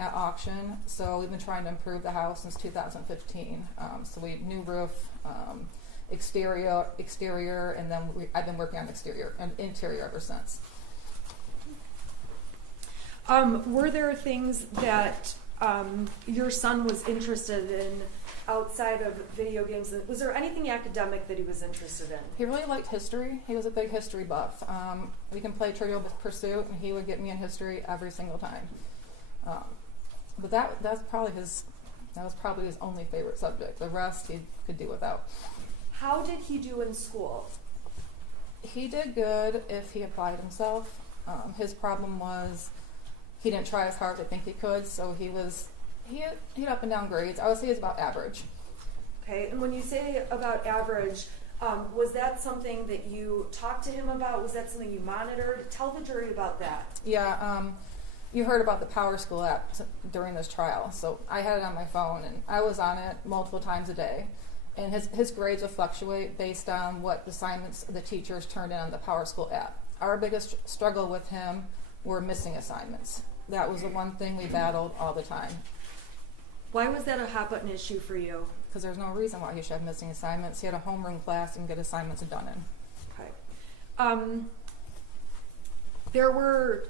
at auction. So we've been trying to improve the house since 2015. So we new roof, exterior, and then I've been working on exterior and interior ever since. Were there things that your son was interested in outside of video games? Was there anything academic that he was interested in? He really liked history. He was a big history buff. We can play Trivial Pursuit, and he would get me in history every single time. But that was probably his only favorite subject. The rest he could do without. How did he do in school? He did good if he applied himself. His problem was he didn't try as hard as I think he could, so he had up and down grades. I would say he's about average. Okay, and when you say about average, was that something that you talked to him about? Was that something you monitored? Tell the jury about that. Yeah, you heard about the Power School app during this trial, so I had it on my phone, and I was on it multiple times a day. And his grades would fluctuate based on what assignments the teachers turned in on the Power School app. Our biggest struggle with him were missing assignments. That was the one thing we battled all the time. Why was that a hot button issue for you? Because there's no reason why he should have missing assignments. He had a homeroom class and get assignments done in. Okay. There were,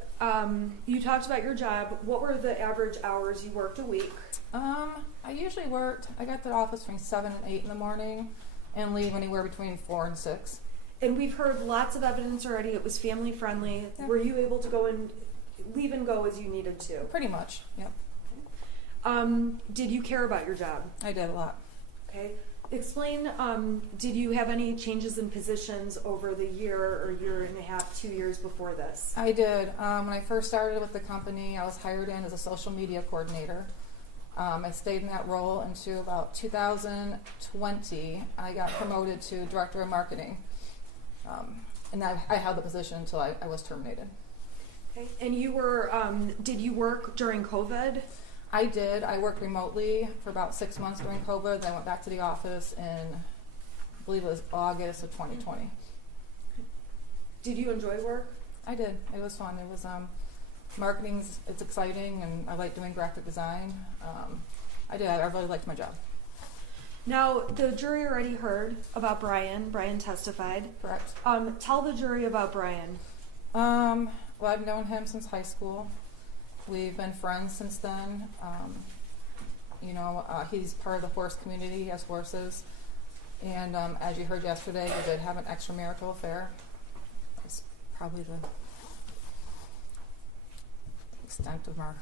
you talked about your job. What were the average hours you worked a week? I usually I got to the office between 7 and 8 in the morning and leave anywhere between 4 and 6. And we've heard lots of evidence already. It was family friendly. Yeah. Were you able to go and leave and go as you needed to? Pretty much, yep. Did you care about your job? I did a lot. Okay. Explain, did you have any changes in positions over the year or year and a half, 2 years before this? I did. When I first started with the company, I was hired in as a social media coordinator. I stayed in that role until about 2020. I got promoted to director of marketing. And I held the position until I was terminated. Okay. And you were, did you work during COVID? I did. I worked remotely for about 6 months during COVID. Then I went back to the office in, I believe it was August of 2020. Did you enjoy work? I did. It was fun. It was it's exciting, and I like doing graphic design. I did. I really liked my job. Now, the jury already heard about Brian. Brian testified. Correct. Tell the jury about Brian. Well, I've known him since high school. We've been friends since then. He's part of the horse community. He has horses. And as you heard yesterday, we did have an extramarital affair. That's probably the extent of our,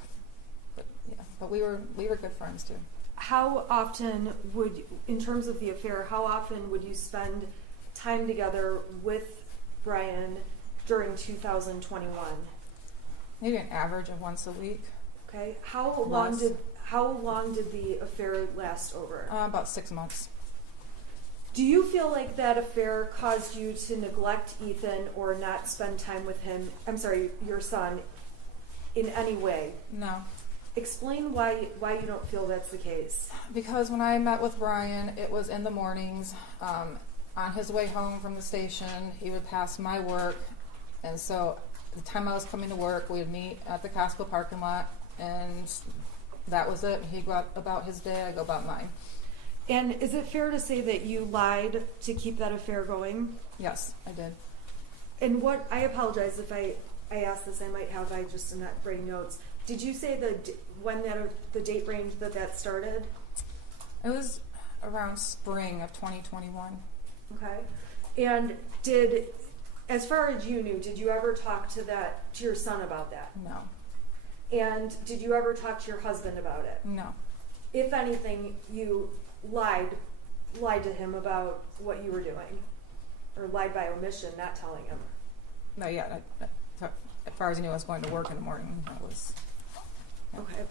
but we were good friends too. How often in terms of the affair, how often would you spend time together with Brian during 2021? Maybe an average of once a week. Okay. How long did the affair last over? About 6 months. Do you feel like that affair caused you to neglect Ethan or not spend time with him? I'm sorry, your son, in any way? No. Explain why you don't feel that's the case. Because when I met with Brian, it was in the mornings. On his way home from the station, he would pass my work, and so the time I was coming to work, we would meet at the Costco parking lot, and that was it. He'd go about his day, I'd go about mine. And is it fair to say that you lied to keep that affair going? Yes, I did. And I apologize if I asked this, I just am not writing notes. Did you say the date range that started? It was around spring of 2021. Okay. And as far as you knew, did you ever talk to your son about that? No. And did you ever talk to your husband about it? No. If anything, you lied to him about what you were doing, or lied by omission, not telling him. No, yeah. As far as I knew, I was going to work in the morning. That was. Yeah. Okay.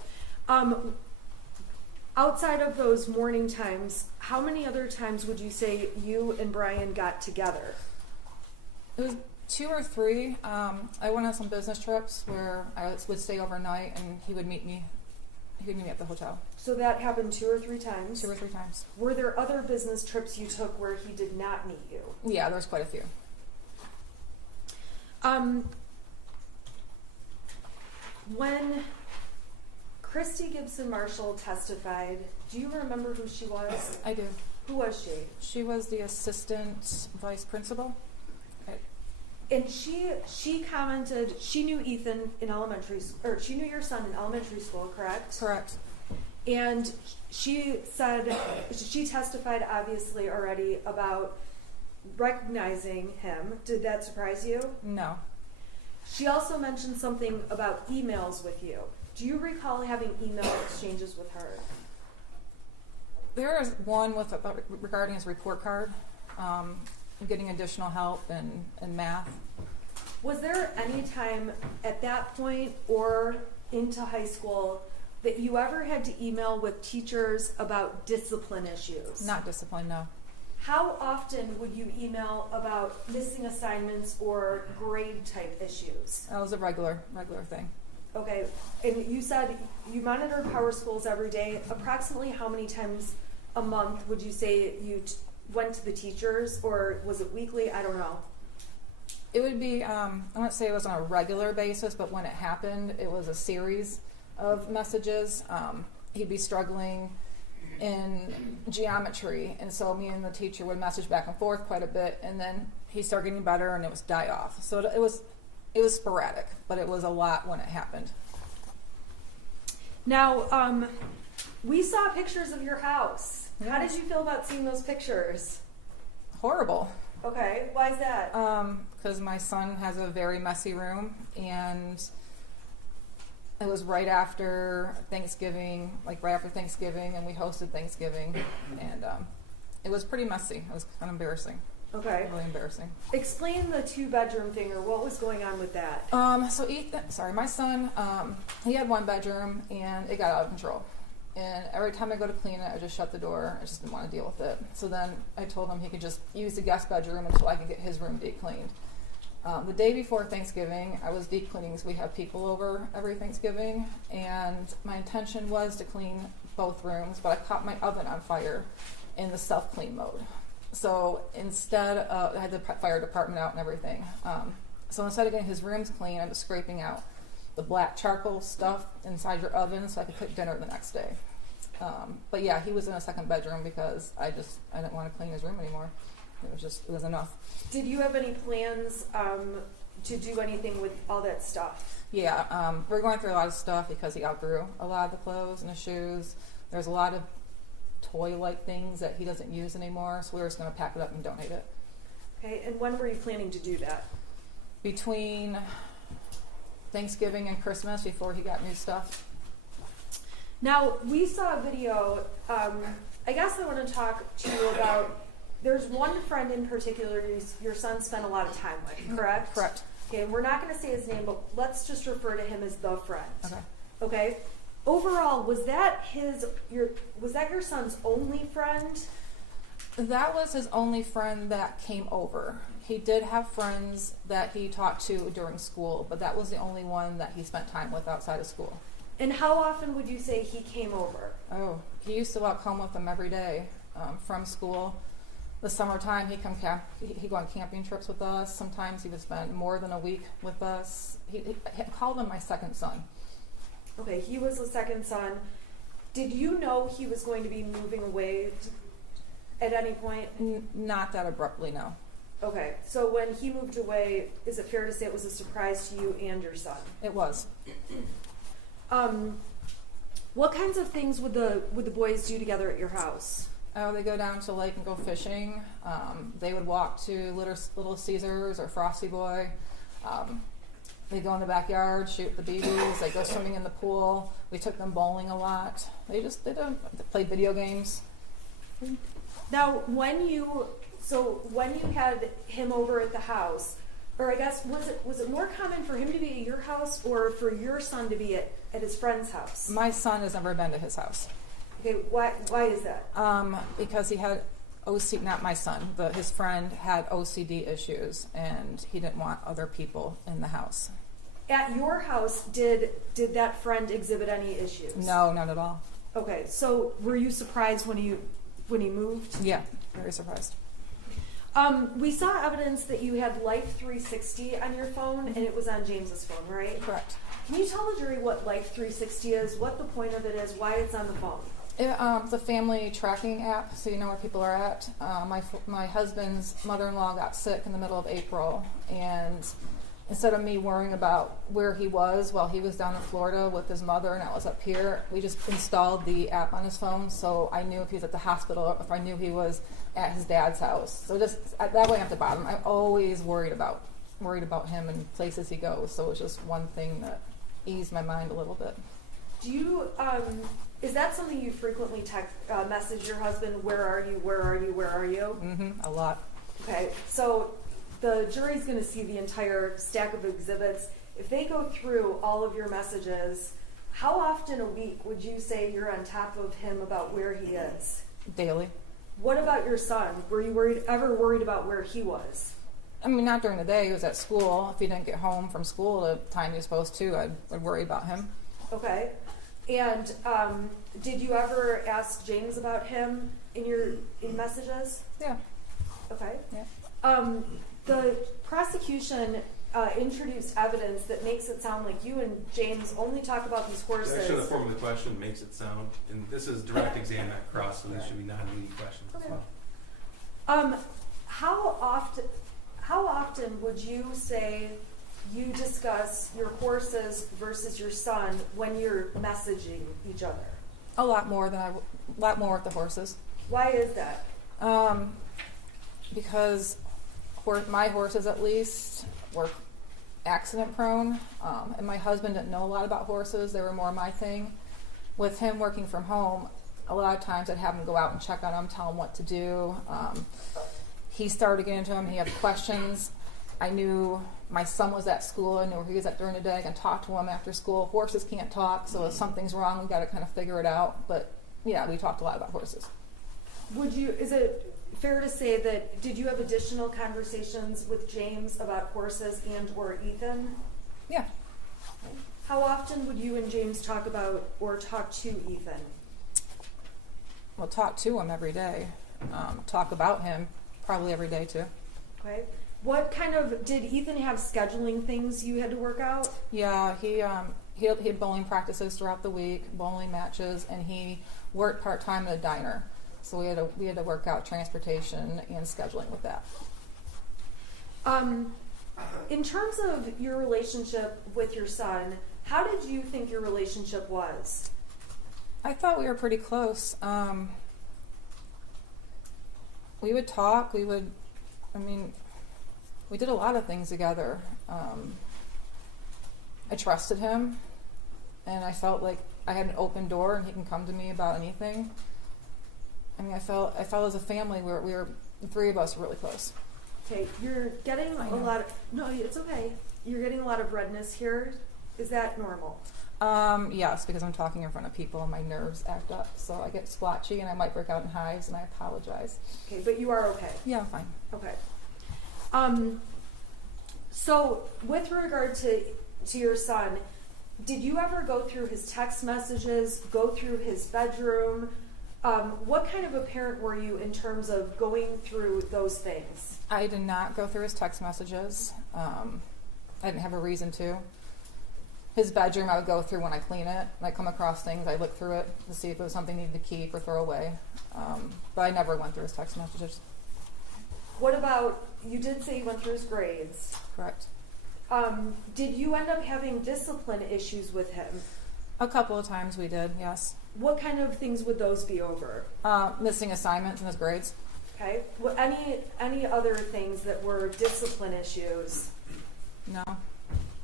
Outside of those morning times, how many other times would you say you and Brian got together? It was 2 or 3. I went on some business trips where I would stay overnight, and he would meet me. He would meet me at the hotel. So that happened 2 or 3 times? 2 or 3 times. Were there other business trips you took where he did not meet you? Yeah, there was quite a few. When Christy Gibson Marshall testified. Do you remember who she was? I do. Who was she? She was the assistant vice principal. And she commented she knew Ethan in elementary school, or she knew your son in elementary school, correct? Correct. And she said she testified obviously already about recognizing him. Did that surprise you? No. She also mentioned something about emails with you. Do you recall having email exchanges with her? There is one regarding his report card, getting additional help in math. Was there any time at that point or into high school that you ever had to email with teachers about discipline issues? Not discipline, no. How often would you email about missing assignments or grade type issues? That was a regular thing. Okay, and you said you monitored power schools every day. Approximately how many times a month would you say you went to the teachers, or was it weekly? I don't know. It would be, I wouldn't say it was on a regular basis, but when it happened, it was a series of messages. He'd be struggling in geometry, and so me and the teacher would message back and forth quite a bit, and then he'd start getting better and it was die off. So it was sporadic, but it was a lot when it happened. Now, we saw pictures of your house. Yes. How did you feel about seeing those pictures? Horrible. Okay, why is that? Because my son has a very messy room, and it was right after Thanksgiving, and we hosted Thanksgiving, and it was pretty messy. It was kind of embarrassing. Okay. Really embarrassing. Explain the 2-bedroom thing, or what was going on with that? My son, he had 1 bedroom, and it got out of control. And every time I go to clean it, I just shut the door. I just didn't want to deal with it. So then I told him he could just use the guest bedroom until I could get his room deep cleaned. The day before Thanksgiving, I was deep cleaning because we have people over every Thanksgiving, and my intention was to clean both rooms, but I caught my oven on fire in the self-clean mode. So instead, I had the fire department out and everything. So instead of getting his rooms clean, I was scraping out the black charcoal stuff inside your oven so I could cook dinner the next day. But yeah, he was in a second bedroom because I didn't want to clean his room anymore. It was enough. Did you have any plans to do anything with all that stuff? Yeah, we're going through a lot of stuff because he outgrew a lot of the clothes and the shoes. There's a lot of toy-like things that he doesn't use anymore, so we were just going to pack it up and donate it. Okay, and when were you planning to do that? Between Thanksgiving and Christmas, before he got new stuff. Now, we saw a video. I guess I want to talk to you about, there's one friend in particular your son spent a lot of time with, correct? Correct. Okay, and we're not going to say his name, but let's just refer to him as the friend. Okay. Okay? Overall, was that your son's only friend? That was his only friend that came over. He did have friends that he talked to during school, but that was the only one that he spent time with outside of school. And how often would you say he came over? Oh, he used to walk home with them every day from school. The summertime, he'd go on camping trips with us. Sometimes he would spend more than a week with us. He called him my second son. Okay, he was the second son. Did you know he was going to be moving away at any point? Not that abruptly, no. Okay, so when he moved away, is it fair to say it was a surprise to you and your son? It was. What kinds of things would the boys do together at your house? Oh, they go down to the lake and go fishing. They would walk to Little Caesars or Frosty Boy. They go in the backyard, shoot the BBs. They go swimming in the pool. We took them bowling a lot. They played video games. Now, when you had him over at the house, or I guess was it more common for him to be at your house or for your son to be at his friend's house? My son has never been to his house. Okay, why is that? Because he had OCD, not my son, but his friend had OCD issues, and he didn't want other people in the house. At your house, did that friend exhibit any issues? No, not at all. Okay, so were you surprised when he moved? Yeah, very surprised. We saw evidence that you had Life 360 on your phone, and it was on James's phone, right? Correct. Can you tell the jury what Life 360 is, what the point of it is, why it's on the phone? It's a family tracking app, so you know where people are at. My husband's mother-in-law got sick in the middle of April, and instead of me worrying about where he was while he was down in Florida with his mother and I was up here, we just installed the app on his phone, so I knew if he was at the hospital, if I knew he was at his dad's house. So just that way, I have to bother him. I'm always worried about him and places he goes. So it was just one thing that eased my mind a little bit. Do you? Is that something you frequently message your husband? Where are you? Where are you? Where are you? Mm-hmm. A lot. Okay, so the jury's going to see the entire stack of exhibits. If they go through all of your messages, how often a week would you say you're on top of him about where he is? Daily. What about your son? Were you ever worried about where he was? I mean, not during the day. He was at school. If he didn't get home from school the time he was supposed to, I'd worry about him. Okay. And did you ever ask James about him in messages? Yeah. Okay. Yeah. The prosecution introduced evidence that makes it sound like you and James only talk about these horses. Actually, the form of the question makes it sound, and this is direct exam, not cross, so these should be non-leading questions as well. How often would you say you discuss your horses versus your son when you're messaging each other? A lot more with the horses. Why is that? Because my horses, at least, were accident prone, and my husband didn't know a lot about horses. They were more my thing. With him working from home, a lot of times I'd have him go out and check on him, tell him what to do. He started getting into him. He had questions. I knew my son was at school. I knew where he was at during the day. I can talk to him after school. Horses can't talk, so if something's wrong, we've got to kind of figure it out. But yeah, we talked a lot about horses. Is it fair to say that, did you have additional conversations with James about horses and or Ethan? Yeah. How often would you and James talk about or talk to Ethan? Well, talk to him every day. Talk about him probably every day too. Okay. What did Ethan have scheduling things you had to work out? Yeah, he had bowling practices throughout the week, bowling matches, and he worked part-time at a diner. So we had to work out transportation and scheduling with that. In terms of your relationship with your son, how did you think your relationship was? I thought we were pretty close. We would talk. We did a lot of things together. I trusted him, and I felt like I had an open door, and he can come to me about anything. I mean, I felt as a family the three of us were really close. Okay, you're getting a lot of, no, it's okay. You're getting a lot of redness here. Is that normal? Yes, because I'm talking in front of people and my nerves act up, so I get splotchy and I might break out in hives, and I apologize. Okay, but you are okay? Yeah, I'm fine. Okay. So with regard to your son, did you ever go through his text messages, go through his bedroom? What kind of a parent were you in terms of going through those things? I did not go through his text messages. I didn't have a reason to. His bedroom I would go through when I clean it. When I come across things, I look through it to see if it was something I needed to keep or throw away. But I never went through his text messages. What about, you did say you went through his grades. Correct. Did you end up having discipline issues with him? A couple of times we did, yes. What kind of things would those be over? Missing assignments in his grades. Okay. Well, any other things that were discipline issues? No.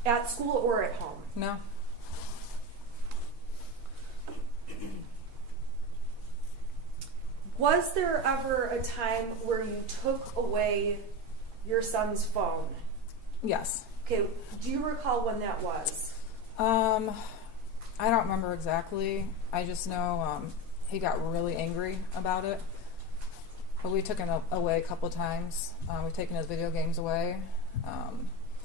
At school or at home? No. Was there ever a time where you took away your son's phone? Yes. Okay. Do you recall when that was? I don't remember exactly. I just know he got really angry about it. But we took him away a couple of times. We've taken his video games away.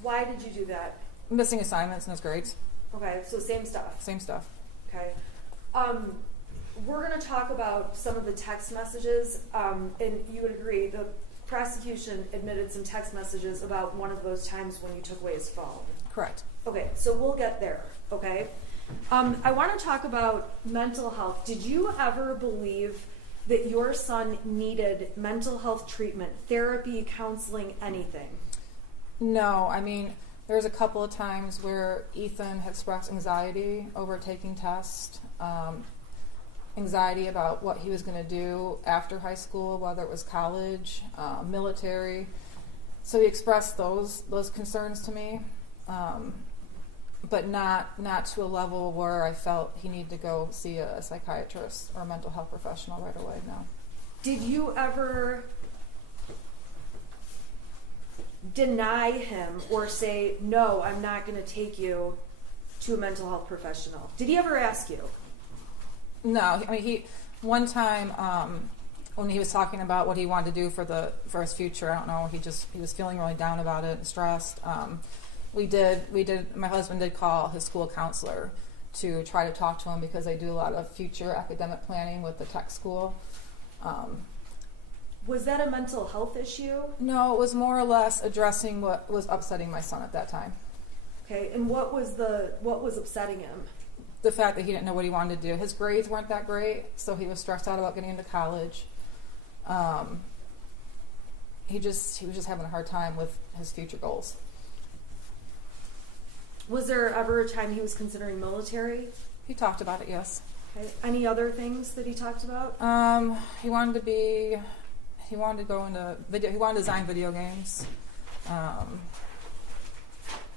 Why did you do that? Missing assignments in his grades. Okay, so same stuff. Same stuff. Okay. We're going to talk about some of the text messages, and you would agree the prosecution admitted some text messages about one of those times when you took away his phone. Correct. Okay, so we'll get there, okay? I want to talk about mental health. Did you ever believe that your son needed mental health treatment, therapy, counseling, anything? No, I mean, there's a couple of times where Ethan had expressed anxiety over taking tests, anxiety about what he was going to do after high school, whether it was college, military. So he expressed those concerns to me, but not to a level where I felt he needed to go see a psychiatrist or a mental health professional right away. No. Did you ever deny him or say, no, I'm not going to take you to a mental health professional? Did he ever ask you? No, I mean, one time when he was talking about what he wanted to do for his future, I don't know, he was feeling really down about it and stressed. My husband did call his school counselor to try to talk to him because they do a lot of future academic planning with the tech school. Was that a mental health issue? No, it was more or less addressing what was upsetting my son at that time. Okay, and what was upsetting him? The fact that he didn't know what he wanted to do. His grades weren't that great, so he was stressed out about getting into college. He was just having a hard time with his future goals. Was there ever a time he was considering military? He talked about it, yes. Okay. Any other things that he talked about? He wanted to go into video. He wanted to design video games.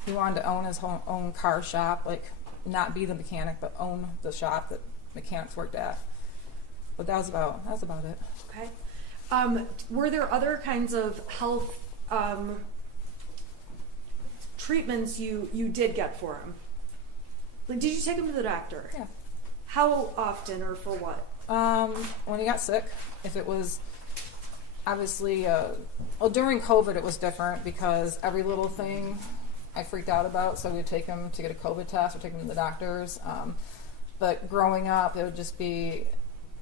He wanted to own his own car shop, like not be the mechanic, but own the shop that mechanics worked at. But that was about it. Okay. Were there other kinds of health treatments you did get for him? Like, did you take him to the doctor? Yeah. How often or for what? When he got sick, if it was obviously, during COVID it was different because every little thing I freaked out about, so we'd take him to get a COVID test or take him to the doctors. But growing up, it would just be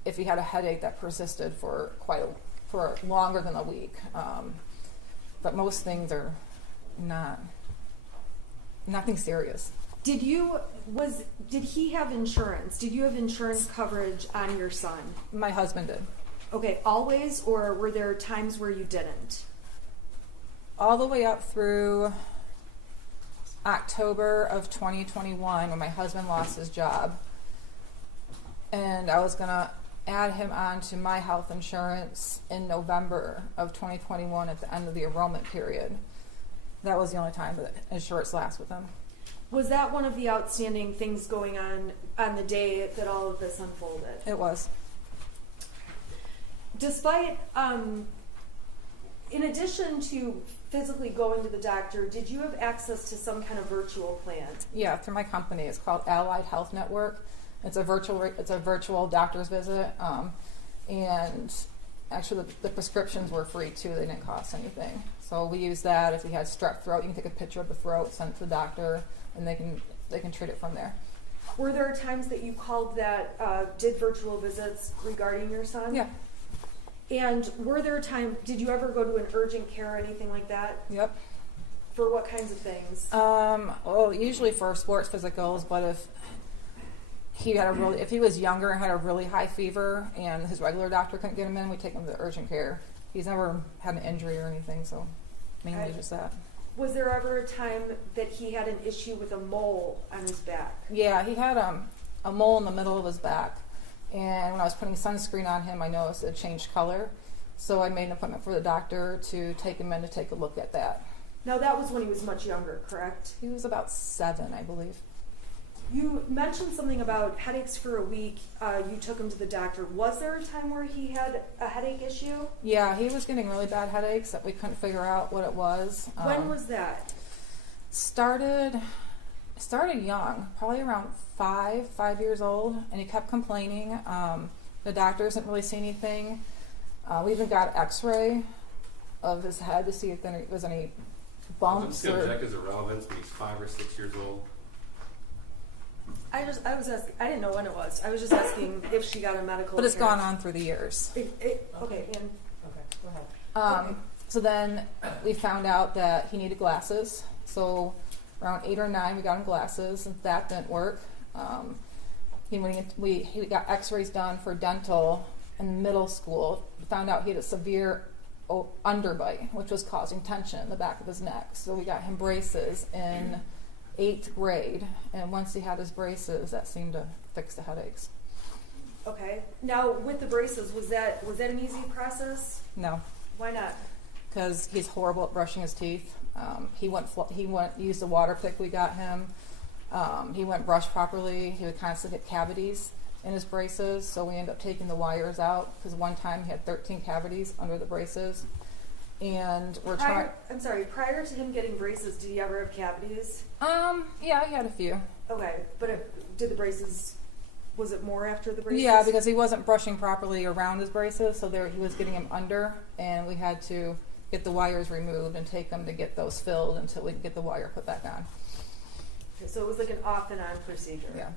if he had a headache that persisted for longer than a week. But most things are nothing serious. Did he have insurance? Did you have insurance coverage on your son? My husband did. Okay, always, or were there times where you didn't? All the way up through October of 2021 when my husband lost his job. And I was going to add him on to my health insurance in November of 2021 at the end of the enrollment period. That was the only time that insurance lasts with him. Was that one of the outstanding things going on the day that all of this unfolded? It was. Despite, in addition to physically going to the doctor, did you have access to some kind of virtual plan? Yeah, through my company. It's called Allied Health Network. It's a virtual doctor's visit, and actually the prescriptions were free too. They didn't cost anything. So we use that. If he had strep throat, you can take a picture of the throat, send it to the doctor, and they can treat it from there. Were there times that you called that did virtual visits regarding your son? Yeah. And were there times, did you ever go to an urgent care or anything like that? Yep. For what kinds of things? Well, usually for sports physicals, but if he was younger and had a really high fever and his regular doctor couldn't get him in, we take him to urgent care. He's never had an injury or anything, so mainly just that. Was there ever a time that he had an issue with a mole on his back? Yeah, he had a mole in the middle of his back. And when I was putting sunscreen on him, I noticed it changed color. So I made an appointment for the doctor to take him in to take a look at that. Now that was when he was much younger, correct? He was about 7, I believe. You mentioned something about headaches for a week. You took him to the doctor. Was there a time where he had a headache issue? Yeah, he was getting really bad headaches that we couldn't figure out what it was. When was that? Started young, probably around 5 years old, and he kept complaining. The doctors didn't really see anything. We even got an X-ray of his head to see if there was any bumps. I'm just gonna check his irrelevance when he's 5 or 6 years old. I was asking. I didn't know when it was. I was just asking if she got a medical. But it's care. gone on through the years. Okay, and Okay, go ahead. So then we found out that he needed glasses. So Around 8 or 9, we got him glasses, and that didn't work. He got x-rays done for dental in middle school, found out he had a severe underbite, which was causing tension in the back of his neck. So we got him braces in 8th grade, and once he had his braces, that seemed to fix the headaches. Okay. Now, with the braces, was that an easy process? No, Why not? because he's horrible at brushing his teeth. He went used the water pick we got him. He wouldn't brush properly. He would constantly get cavities in his braces, so we ended up taking the wires out because one time he had 13 cavities under the braces. And we're trying. I'm sorry. Prior to him getting braces, did he ever have cavities? Yeah, he had a few. Okay, but did the braces? Was it more after the braces? Yeah, because he wasn't brushing properly around his braces, so he was getting them under, and we had to get the wires removed and take them to get those filled until we could get the wire put back on. Okay, so it was like an off and on procedure. Yeah.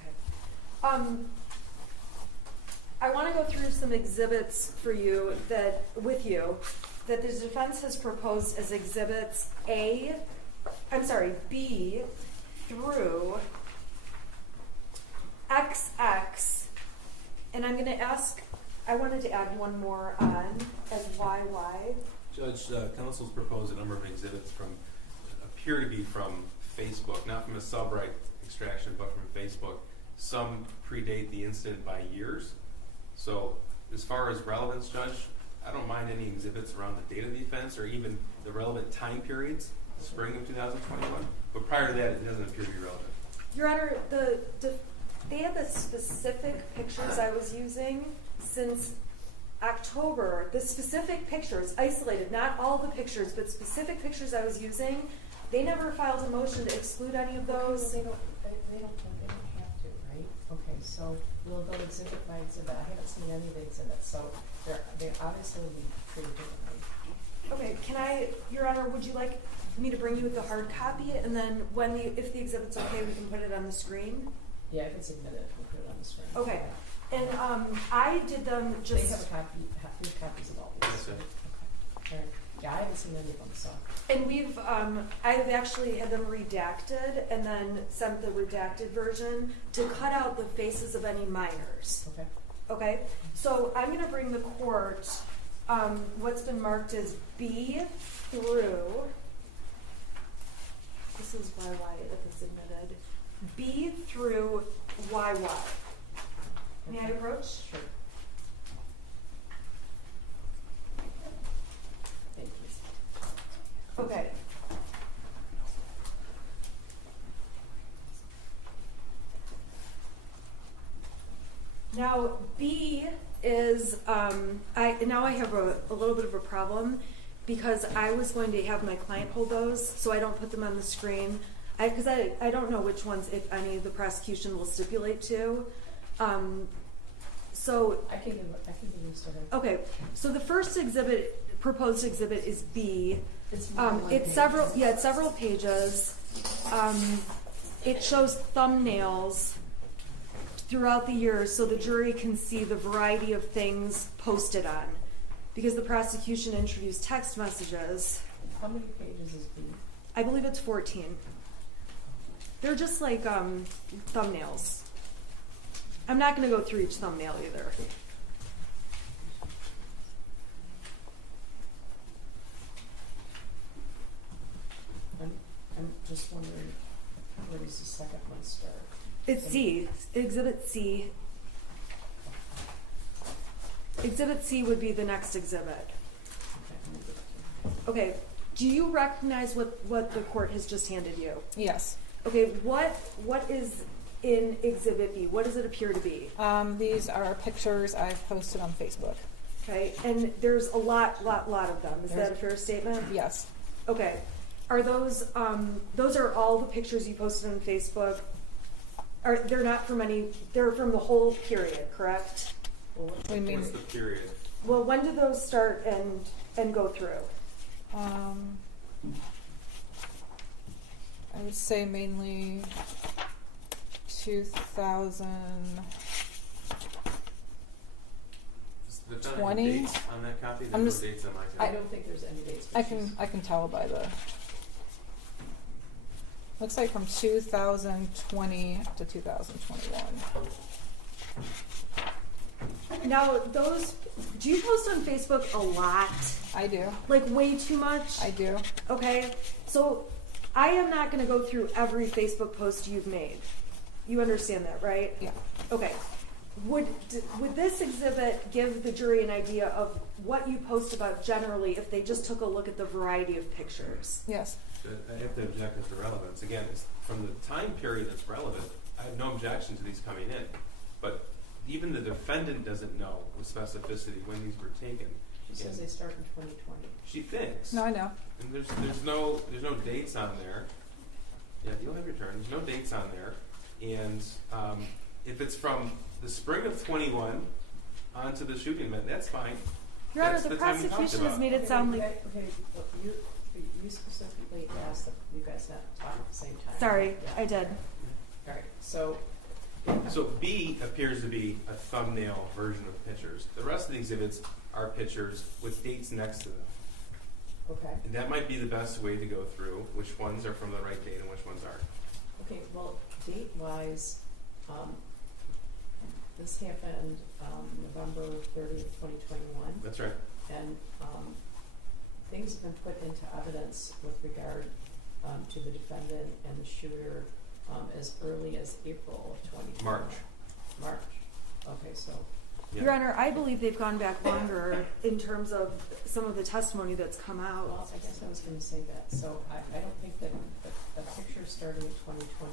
Okay. I want to go through some exhibits for you that the defense has proposed as exhibits B through XX, and I'm going to ask. I wanted to add one more on as YY. Judge, counsel's proposed a number of exhibits appear to be from Facebook, not from a subright extraction, but from Facebook. Some predate the incident by years. So as far as relevance, Judge, I don't mind any exhibits around the date of the offense or even the relevant time periods, spring of 2021. But prior to that, it doesn't appear to be relevant. Your Honor, they had the specific pictures I was using since October. The specific pictures, isolated, not all the pictures, but specific pictures I was using. They never filed a motion to exclude any of those. They don't have to, right? Okay, so we'll go exhibit by exhibit. I haven't seen any of the exhibits, so they obviously will be treated differently. Okay, Your Honor, would you like me to bring you the hard copy, and then if the exhibit's okay, we can put it on the screen? Yeah, if it's admitted, we'll put it on the screen. Okay, and I did them just. They have three copies of all these. Yes, sir. Okay. All right. Yeah, I haven't seen any of them, so. And I've actually had them redacted and then sent the redacted version to cut out the faces of any minors. Okay. Okay, so I'm going to bring the court what's been marked as B through. This is YY if it's admitted. B through YY. May I approach? Sure. Thank you. Okay. Now B is I have a little bit of a problem because I was going to have my client hold those, so I don't put them on the screen. Because I don't know which ones, if any, the prosecution will stipulate to. So I can give these to her. okay, so the first proposed exhibit is B. It's It's several pages. It shows thumbnails throughout the years so the jury can see the variety of things posted on. Because the prosecution introduced text messages. How many pages is B? I believe it's 14. They're just like thumbnails. I'm not going to go through each thumbnail either. I'm just wondering, where does the second one start? It's C. Exhibit C. Exhibit C would be the next exhibit. Okay, I'm gonna give it to her. Okay. Do you recognize what the court has just handed you? Yes. Okay. What is in Exhibit B? What does it appear to be? These are pictures I've posted on Facebook. Okay. And there's a lot of them. Is that a fair statement? Yes. Okay. Are those are all the pictures you posted on Facebook? They're not from they're from the whole period, correct? Well, What do you mean? What's the period? Well, when do those start and go through? I would say mainly 2000. There's not 20? any dates on that copy. There's I'm no just- dates on my I copy. don't think there's any dates. I can tell by the. Looks like from 2020 to 2021. Now, do you post on Facebook a lot? I do. Like way too much? I do. Okay, so I am not going to go through every Facebook post you've made. You understand that, right? Yeah. Okay. Would this exhibit give the jury an idea of what you post about generally if they just took a look at the variety of pictures? Yes. I have to object as to relevance. Again, it's from the time period that's relevant, I have no objection to these coming in. But even the defendant doesn't know with specificity when these were taken. She says they start in 2020. She thinks. No, I know. And there's no dates on there. Yeah, you'll have your turn. There's no dates on there. And if it's from the spring of 21 onto the shooting event, that's fine. Your Honor, That's the the time we talked prosecution has about. made it sound like. Okay, well, you specifically asked that you guys not talk at the same time. Sorry, Yeah. I did. All right, so. So B appears to be a thumbnail version of pictures. The rest of the exhibits are pictures with dates next to them. Okay. And that might be the best way to go through which ones are from the right date and which ones aren't. Okay, well, date-wise, this happened November 30th, 2021, That's right. and things have been put into evidence with regard to the defendant and the shooter as early as April of 2021. March. Okay, so. Yeah. Your Honor, I believe they've gone back longer in terms of some of the testimony that's come out. Well, I guess I was going to say that. So I don't think that the pictures starting in 2020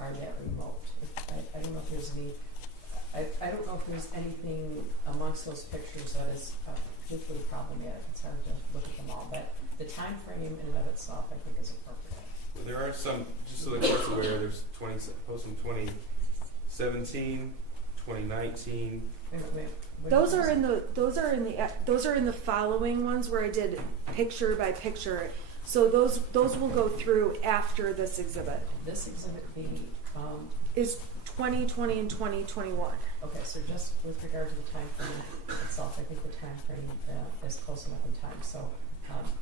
are that remote. I don't know if there's any. I don't know if there's anything amongst those pictures that is particularly problematic. It's hard to look at them all, but the time frame in and of itself, I think, is appropriate. Well, there are some, just so the court's aware, there's posts from 2017, 2019. Wait. Those are in the following ones where I did picture by picture. So those will go through after this exhibit. This exhibit B. Is 2020 and 2021. Okay, so just with regard to the time frame itself, I think the time frame is close enough in time. So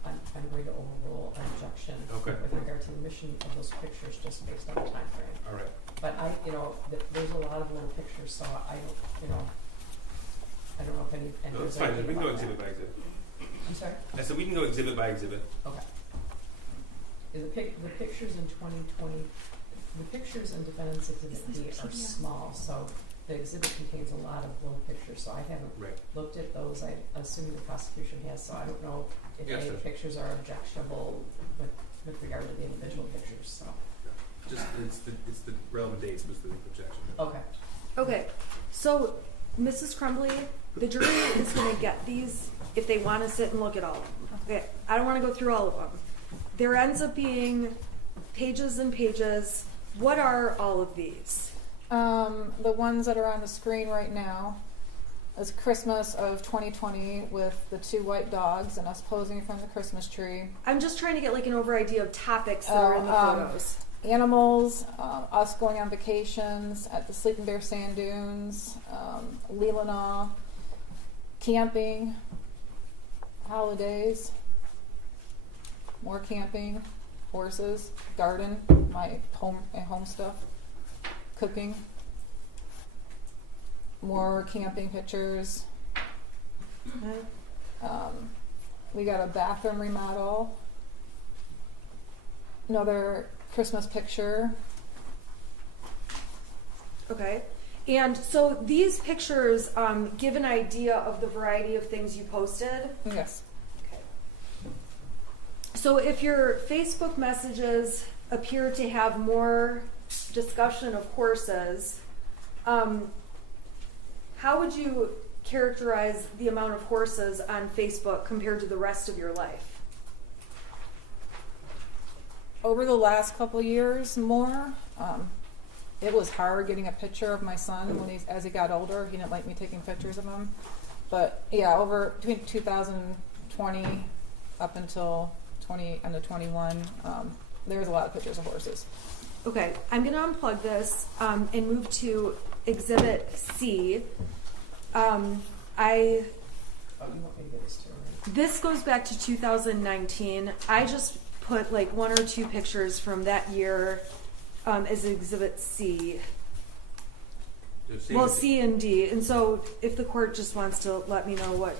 I'm going to overrule an objection Okay. with regard to the mission of those pictures just based on the time frame. All right. But there's a lot of little pictures, so I don't know if any. No, that's fine. We can go exhibit by exhibit. I'm sorry? I said we can go exhibit by exhibit. Okay. The pictures in 2020, the pictures in Defendant's Exhibit B are small, so the exhibit contains a lot of little pictures, so I haven't looked at those. I assume the prosecution has, so I don't know if any of the pictures are objectionable with regard to the individual pictures. So. Just it's the relevant dates was the objection. Okay. So, Mrs. Crumbley, the jury is going to get these if they want to sit and look at all of them. Okay. I don't want to go through all of them. There ends up being pages and pages. What are all of these? The ones that are on the screen right now is Christmas of 2020 with the 2 white dogs and us posing from the Christmas tree. I'm just trying to get like an over idea of topics that are in the photos. Animals, us going on vacations at the Sleeping Bear Sand Dunes, Leelanau, camping, holidays, more camping, horses, garden, my home stuff, cooking, more camping pictures. We got a bathroom remodel, another Christmas picture. Okay. And so these pictures give an idea of the variety of things you posted. Yes. Okay. So if your Facebook messages appear to have more discussion of horses, how would you characterize the amount of horses on Facebook compared to the rest of your life? Over the last couple of years, more. It was hard getting a picture of my son as he got older. He didn't like me taking pictures of him. But yeah, between 2020 up until end of 21, there was a lot of pictures of horses. Okay, I'm going to unplug this and move to Exhibit C. You want me to get this to her? This goes back to 2019. I just put like 1 or 2 pictures from that year as Exhibit C. Well, C and D. And so if the court just wants to let me know what.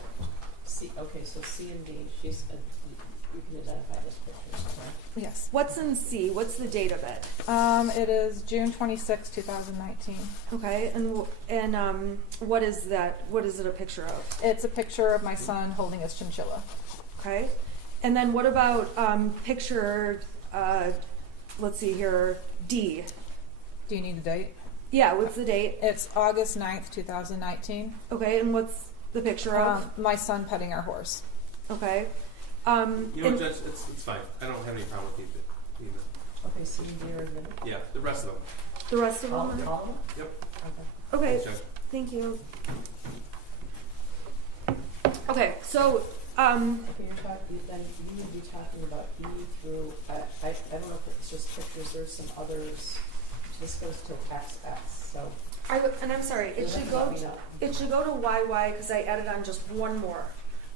C, okay, so C and D, you can identify those pictures, correct? Yes. What's in C? What's the date of it? It is June 26, 2019. Okay, and what is that? What is it a picture of? It's a picture of my son holding his chinchilla. Okay, and then what about picture? Let's see here, D. Do you need the date? Yeah, what's the date? It's August 9th, 2019. Okay, and what's the picture of? My son petting our horse. Okay. You know what, Judge, it's fine. I don't have any problem with either. Okay, C and D are admitted? Yeah, the rest of them. The rest of All them? of them? Yep. Okay. Okay, Thanks, Judge. thank you. Okay, so, Okay, you're talking, then you would be talking about E through, I don't know if it's just pictures, there's some others. This goes to XX, so. and I'm sorry, you'll it should have to go, let me know. it should go to YY because I added on just one more.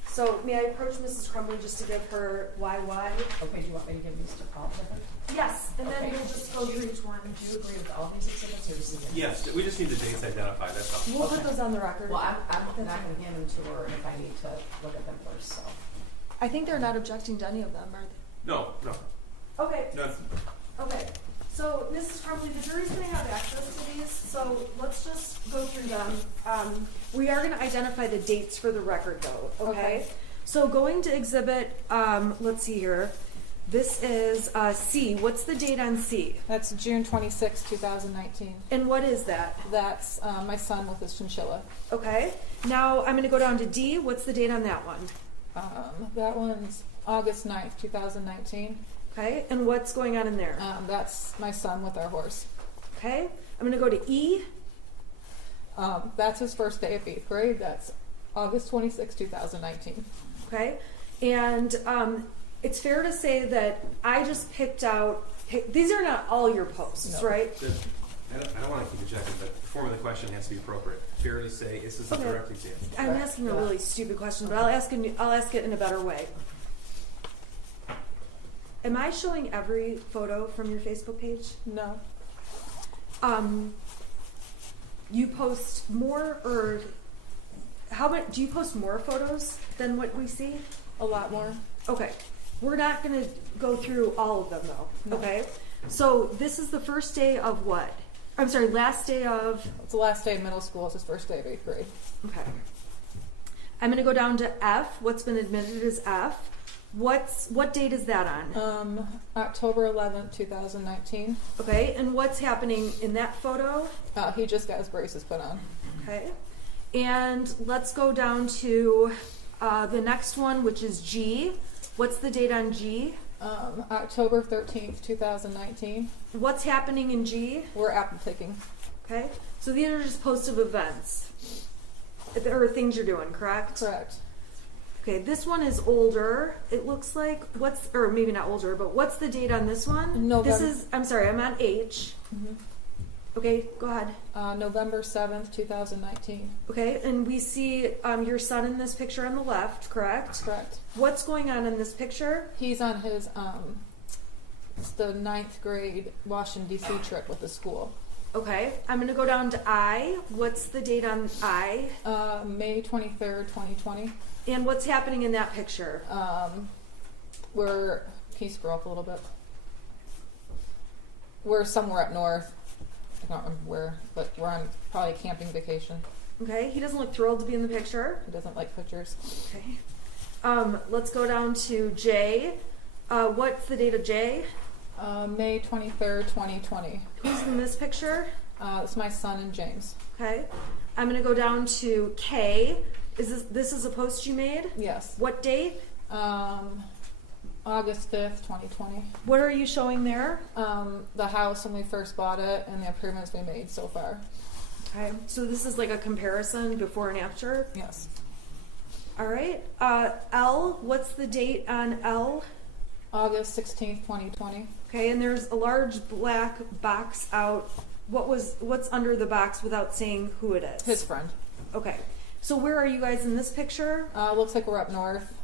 So may I approach Mrs. Crumbley just to give her YY? Okay, do you want me to give these to all of them? Yes, and then Okay. we'll just go through each one. Do you agree with all these exhibits or just the? Yes, we just need the dates identified, that's all. We'll put Okay. those on the record. Well, I'm not gonna hand them to her if I need to look at them first, so. I think they're not objecting to any of them, are they? No. Okay, No. okay. So, Mrs. Crumbley, the jury's gonna have access to these, so let's just go through them. We are gonna identify the dates for the record though, okay? Okay. So going to exhibit, let's see here. This is C. What's the date on C? That's June 26, 2019. And what is that? That's my son with his chinchilla. Okay. Now I'm gonna go down to D. What's the date on that one? That one's August 9th, 2019. Okay. And what's going on in there? That's my son with our horse. Okay. I'm gonna go to E. That's his first day of 8th grade. That's August 26, 2019. Okay. And it's fair to say that I just picked out, these are not all your posts, No. right? I don't want to keep rejecting, but the form of the question has to be appropriate. Fair to say, this is a Okay. direct example. I'm asking a really stupid question, but I'll ask it in a better way. Am I showing every photo from your Facebook page? No. You post more, or how about, do you post more photos than what we see? A lot more. Okay, we're not gonna go through all of them though, No. okay? So this is the first day of what? I'm sorry, last day of, It's the last day of middle school. It's his first day of 8th grade. okay. I'm gonna go down to F, what's been admitted as F. What date is that on? October 11th, 2019. Okay, and what's happening in that photo? He just got his braces put on. Okay, and let's go down to the next one, which is G. What's the date on G? October 13th, 2019. What's happening in G? We're apple picking. Okay, so these are just posts of events or things you're doing, correct? Correct. Okay, this one is older. It looks like or maybe not older, but what's the date on this one? November. This is, I'm sorry, I'm on H. Okay, go ahead. November 7th, 2019. Okay, and we see your son in this picture on the left, correct? Correct. What's going on in this picture? He's on his it's the 9th grade Washington D.C. trip with the school. Okay, I'm gonna go down to I. What's the date on I? May 23rd, 2020. And what's happening in that picture? Can you scroll up a little bit? We're somewhere up north. I don't remember where, but we're on probably a camping vacation. Okay, he doesn't look thrilled to be in the picture. He doesn't like pictures. Okay. Let's go down to J. What's the date of J? May 23rd, 2020. Who's in this picture? It's my son and James. Okay. I'm gonna go down to K. This is a post you made? Yes. What date? August 5th, 2020. What are you showing there? The house when we first bought it and the improvements we made so far. Okay. So this is like a comparison before and after. Yes. All right. L. What's the date on L? August 16th, 2020. Okay. And there's a large black box out. What's under the box without saying who it is? His friend. Okay. So where are you guys in this picture? Looks like we're up north.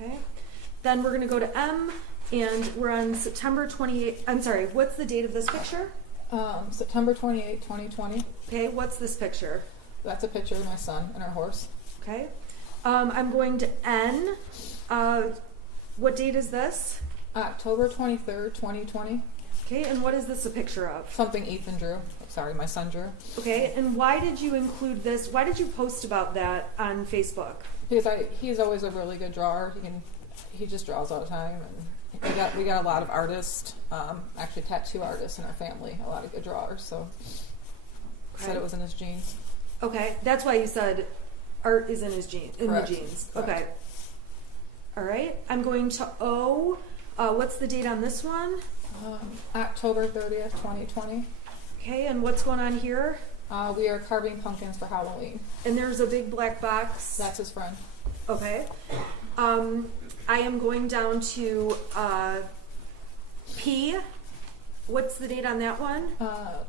Okay. Then we're going to go to M, And we're on September 28th. I'm sorry, what's the date of this picture? September 28, 2020. Okay, what's this picture? That's a picture of my son and our horse. Okay. I'm going to N. What date is this? October 23rd, 2020. Okay, and what is this a picture of? Something Ethan drew. Sorry, my son drew. Okay, and why did you include this? Why did you post about that on Facebook? Because he's always a really good drawer. He just draws all the time, and we got a lot of artists, actually tattoo artists in our family. A lot of good drawers. So said it was in his genes. Okay, that's why you said art is in his Correct. the genes. Correct. Okay. All right, I'm going to O. What's the date on this one? October 30th, 2020. Okay, and what's going on here? We are carving pumpkins for Halloween. And there's a big black box. That's his friend. Okay. I am going down to P. What's the date on that one?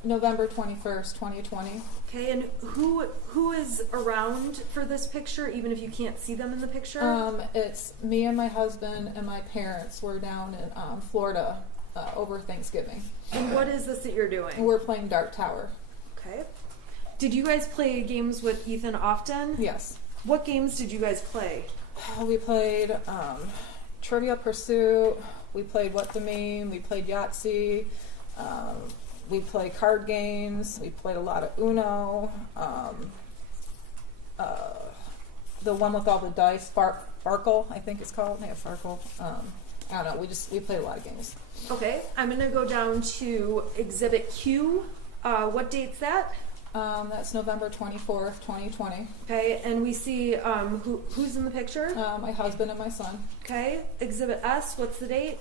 November 21st, 2020. Okay, and who is around for this picture, even if you can't see them in the picture? It's me and my husband and my parents. We're down in Florida over Thanksgiving. And what is this that you're doing? We're playing Dark Tower. Okay. Did you guys play games with Ethan often? Yes. What games did you guys play? We played Trivia Pursuit. We played What the Meme. We played Yahtzee. We play card games. We played a lot of Uno. The one with all the dice, Farkle, I think it's called. Yeah, Farkle. I don't know. We played a lot of games. Okay, I'm gonna go down to Exhibit Q. What date's that? That's November 24th, 2020. Okay, and we see who's in the picture? My husband and my son. Okay, Exhibit S. What's the date?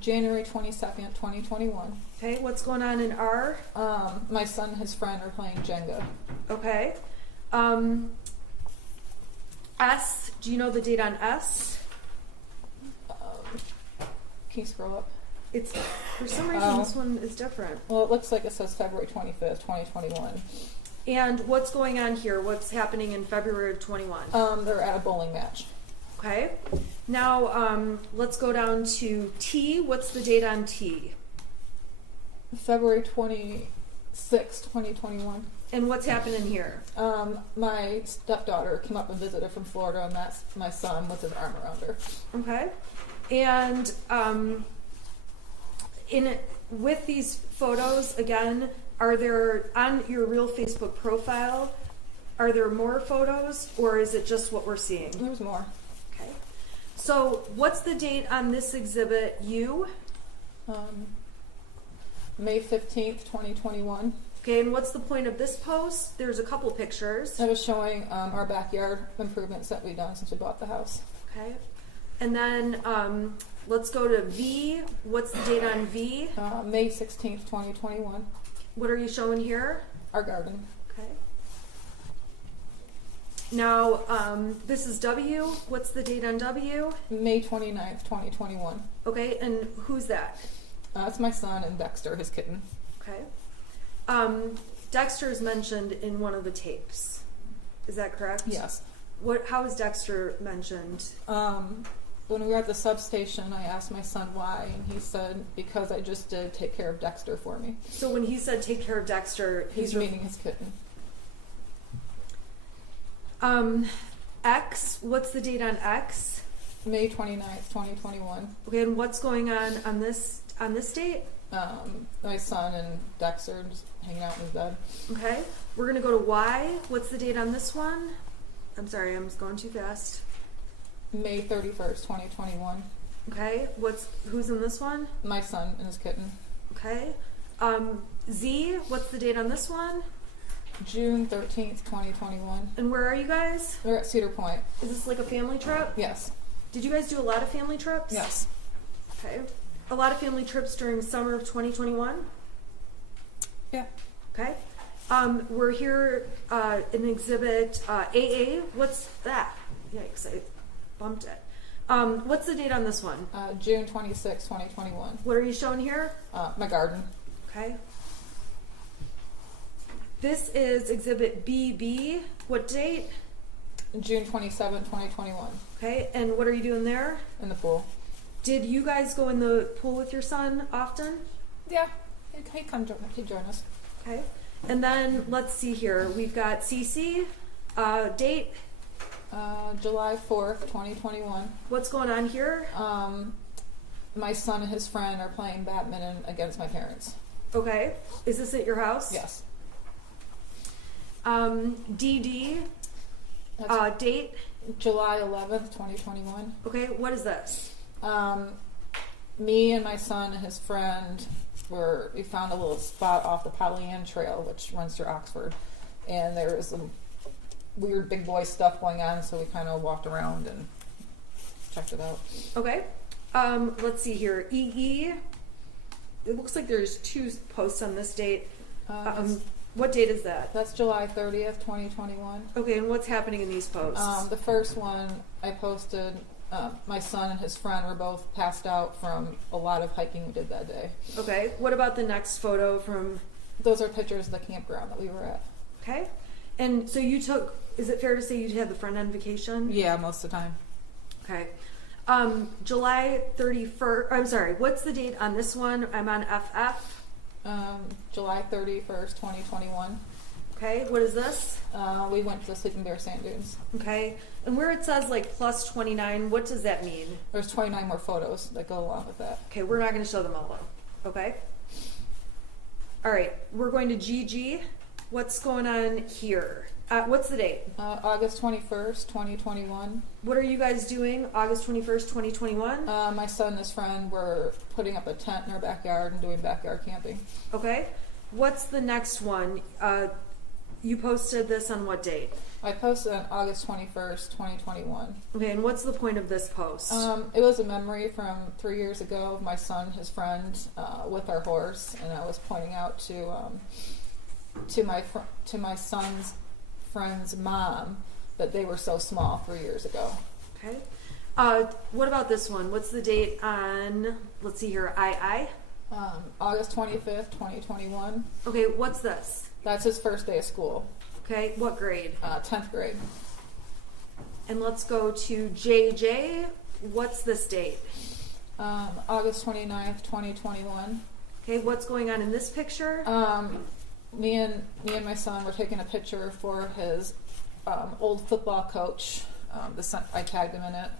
January 22nd, 2021. Okay, what's going on in R? My son and his friend are playing Jenga. Okay. S. Do you know the date on S? Can you scroll up? It's for some reason this one is different. Well, it looks like it says February 25th, 2021. And what's going on here? What's happening in February of 21? They're at a bowling match. Okay. Now let's go down to T. What's the date on T? February 26th, 2021. And what's happening here? My stepdaughter came up and visited from Florida, and that's my son with his arm around her. Okay. And with these photos, again, are there, on your real Facebook profile, are there more photos, or is it just what we're seeing? There's more. Okay. So what's the date on this exhibit U? May 15th, 2021. Okay, and what's the point of this post? There's a couple pictures. I was showing our backyard improvements that we've done since we bought the house. Okay. And then let's go to V. What's the date on V? May 16th, 2021. What are you showing here? Our garden. Okay. Now, this is W. What's the date on W? May 29th, 2021. Okay, and who's that? That's my son and Dexter, his kitten. Okay. Dexter is mentioned in one of the tapes. Is that correct? Yes. How is Dexter mentioned? When we were at the substation, I asked my son why, and he said, because I just did take care of Dexter for me. So when he said take care of Dexter, He's meaning his kitten. X, what's the date on X? May 29th, 2021. Okay, and what's going on this date? My son and Dexter just hanging out in his bed. Okay, we're gonna go to Y. What's the date on this one? I'm sorry, I'm just going too fast. May 31st, 2021. Okay, who's in this one? My son and his kitten. Okay. Z, what's the date on this one? June 13th, 2021. And where are you guys? We're at Cedar Point. Is this like a family trip? Yes. Did you guys do a lot of family trips? Yes. Okay. A lot of family trips during summer of 2021? Yeah. Okay. We're here in exhibit AA. What's that? Yikes, I bumped it. What's the date on this one? June 26th, 2021. What are you showing here? My garden. Okay. This is exhibit BB. What date? June 27th, 2021. Okay, and what are you doing there? In the pool. Did you guys go in the pool with your son often? Yeah, he'd join us. Okay. And then let's see here. We've got CC. Date. July 4th, 2021. What's going on here? My son and his friend are playing badminton against my parents. Okay. Is this at your house? Yes. DD. That's Date. July 11th, 2021. Okay. What is this? Me and my son and his friend we found a little spot off the Pollyant Trail, which runs through Oxford, and there was some weird big boy stuff going on, so we kind of walked around and checked it out. Okay. Let's see here. EE. It looks like there's 2 posts on this date. What date is that? That's July 30th, 2021. Okay, and what's happening in these posts? The first one I posted, my son and his friend were both passed out from a lot of hiking we did that day. Okay. What about the next photo from? Those are pictures of the campground that we were at. Okay. And so you took, is it fair to say you had the friend on vacation? Yeah, most of the time. Okay. July 31st, I'm sorry, what's the date on this one? I'm on FF. July 31st, 2021. Okay, what is this? We went to the Sleeping Bear Sand Dunes. Okay. And where it says like plus 29, what does that mean? There's 29 more photos that go along with that. Okay, we're not going to show them all though. Okay. All right, we're going to GG. What's going on here? What's the date? August 21st, 2021. What are you guys doing August 21st, 2021? My son and his friend were putting up a tent in our backyard and doing backyard camping. Okay. What's the next one? You posted this on what date? I posted on August 21st, 2021. Okay, and what's the point of this post? It was a memory from 3 years ago of my son, his friend, with our horse, and I was pointing out to my son's friend's mom that they were so small 3 years ago. Okay. What about this one? What's the date on, let's see here, August 25th, 2021. Okay, what's this? That's his first day of school. Okay, what grade? 10th grade. And let's go to JJ. What's this date? August 29th, 2021. Okay, what's going on in this picture? Me and my son were taking a picture for his old football coach. I tagged him in it.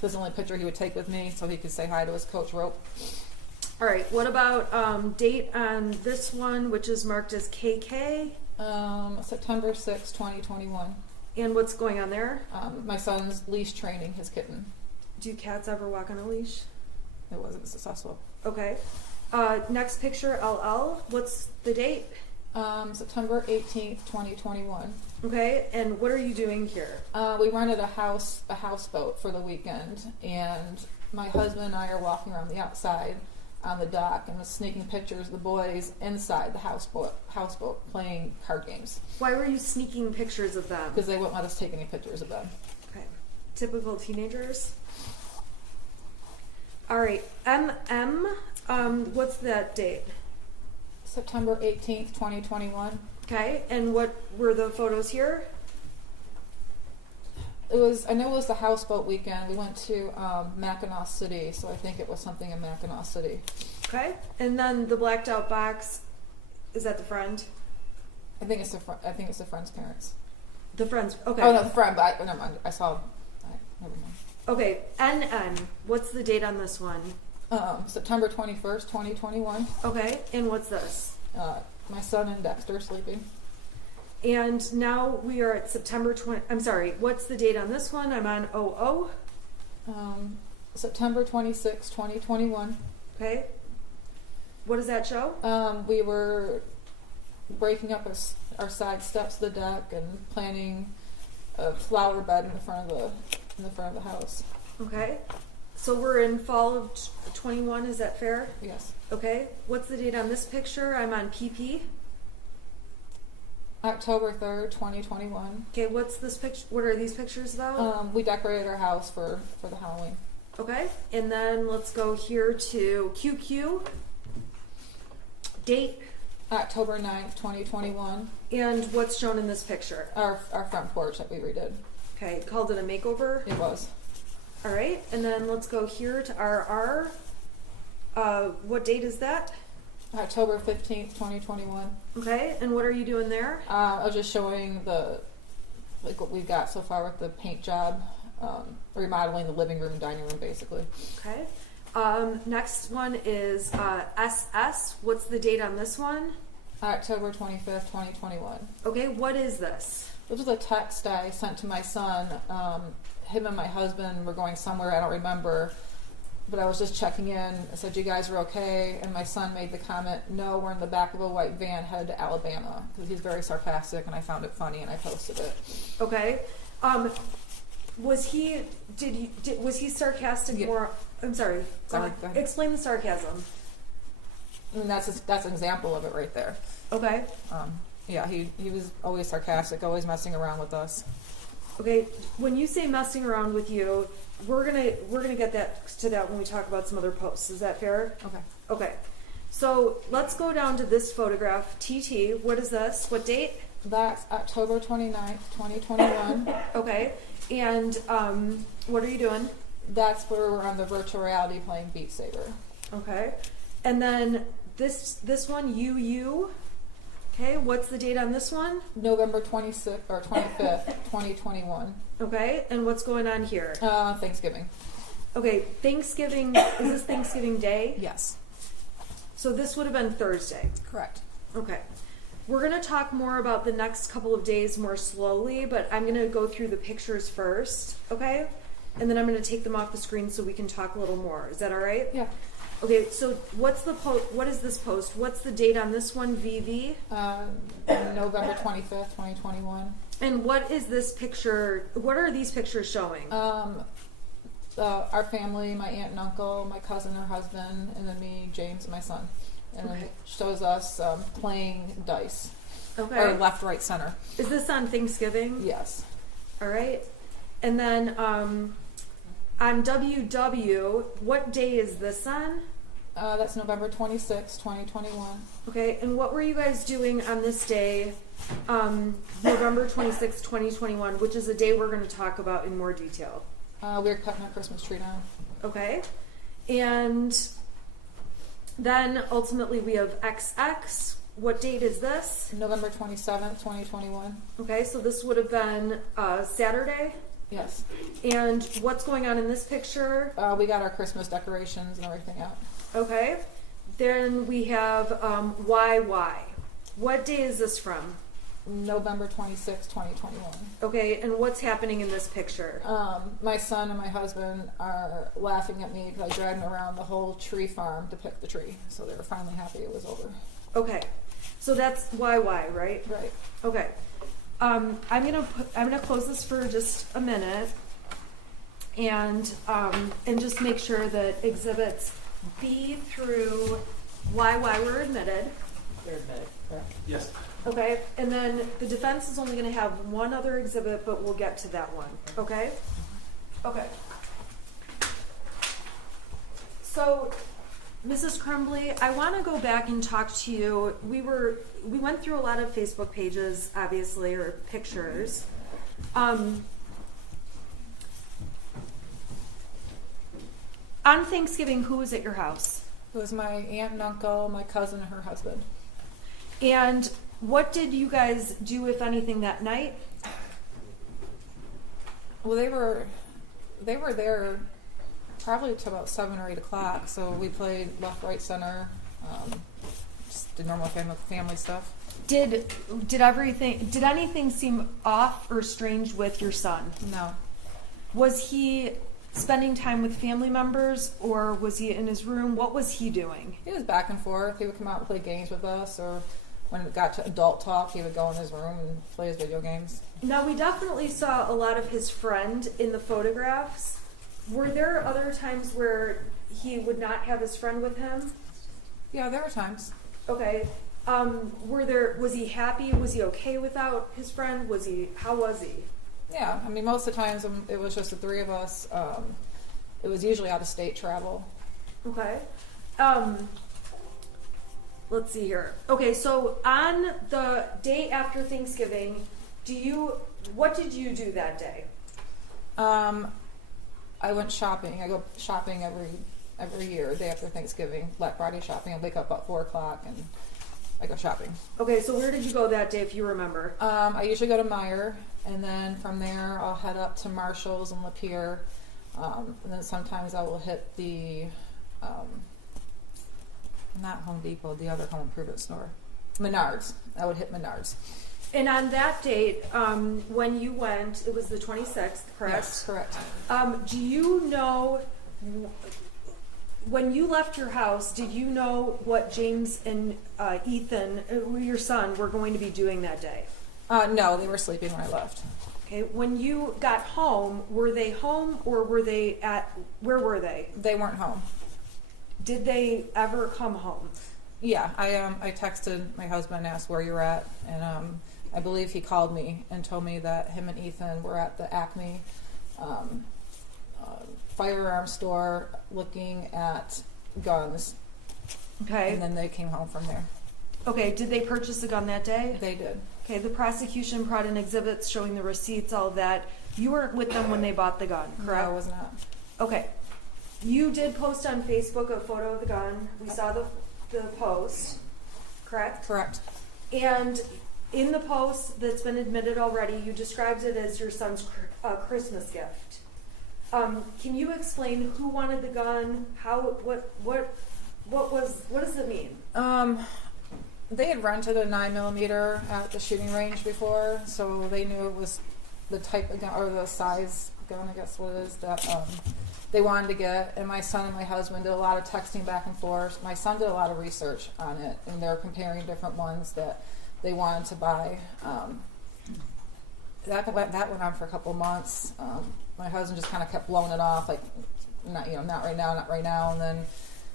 This is the only picture he would take with me, so he could say hi to his coach Rope. All right, what about date on this one, which is marked as KK? September 6th, 2021. And what's going on there? My son's leash training his kitten. Do cats ever walk on a leash? It wasn't successful. Okay. Next picture, LL. What's the date? September 18th, 2021. Okay, and what are you doing here? We rented a houseboat for the weekend, and my husband and I are walking around the outside on the dock and was sneaking pictures of the boys inside the houseboat playing card games. Why were you sneaking pictures of them? Because they wouldn't let us take any pictures of them. Okay. Typical teenagers. All right. MM. What's that date? September 18th, 2021. Okay. And what were the photos here? I know it was the houseboat weekend. We went to Mackinac City, so I think it was something in Mackinac City. Okay. And then the blacked out box, is that the friend? I think it's the friend's parents. The friend's, okay. Oh no, the friend. But never mind. Never mind. Okay. NN. What's the date on this one? September 21st, 2021. Okay. And what's this? My son and Dexter sleeping. And now we are at September 20. I'm sorry. What's the date on this one? I'm on 00. September 26th, 2021. Okay. What does that show? We were breaking up our side steps of the deck and planting a flower bed in the front of the house. Okay. So we're in fall of 21. Is that fair? Yes. Okay. What's the date on this picture? I'm on PP. October 3rd, 2021. Okay. What's this picture? What are these pictures about? We decorated our house for the Halloween. Okay. And then let's go here to QQ. Date. October 9th, 2021. And what's shown in this picture? Our front porch that we redid. Okay. Called it a makeover. It was. All right, and then let's go here to RR. What date is that? October 15th, 2021. Okay, and what are you doing there? I was just showing what we've got so far with the paint job, remodeling the living room and dining room, basically. Okay. Next one is SS. What's the date on this one? October 25th, 2021. Okay, what is this? This was a text I sent to my son. Him and my husband were going somewhere, I don't remember, but I was just checking in. I said, you guys are okay? And my son made the comment, no, we're in the back of a white van headed to Alabama, because he's very sarcastic, and I found it funny, and I posted it. Okay. Was he sarcastic Yeah. more? I'm sorry. Sorry, go ahead. Explain the sarcasm. I mean, that's an example of it right there. Okay. Yeah, he was always sarcastic, always messing around with us. Okay. When you say messing around with you, we're gonna get to that when we talk about some other posts. Is that fair? Okay. Okay. So let's go down to this photograph. TT. What is this? What date? That's October 29th, 2021. Okay. And what are you doing? That's where we're on the virtual reality playing Beat Saber. Okay. And then this one, UU. Okay. What's the date on this one? November 26th or 25th, 2021. Okay. And what's going on here? Thanksgiving. Okay. Thanksgiving. Is this Thanksgiving Day? Yes. So this would have been Thursday. Correct. Okay. We're going to talk more about the next couple of days more slowly, but I'm going to go through the pictures first, okay? And then I'm going to take them off the screen so we can talk a little more. Is that all right? Yeah. Okay, so what is this post? What's the date on this one, VV? November 25th, 2021. And what is this picture? What are these pictures showing? Our family, my aunt and uncle, my cousin, her husband, and then me, James, and my son. And then Okay. it shows us playing dice. Okay. Or left, right, center. Is this on Thanksgiving? Yes. All right. And then on WW, what day is this on? That's November 26th, 2021. Okay, and what were you guys doing on this day, November 26th, 2021, which is a day we're going to talk about in more detail? We were cutting our Christmas tree down. Okay, and then ultimately we have XX. What date is this? November 27th, 2021. Okay, so this would have been Saturday. Yes. And what's going on in this picture? We got our Christmas decorations and everything out. Okay, then we have YY. What day is this from? November 26th, 2021. Okay, and what's happening in this picture? My son and my husband are laughing at me because I dragged them around the whole tree farm to pick the tree. So they were finally happy it was over. Okay, so that's YY, right? Right. Okay. I'm gonna close this for just a minute, and just make sure that exhibits B through YY were admitted. They're admitted, correct? Yes. Okay, and then the defense is only going to have one other exhibit, but we'll get to that one. Okay? Okay. So, Mrs. Crumbley, I want to go back and talk to you. We went through a lot of Facebook pages, obviously, or pictures. On Thanksgiving, who was at your house? It was my aunt and uncle, my cousin, and her husband. And what did you guys do, if anything, that night? Well, they were there probably to about 7 or 8 o'clock. So we played left, right, center, just the normal family stuff. Did anything seem off or strange with your son? No. Was he spending time with family members, or was he in his room? What was he doing? He was back and forth. He would come out and play games with us, or when it got to adult talk, he would go in his room and play his video games. Now, we definitely saw a lot of his friend in the photographs. Were there other times where he would not have his friend with him? Yeah, there were times. Okay. Was he happy? Was he okay without his friend? How was he? Yeah, I mean, most of the times it was just the three of us. It was usually out of state travel. Okay. Let's see here. Okay, so on the day after Thanksgiving, what did you do that day? I went shopping. I go shopping every year, day after Thanksgiving, Black Friday shopping. I wake up at 4 o'clock and I go shopping. Okay, so where did you go that day, if you remember? I usually go to Meijer, and then from there I'll head up to Marshall's and Lapeer, and then sometimes I will hit the not Home Depot, the other home improvement store, Menards. I would hit Menards. And on that date, when you went, it was the 26th, correct? Yes, correct. Do you know, when you left your house, did you know what James and Ethan, your son, were going to be doing that day? No, they were sleeping when I left. Okay, when you got home, were they home or were they where were they? They weren't home. Did they ever come home? Yeah, I texted my husband and asked where you're at, and I believe he called me and told me that him and Ethan were at the Acme firearm store looking at guns, Okay. and then they came home from there. Okay, did they purchase a gun that day? They did. Okay, the prosecution brought in exhibits showing the receipts, all of that. You weren't with them when they bought the gun, correct? No, I was not. Okay. You did post on Facebook a photo of the gun. We saw the post, correct? Correct. And in the post that's been admitted already, you described it as your son's Christmas gift. Can you explain who wanted the gun? What does it mean? They had rented a 9mm at the shooting range before, so they knew it was the type of gun, or the size gun, I guess what it is, that they wanted to get. And my son and my husband did a lot of texting back and forth. My son did a lot of research on it, and they're comparing different ones that they wanted to buy. That went on for a couple months. My husband just kind of kept blowing it off, like, not right now. And then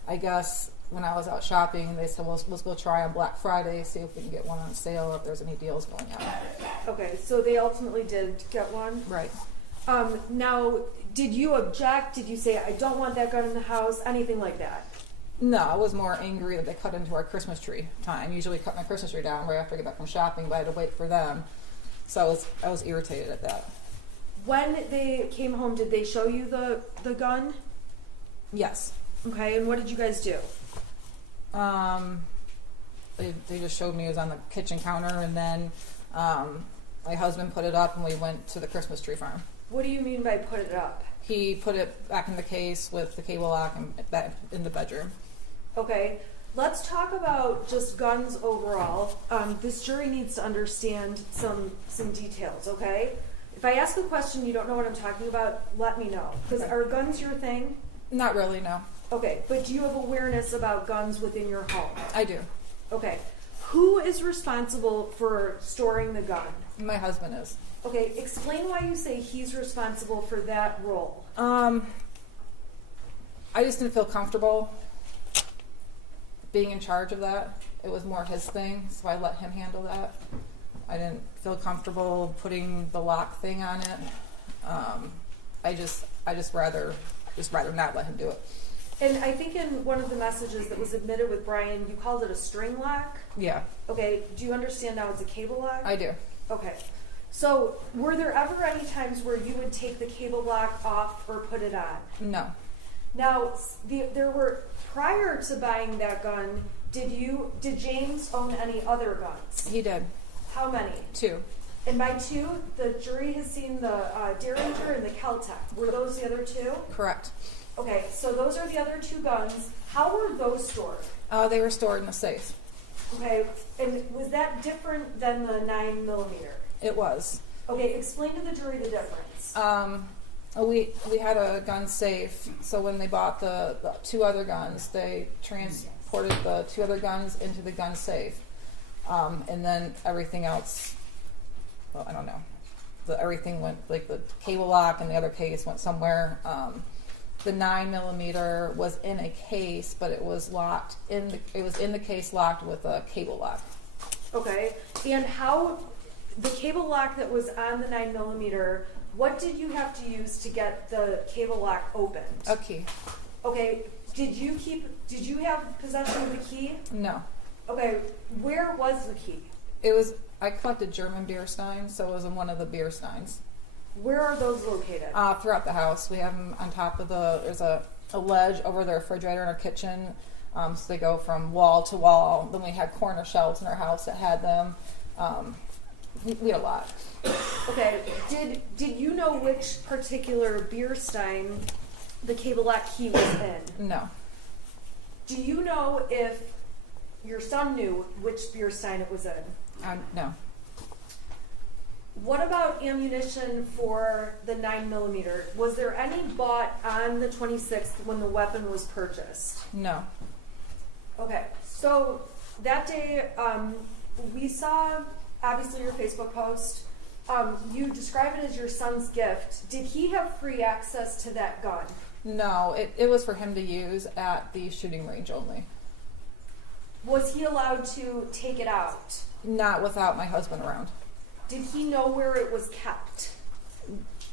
I guess when I was out shopping, they said, well, let's go try on Black Friday, see if we can get one on sale, or if there's any deals going on. Okay, so they ultimately did get one. Right. Now, did you object? Did you say, I don't want that gun in the house? Anything like that? No, I was more angry that they cut into our Christmas tree time. Usually cut my Christmas tree down right after I get back from shopping, but I had to wait for them. So I was irritated at that. When they came home, did they show you the gun? Yes. Okay, and what did you guys do? They just showed me it was on the kitchen counter, and then my husband put it up, and we went to the Christmas tree farm. What do you mean by put it up? He put it back in the case with the cable lock and back in the bedroom. Okay, let's talk about just guns overall. This jury needs to understand some details, okay? If I ask a question you don't know what I'm talking about, let me know. Because Okay. are guns your thing? Not really, no. Okay, but do you have awareness about guns within your home? I do. Okay, who is responsible for storing the gun? My husband is. Okay, explain why you say he's responsible for that role. I just didn't feel comfortable being in charge of that. It was more his thing, so I let him handle that. I didn't feel comfortable putting the lock thing on it. I just rather not let him do it. And I think in one of the messages that was admitted with Brian, you called it a string lock. Yeah, Okay, do you understand now it's a cable lock? I do. Okay. So, were there ever any times where you would take the cable lock off or put it on? No. Now, there were, prior to buying that gun, did James own any other guns? He did. How many? 2. And by 2, the jury has seen the Derringer and the Kel-Tec. Were those the other 2? Correct. Okay, so those are the other 2 guns. How were those stored? They were stored in the safe. Okay, and was that different than the 9mm? It was. Okay, explain to the jury the difference. We had a gun safe, so when they bought the 2 other guns, they transported the 2 other guns into the gun safe, and then everything else. Well, I don't know. Everything went, like the cable lock and the other case went somewhere. The 9mm was in a case, but it was locked it was in the case locked with a cable lock. Okay, and how the cable lock that was on the 9mm, what did you have to use to get the cable lock opened? A key. Okay, did you have possession of the key? No. Okay, where was the key? I collected German beer steins, so it was in one of the beer steins. Where are those located? Throughout the house. We have them on top of there's a ledge over the refrigerator in our kitchen. So they go from wall to wall. Then we had corner shelves in our house that had them. We had a lot. Okay. Did you know which particular beer stein the cable lock key was in? No. Do you know if your son knew which beer stein it was in? No. What about ammunition for the 9mm? Was there any bought on the 26th when the weapon was purchased? No. Okay, so that day, we saw, obviously, your Facebook post. You describe it as your son's gift. Did he have free access to that gun? No. It was for him to use at the shooting range only. Was he allowed to take it out? Not without my husband around. Did he know where it was kept?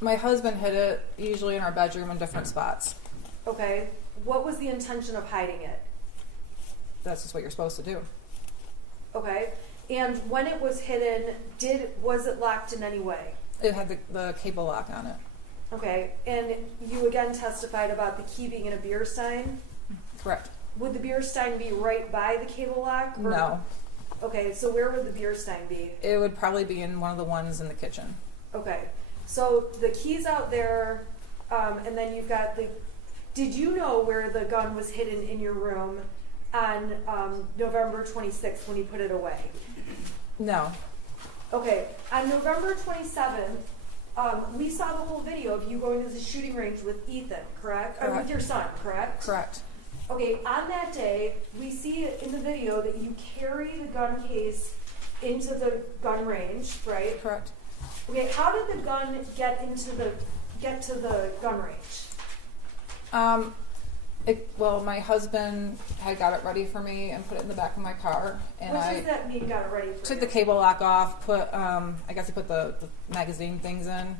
My husband hid it usually in our bedroom in different spots. Okay, what was the intention of hiding it? That's just what you're supposed to do. Okay, and when it was hidden, was it locked in any way? It had the cable lock on it. Okay, and you again testified about the key being in a beer stein. Correct. Would the beer stein be right by the cable lock? Or- No. Okay, so where would the beer stein be? It would probably be in one of the ones in the kitchen. Okay, so the key's out there, and then you've got the. Did you know where the gun was hidden in your room on November 26th when you put it away? No. Okay, on November 27th, we saw the whole video of you going to the shooting range with Ethan, correct? Or with Correct. your son, correct? Correct. Okay, on that day, we see in the video that you carry the gun case into the gun range, right? Correct. Okay, how did the gun get to the gun range? Well, my husband had got it ready for me and put it in the back of my car, and What I does that mean? Got it ready for took you? the cable lock off. Put I guess I put the magazine things in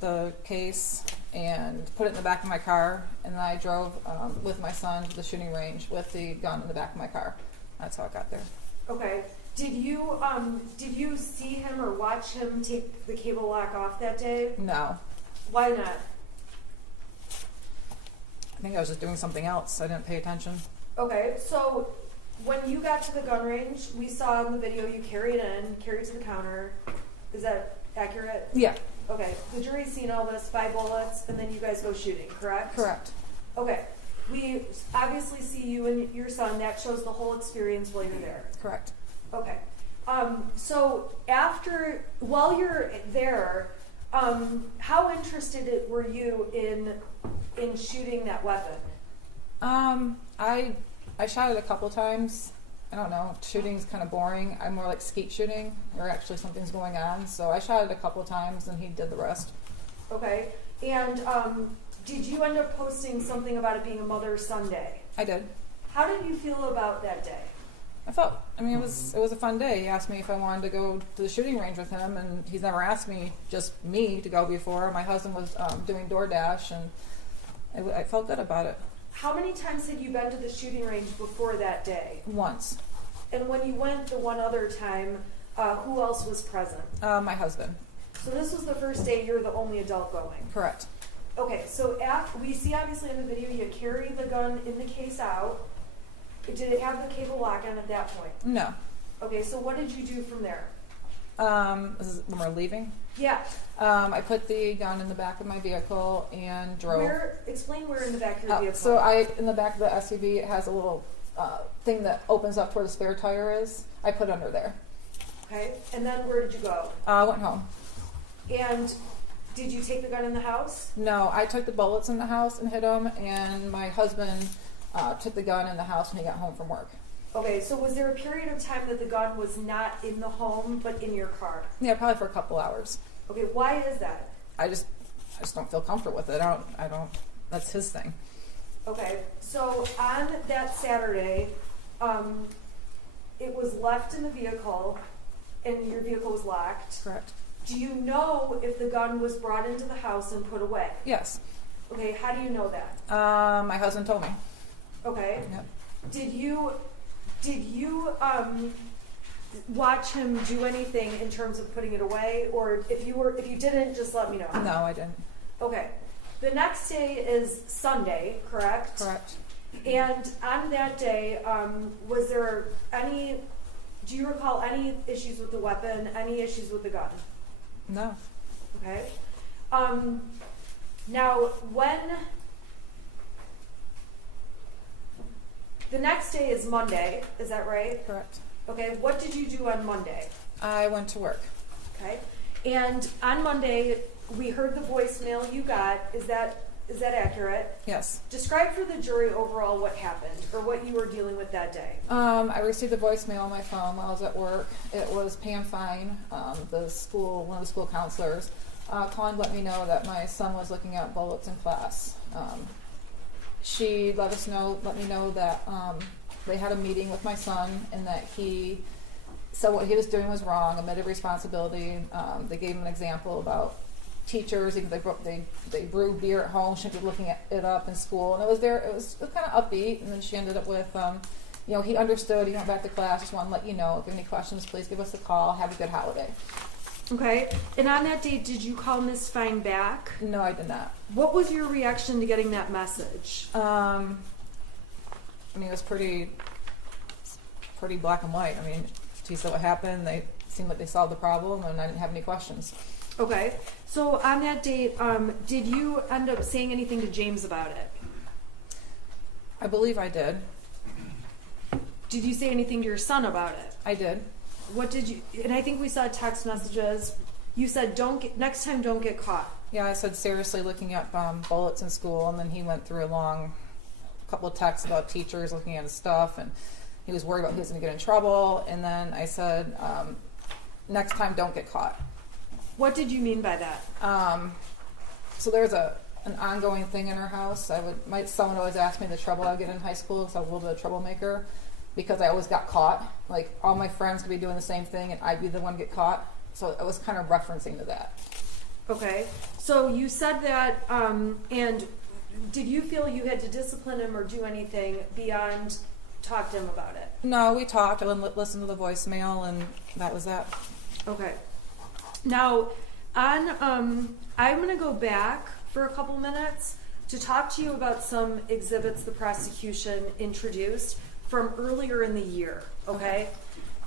the case and put it in the back of my car, and then I drove with my son to the shooting range with the gun in the back of my car. That's how it got there. Okay. Did you see him or watch him take the cable lock off that day? No. Why not? I think I was just doing something else. I didn't pay attention. Okay, so when you got to the gun range, we saw in the video you carry it to the counter. Is that accurate? Yeah. Okay, the jury's seen all this, 5 bullets, and then you guys go shooting, correct? Correct. Okay, we obviously see you and your son. That shows the whole experience while you're there. Correct. Okay, so while you're there, how interested were you in shooting that weapon? I shot it a couple times. I don't know. Shooting's kind of boring. I'm more like skeet shooting, where actually something's going on. So I shot it a couple times, and he did the rest. Okay, and did you end up posting something about it being a Mother's Sunday? I did. How did you feel about that day? It was a fun day. He asked me if I wanted to go to the shooting range with him, and he's never asked just me to go before. My husband was doing DoorDash, and I felt good about it. How many times had you been to the shooting range before that day? Once. And when you went the one other time, who else was present? My husband. So this was the first day you're the only adult going. Correct. Okay, so we see obviously in the video you carry the gun in the case out. Did it have the cable lock on at that point? No. Okay, so what did you do from there? This is when we're leaving. Yeah. I put the gun in the back of my vehicle and drove. Explain where in the back of your vehicle. So in the back of the SUV, it has a little thing that opens up where the spare tire is. I put it under there. Okay, and then where did you go? I went home. And did you take the gun in the house? No, I took the bullets in the house and hid them, and my husband took the gun in the house when he got home from work. Okay, so was there a period of time that the gun was not in the home but in your car? Yeah, probably for a couple hours. Okay, why is that? I just don't feel comfortable with it. I don't. That's his thing. Okay, so on that Saturday, it was left in the vehicle, and your vehicle was locked. Correct. Do you know if the gun was brought into the house and put away? Yes. Okay, how do you know that? My husband told me. Okay. Yep. Did you watch him do anything in terms of putting it away, or if you didn't, just let me know. No, I didn't. Okay. The next day is Sunday, correct? Correct. And on that day, was there any? Do you recall any issues with the weapon? Any issues with the gun? No. Okay. Now, when the next day is Monday, is that right? Correct. Okay. What did you do on Monday? I went to work. Okay. And on Monday, we heard the voicemail you got. Is that accurate? Yes. Describe for the jury overall what happened or what you were dealing with that day. I received a voicemail on my phone while I was at work. It was Pam Fine, one of the school counselors, calling to let me know that my son was looking at bullets in class. She let me know that they had a meeting with my son and that he said what he was doing was wrong, admitted responsibility. They gave him an example about teachers, they brew beer at home, shouldn't be looking it up in school, and it was kind of upbeat. And then she ended up with, he understood, he went back to class, just want to let you know, if you have any questions, please give us a call, have a good holiday. Okay, and on that date, did you call Miss Fine back? No, I did not. What was your reaction to getting that message? I mean, it was pretty black and white. I mean, she said what happened, they seemed like they solved the problem, and I didn't have any questions. Okay, so on that date, did you end up saying anything to James about it? I believe I did. Did you say anything to your son about it? I did. What did you, and I think we saw text messages, you said next time don't get caught. Yeah, I said seriously looking at bullets in school, and then he went through a couple of texts about teachers looking at his stuff, and he was worried about he was going to get in trouble. And then I said, next time don't get caught. What did you mean by that? So there's an ongoing thing in our house. Someone always asked me the trouble I would get in high school because I was a little bit of a troublemaker, because I always got caught. Like, all my friends could be doing the same thing and I'd be the one to get caught. So I was kind of referencing to that. Okay, so you said that, and did you feel you had to discipline him or do anything beyond talk to him about it? No, we talked. I listened to the voicemail, and that was that. Okay. Now, I'm going to go back for a couple minutes to talk to you about some exhibits the prosecution introduced from earlier in the year, okay?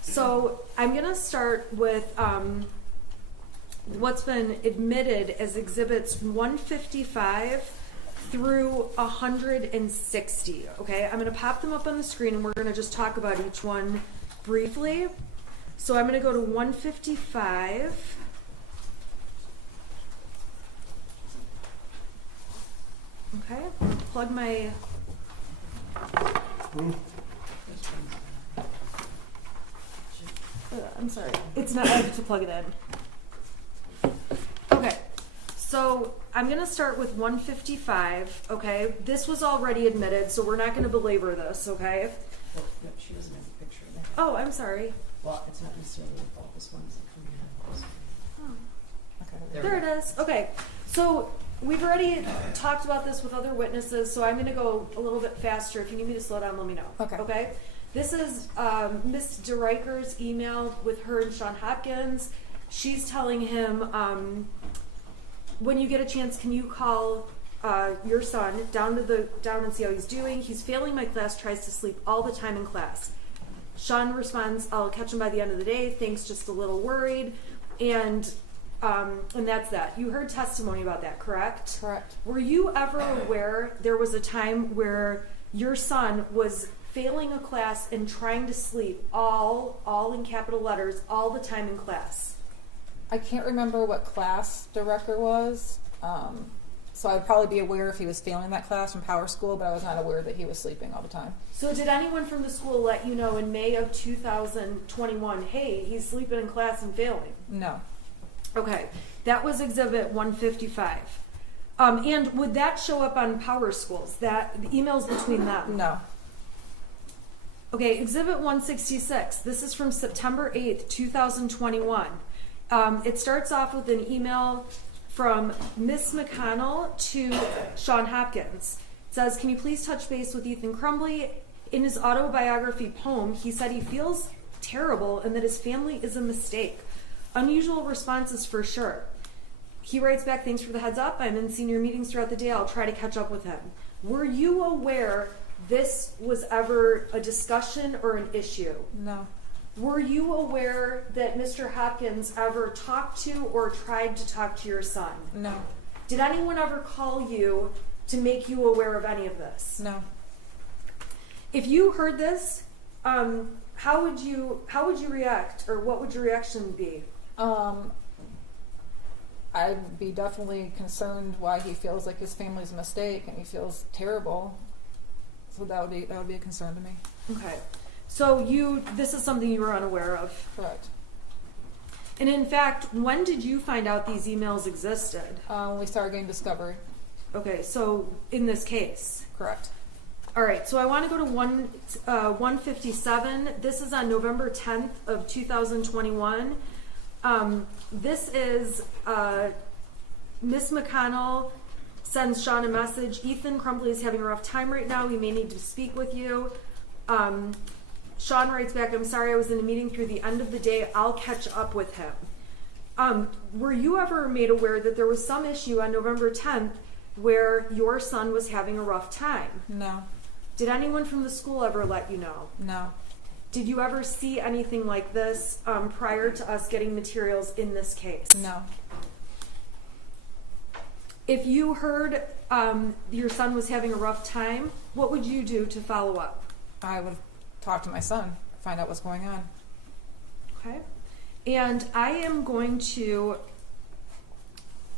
So I'm going to start with what's been admitted as exhibits 155 through 160, okay? I'm going to pop them up on the screen, and we're going to just talk about each one briefly. So I'm going to go to 155. Okay, I'm going to plug my... I'm sorry. It's not, I have to plug it in. Okay, so I'm going to start with 155, okay? This was already admitted, so we're not going to belabor this, okay? Well, no, she doesn't have a picture of that. Oh, I'm sorry. Well, it's not necessarily the fault. This one isn't coming out. Oh. Okay. There it is. Okay, so we've already talked about this with other witnesses, so I'm going to go a little bit faster. If you need me to slow down, let me know. Okay. Okay? This is Miss DeRiker's email with her and Sean Hopkins. She's telling him, when you get a chance, can you call your son down and see how he's doing? He's failing my class, tries to sleep all the time in class. Sean responds, I'll catch him by the end of the day. Thanks, just a little worried. And that's that. You heard testimony about that, correct? Correct. Were you ever aware there was a time where your son was failing a class and trying to sleep all in capital letters all the time in class? I can't remember what class director was, so I'd probably be aware if he was failing that class from Power School, but I was not aware that he was sleeping all the time. So did anyone from the school let you know in May of 2021, hey, he's sleeping in class and failing? No. Okay, that was exhibit 155. And would that show up on Power Schools, the emails between them? No. Okay, exhibit 166. This is from September 8th, 2021. It starts off with an email from Miss McConnell to Sean Hopkins. It says, can you please touch base with Ethan Crumbley? In his autobiography poem, he said he feels terrible and that his family is a mistake. Unusual responses for sure. He writes back, thanks for the heads up. I'm in senior meetings throughout the day. I'll try to catch up with him. Were you aware this was ever a discussion or an issue? No. Were you aware that Mr. Hopkins ever talked to or tried to talk to your son? No. Did anyone ever call you to make you aware of any of this? No. If you heard this, how would you react, or what would your reaction be? I'd be definitely concerned why he feels like his family's a mistake and he feels terrible. So that would be a concern to me. Okay. So this is something you were unaware of. Correct. And in fact, when did you find out these emails existed? When we started getting discovery. Okay, so in this case. Correct. All right, so I want to go to 157. This is on November 10th of 2021. This is Miss McConnell sends Sean a message. Ethan Crumbley is having a rough time right now. We may need to speak with you. Sean writes back, I'm sorry I was in a meeting through the end of the day. I'll catch up with him. Were you ever made aware that there was some issue on November 10th where your son was having a rough time? No. Did anyone from the school ever let you know? No. Did you ever see anything like this prior to us getting materials in this case? No. If you heard your son was having a rough time, what would you do to follow up? I would talk to my son, find out what's going on. Okay. And I am going to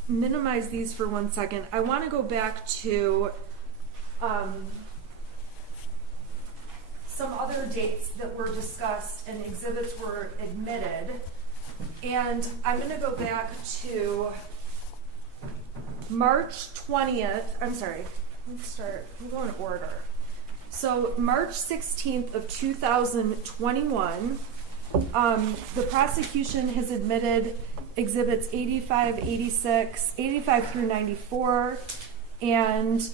minimize these for 1 second. I want to go back to some other dates that were discussed and exhibits were admitted. And I'm going to go back to March 20th. I'm sorry. Let's go in order. So March 16th of 2021, the prosecution has admitted exhibits 85, 86, 85 through 94, and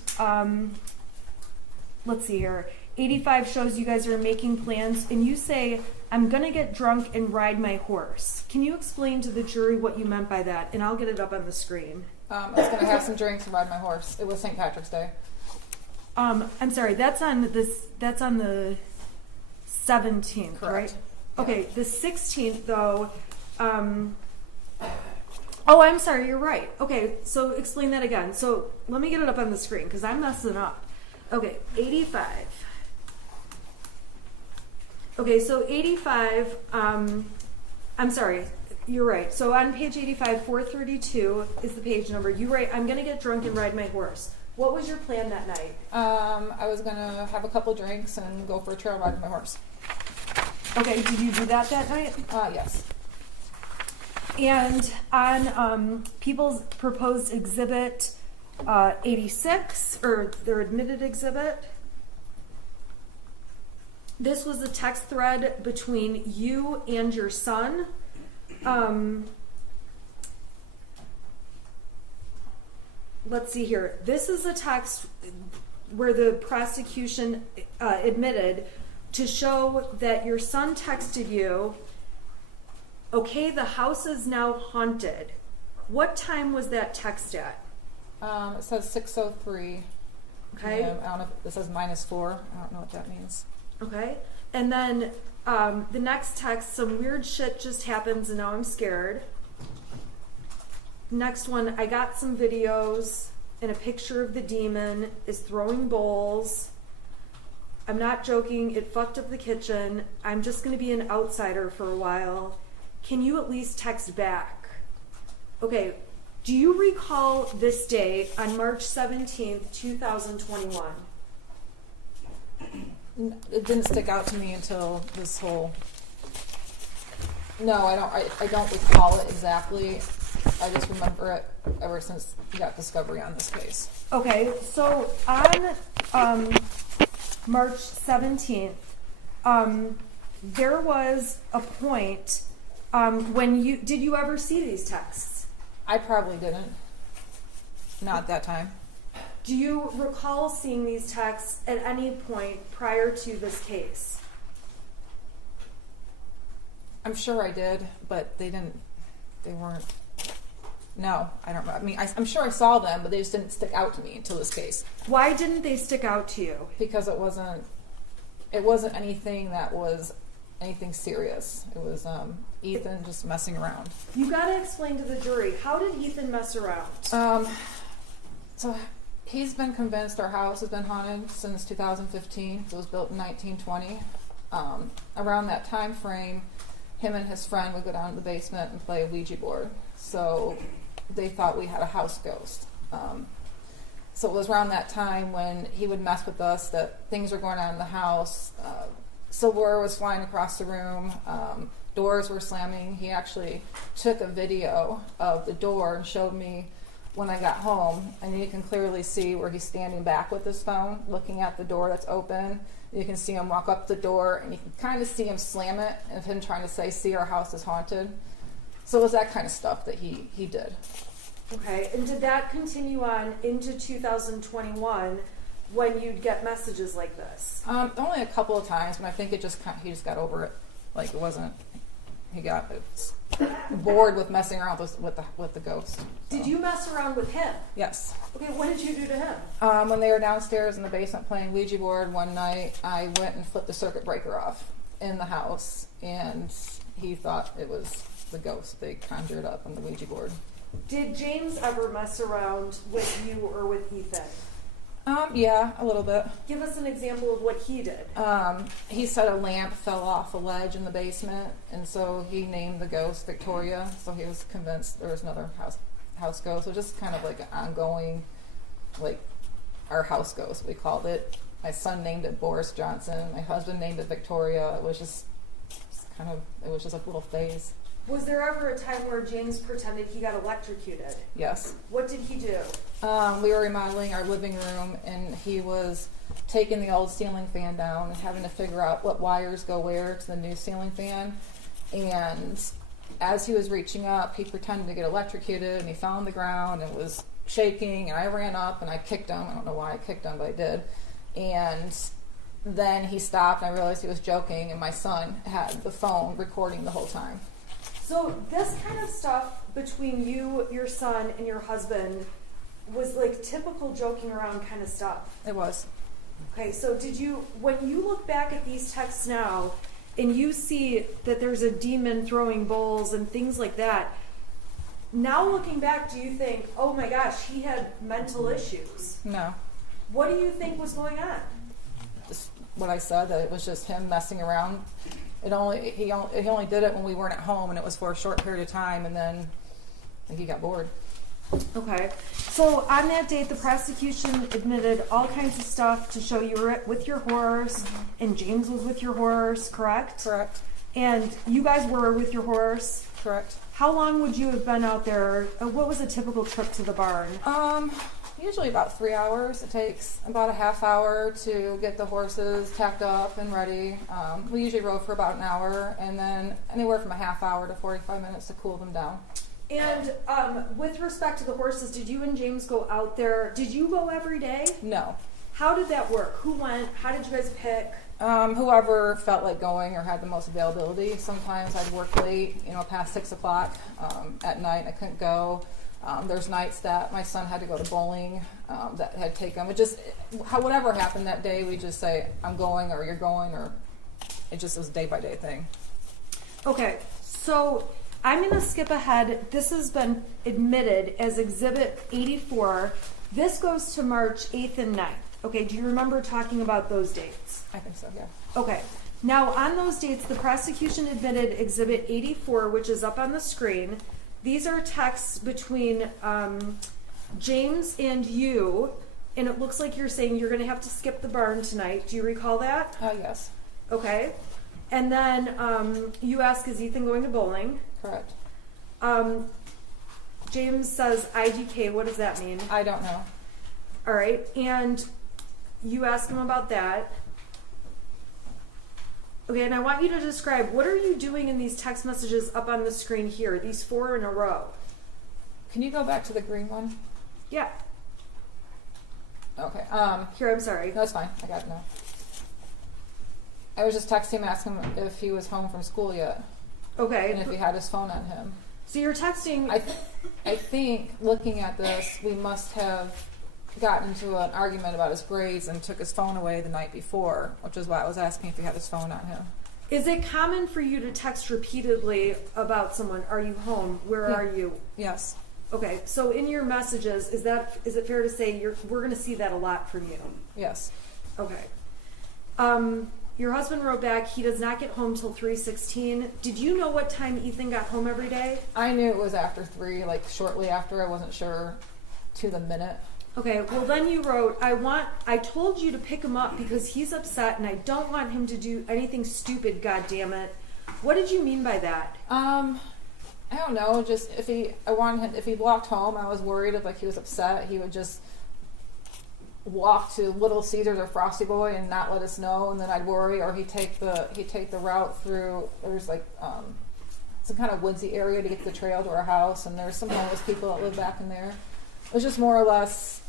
let's see here. 85 shows you guys are making plans, and you say, I'm going to get drunk and ride my horse. Can you explain to the jury what you meant by that? And I'll get it up on the screen. I was going to have some drinks and ride my horse. It was St. Patrick's Day. I'm sorry, that's on the 17th, Correct. right? Yeah. Okay, the 16th though, oh, I'm sorry, you're right. Okay, so explain that again. So let me get it up on the screen because I'm messing up. Okay, 85. Okay, so 85, I'm sorry, you're right. So on page 85, 432 is the page number. You write, I'm going to get drunk and ride my horse. What was your plan that night? I was going to have a couple drinks and go for a trail ride with my horse. Okay, did you do that night? Yes. And on people's proposed exhibit 86, or their admitted exhibit, this was a text thread between you and your son. Let's see here. This is a text where the prosecution admitted to show that your son texted you, okay, the house is now haunted. What time was that text at? It says 6:03. Okay. I don't know if it says -4. I don't know what that means. Okay. And then the next text, some weird shit just happens and now I'm scared. Next one, I got some videos and a picture of the demon is throwing bowls. I'm not joking, it fucked up the kitchen. I'm just going to be an outsider for a while. Can you at least text back? Okay, do you recall this day on March 17th, 2021? It didn't stick out to me until this whole... No, I don't recall it exactly. I just remember it ever since we got discovery on this case. Okay, so on March 17th, there was a point when did you ever see these texts? I probably didn't. Not at that time. Do you recall seeing these texts at any point prior to this case? I'm sure I did, but they weren't. No, I don't. I mean, I'm sure I saw them, but they just didn't stick out to me until this case. Why didn't they stick out to you? Because it wasn't anything that was anything serious. It was Ethan just messing around. You gotta explain to the jury, how did Ethan mess around? So he's been convinced our house has been haunted since 2015. It was built in 1920. Around that time frame, him and his friend would go down to the basement and play a Ouija board. So they thought we had a house ghost. So it was around that time when he would mess with us that things were going on in the house. Silverware was flying across the room. Doors were slamming. He actually took a video of the door and showed me when I got home. And you can clearly see where he's standing back with his phone, looking at the door that's open. You can see him walk up the door, and you can kind of see him slam it, and him trying to say, "See, our house is haunted." So it was that kind of stuff that he did. Okay, and did that continue on into 2021 when you'd get messages like this? Only a couple of times, but I think he just got over it. Like it wasn't. He got bored with messing around with the ghost. So. Did you mess around with him? Yes. Okay, what did you do to him? When they were downstairs in the basement playing Ouija board one night, I went and flipped the circuit breaker off in the house, and he thought it was the ghost they conjured up on the Ouija board. Did James ever mess around with you or with Ethan? Yeah, a little bit. Give us an example of what he did. He said a lamp fell off a ledge in the basement, and so he named the ghost Victoria. So he was convinced there was another house ghost. So just kind of like an ongoing, like our house ghost, we called it. My son named it Boris Johnson. My husband named it Victoria. It was just a little phase. Was there ever a time where James pretended he got electrocuted? Yes. What did he do? We were remodeling our living room, and he was taking the old ceiling fan down and having to figure out what wires go where to the new ceiling fan. And as he was reaching up, he pretended to get electrocuted, and he fell on the ground and was shaking, and I ran up and I kicked him. I don't know why I kicked him, but I did. And then he stopped, and I realized he was joking, and my son had the phone recording the whole time. So this kind of stuff between you, your son, and your husband was like typical joking around kind of stuff. It was. Okay, so when you look back at these texts now and you see that there's a demon throwing bowls and things like that, now looking back, do you think, oh my gosh, he had mental issues? No. What do you think was going on? Just what I said, that it was just him messing around. He only did it when we weren't at home, and it was for a short period of time, and then I think he got bored. Okay. So on that date, the prosecution admitted all kinds of stuff to show you were with your horse, and James was with your horse, correct? Correct. And you guys were with your horse? Correct. How long would you have been out there? What was a typical trip to the barn? Usually about 3 hours. It takes about a half hour to get the horses tacked up and ready. We usually rode for about an hour, and then anywhere from a half hour to 45 minutes to cool them down. And with respect to the horses, did you and James go out there? Did you go every day? No. How did that work? Who went? How did you guys pick? Whoever felt like going or had the most availability. Sometimes I'd work late, past 6 o'clock at night. I couldn't go. There's nights that my son had to go to bowling that had taken him. Whatever happened that day, we just say, I'm going, or you're going, or it just was a day-by-day thing. Okay, so I'm going to skip ahead. This has been admitted as Exhibit 84. This goes to March 8th and 9th. Okay, do you remember talking about those dates? I think so, yeah. Okay. Now, on those dates, the prosecution admitted Exhibit 84, which is up on the screen. These are texts between James and you, and it looks like you're saying you're going to have to skip the barn tonight. Do you recall that? Yes. Okay. And then you ask, is Ethan going to bowling? Correct. James says IDK. What does that mean? I don't know. All right. And you ask him about that. Okay, and I want you to describe, what are you doing in these text messages up on the screen here, these 4 in a row? Can you go back to the green one? Yeah. Okay. Here, I'm sorry. That's fine. I got it now. I was just texting him, asking him if he was home from school yet. Okay. and if he had his phone on him. So you're texting. I think looking at this, we must have gotten into an argument about his grades and took his phone away the night before, which is why I was asking if he had his phone on him. Is it common for you to text repeatedly about someone? Are you home? Where Yeah. are you? Yes. Okay, so in your messages, is it fair to say we're going to see that a lot from you? Yes. Okay. Your husband wrote back, he does not get home till 3:16. Did you know what time Ethan got home every day? I knew it was after 3, like shortly after. I wasn't sure to the minute. Okay, well then you wrote, I told you to pick him up because he's upset and I don't want him to do anything stupid, God damn it. What did you mean by that? I don't know. Just if he walked home, I was worried if he was upset, he would just walk to Little Caesars or Frosty Boy and not let us know, and then I'd worry, or he'd take the route through. There's some kind of woodsy area to get to the trail to our house, and there's some homeless people that live back in there. It was just more or less.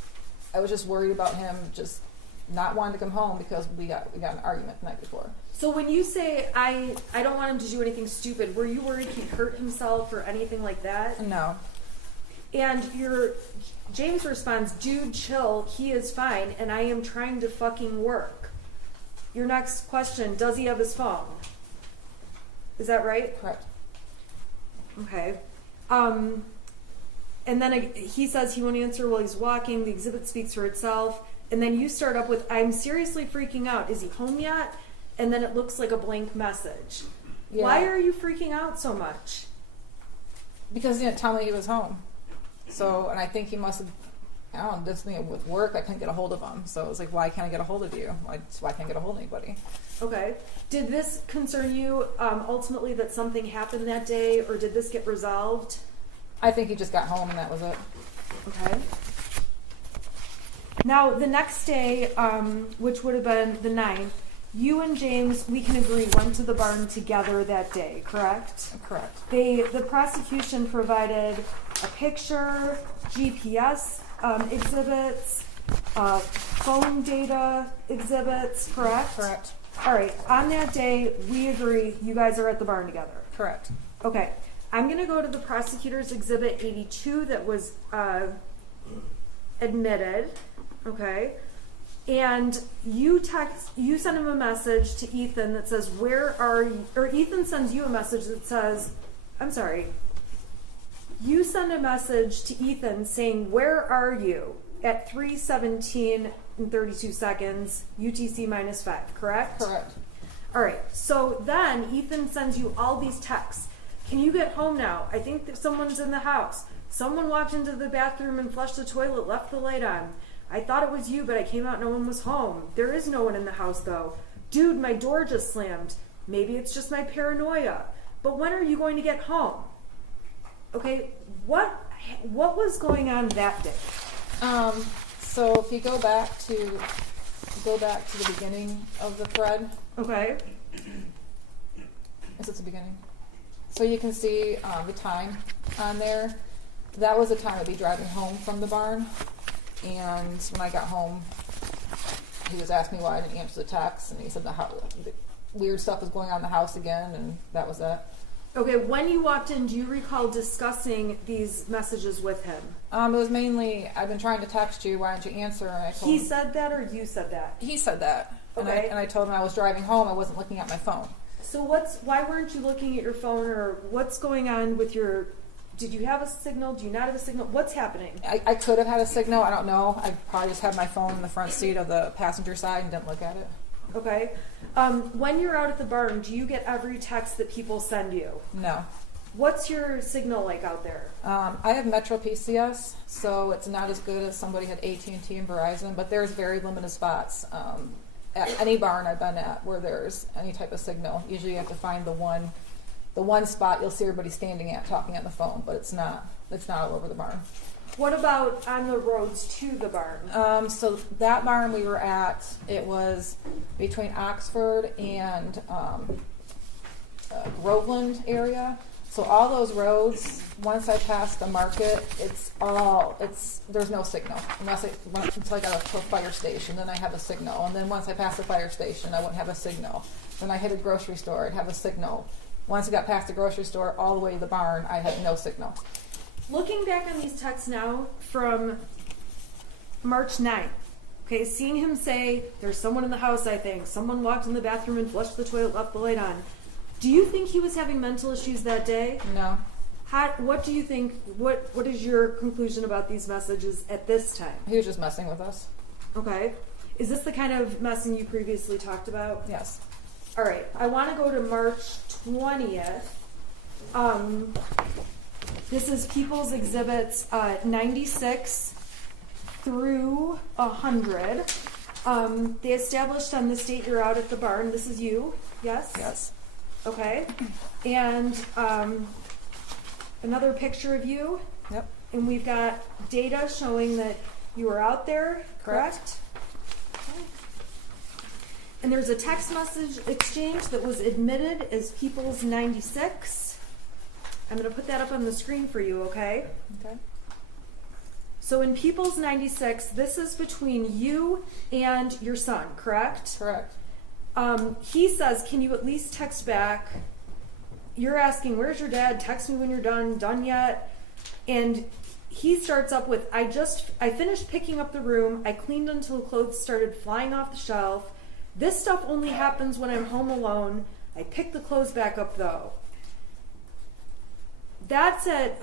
I was just worried about him just not wanting to come home because we got an argument the night before. So when you say I don't want him to do anything stupid, were you worried he'd hurt himself or anything like that? No. And James responds, dude, chill, he is fine, and I am trying to fucking work. Your next question, does he have his phone? Is that right? Correct. Okay. And then he says he won't answer while he's walking. The exhibit speaks for itself. And then you start up with, I'm seriously freaking out. Is he home yet? And then it looks like a blank message. Yeah. Why are you freaking out so much? Because he didn't tell me he was home. So, and I think he must have, I don't know, did something with work. I couldn't get a hold of him. So it was like, why can't I get a hold of you? Why can't I get a hold of anybody? Okay. Did this concern you ultimately that something happened that day, or did this get resolved? I think he just got home and that was it. Okay. Now, the next day, which would have been the 9th, you and James, we can agree, went to the barn together that day, correct? Correct. The prosecution provided a picture, GPS exhibits, phone data exhibits, correct? Correct. All right. On that day, we agree you guys are at the barn together. Correct. Okay. I'm going to go to the prosecutor's exhibit 82 that was admitted. Okay. And you send him a message to Ethan that says, where are you? Or Ethan sends you a message that says, I'm sorry. You send a message to Ethan saying, where are you? At 3:17 and 32 seconds, UTC -5, correct? Correct. All right. So then Ethan sends you all these texts. Can you get home now? I think that someone's in the house. Someone walked into the bathroom and flushed the toilet, left the light on. I thought it was you, but I came out, no one was home. There is no one in the house, though. Dude, my door just slammed. Maybe it's just my paranoia. But when are you going to get home? Okay, what was going on that day? So if you go back to the beginning of the thread, Okay. is it the beginning? So you can see the time on there. That was the time I'd be driving home from the barn. And when I got home, he was asking me why I didn't answer the text, and he said the weird stuff was going on in the house again, and that was that. Okay, when you walked in, do you recall discussing these messages with him? It was mainly, I've been trying to text you, why don't you answer? And I told He him, said that, or you said that? he said that. Okay. And I told him I was driving home, I wasn't looking at my phone. So why weren't you looking at your phone, or what's going on with did you have a signal? Do you not have a signal? What's happening? I could have had a signal, I don't know. I probably just had my phone in the front seat of the passenger side and didn't look at it. Okay. When you're out at the barn, do you get every text that people send you? No. What's your signal like out there? I have Metro PCS, so it's not as good as somebody had AT&T and Verizon, but there's very limited spots at any barn I've been at where there's any type of signal. Usually you have to find the one spot you'll see everybody standing at talking on the phone, but it's not all over the barn. What about on the roads to the barn? So that barn we were at, it was between Oxford and Groveland area. So all those roads, once I passed the market, there's no signal until I got to a fire station. Then I have a signal, and then once I pass the fire station, I wouldn't have a signal. Then I hit a grocery store, I'd have a signal. Once it got past the grocery store all the way to the barn, I had no signal. Looking back on these texts now from March 9th, okay, seeing him say, there's someone in the house, I think. Someone walked in the bathroom and flushed the toilet, left the light on. Do you think he was having mental issues that day? No. What do you think, what is your conclusion about these messages at this time? He was just messing with us. Okay. Is this the kind of messing you previously talked about? Yes. All right. I want to go to March 20th. This is People's Exhibits 96 through 100. They established on this date you're out at the barn. This is you, yes? Yes. Okay. And another picture of you. Yep. And we've got data showing that you were out there, correct? Correct. Okay. And there's a text message exchange that was admitted as People's 96. I'm going to put that up on the screen for you, okay? Okay. So in People's 96, this is between you and your son, correct? Correct. He says, can you at least text back? You're asking, where's your dad? Text me when you're done yet? And he starts up with, I finished picking up the room. I cleaned until clothes started flying off the shelf. This stuff only happens when I'm home alone. I picked the clothes back up though. That's at,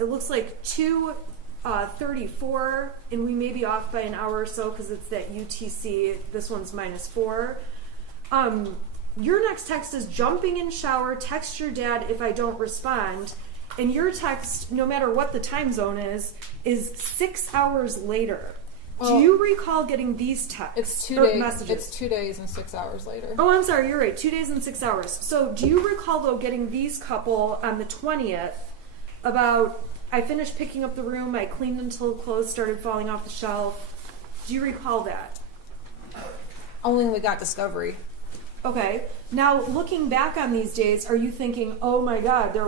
it looks like 2:34, and we may be off by an hour or so because it's that UTC. This one's -4. Your next text is jumping in shower, text your dad if I don't respond. And your text, no matter what the time zone is 6 hours later. Do you recall getting these texts? It's 2 days. Messages? It's 2 days and 6 hours later. Oh, I'm sorry, you're right. 2 days and 6 hours. So do you recall, though, getting these couple on the 20th about, I finished picking up the room, I cleaned until clothes started falling off the shelf? Do you recall that? Only when we got discovery. Okay. Now, looking back on these days, are you thinking, oh my God,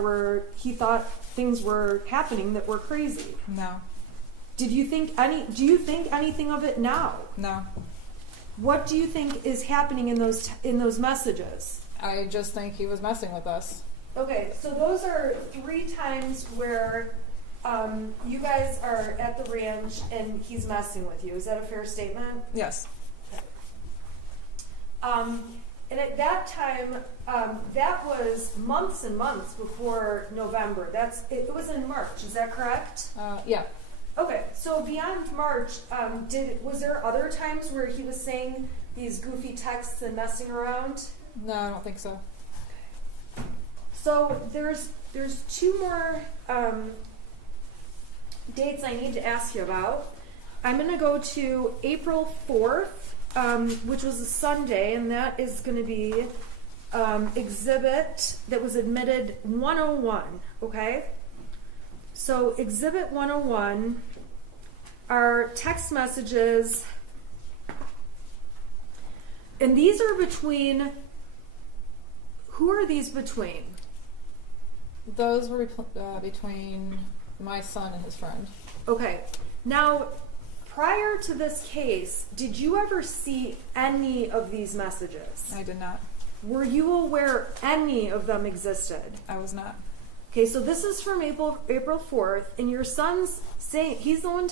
he thought things were happening that were crazy? No. Do you think anything of it now? No. What do you think is happening in those messages? I just think he was messing with us. Okay, so those are 3 times where you guys are at the ranch and he's messing with you. Is that a fair statement? Yes. And at that time, that was months and months before November. It was in March. Is that correct? Yeah. Okay, so beyond March, was there other times where he was saying these goofy texts and messing around? No, I don't think so. So there's 2 more dates I need to ask you about. I'm going to go to April 4th, which was a Sunday, and that is going to be exhibit that was admitted 101, okay? So exhibit 101 are text messages, and these are between, who are these between? Those were between my son and his friend. Okay. Now, prior to this case, did you ever see any of these messages? I did not. Were you aware any of them existed? I was not. Okay, so this is from April 4th, and your son's saying, he's the one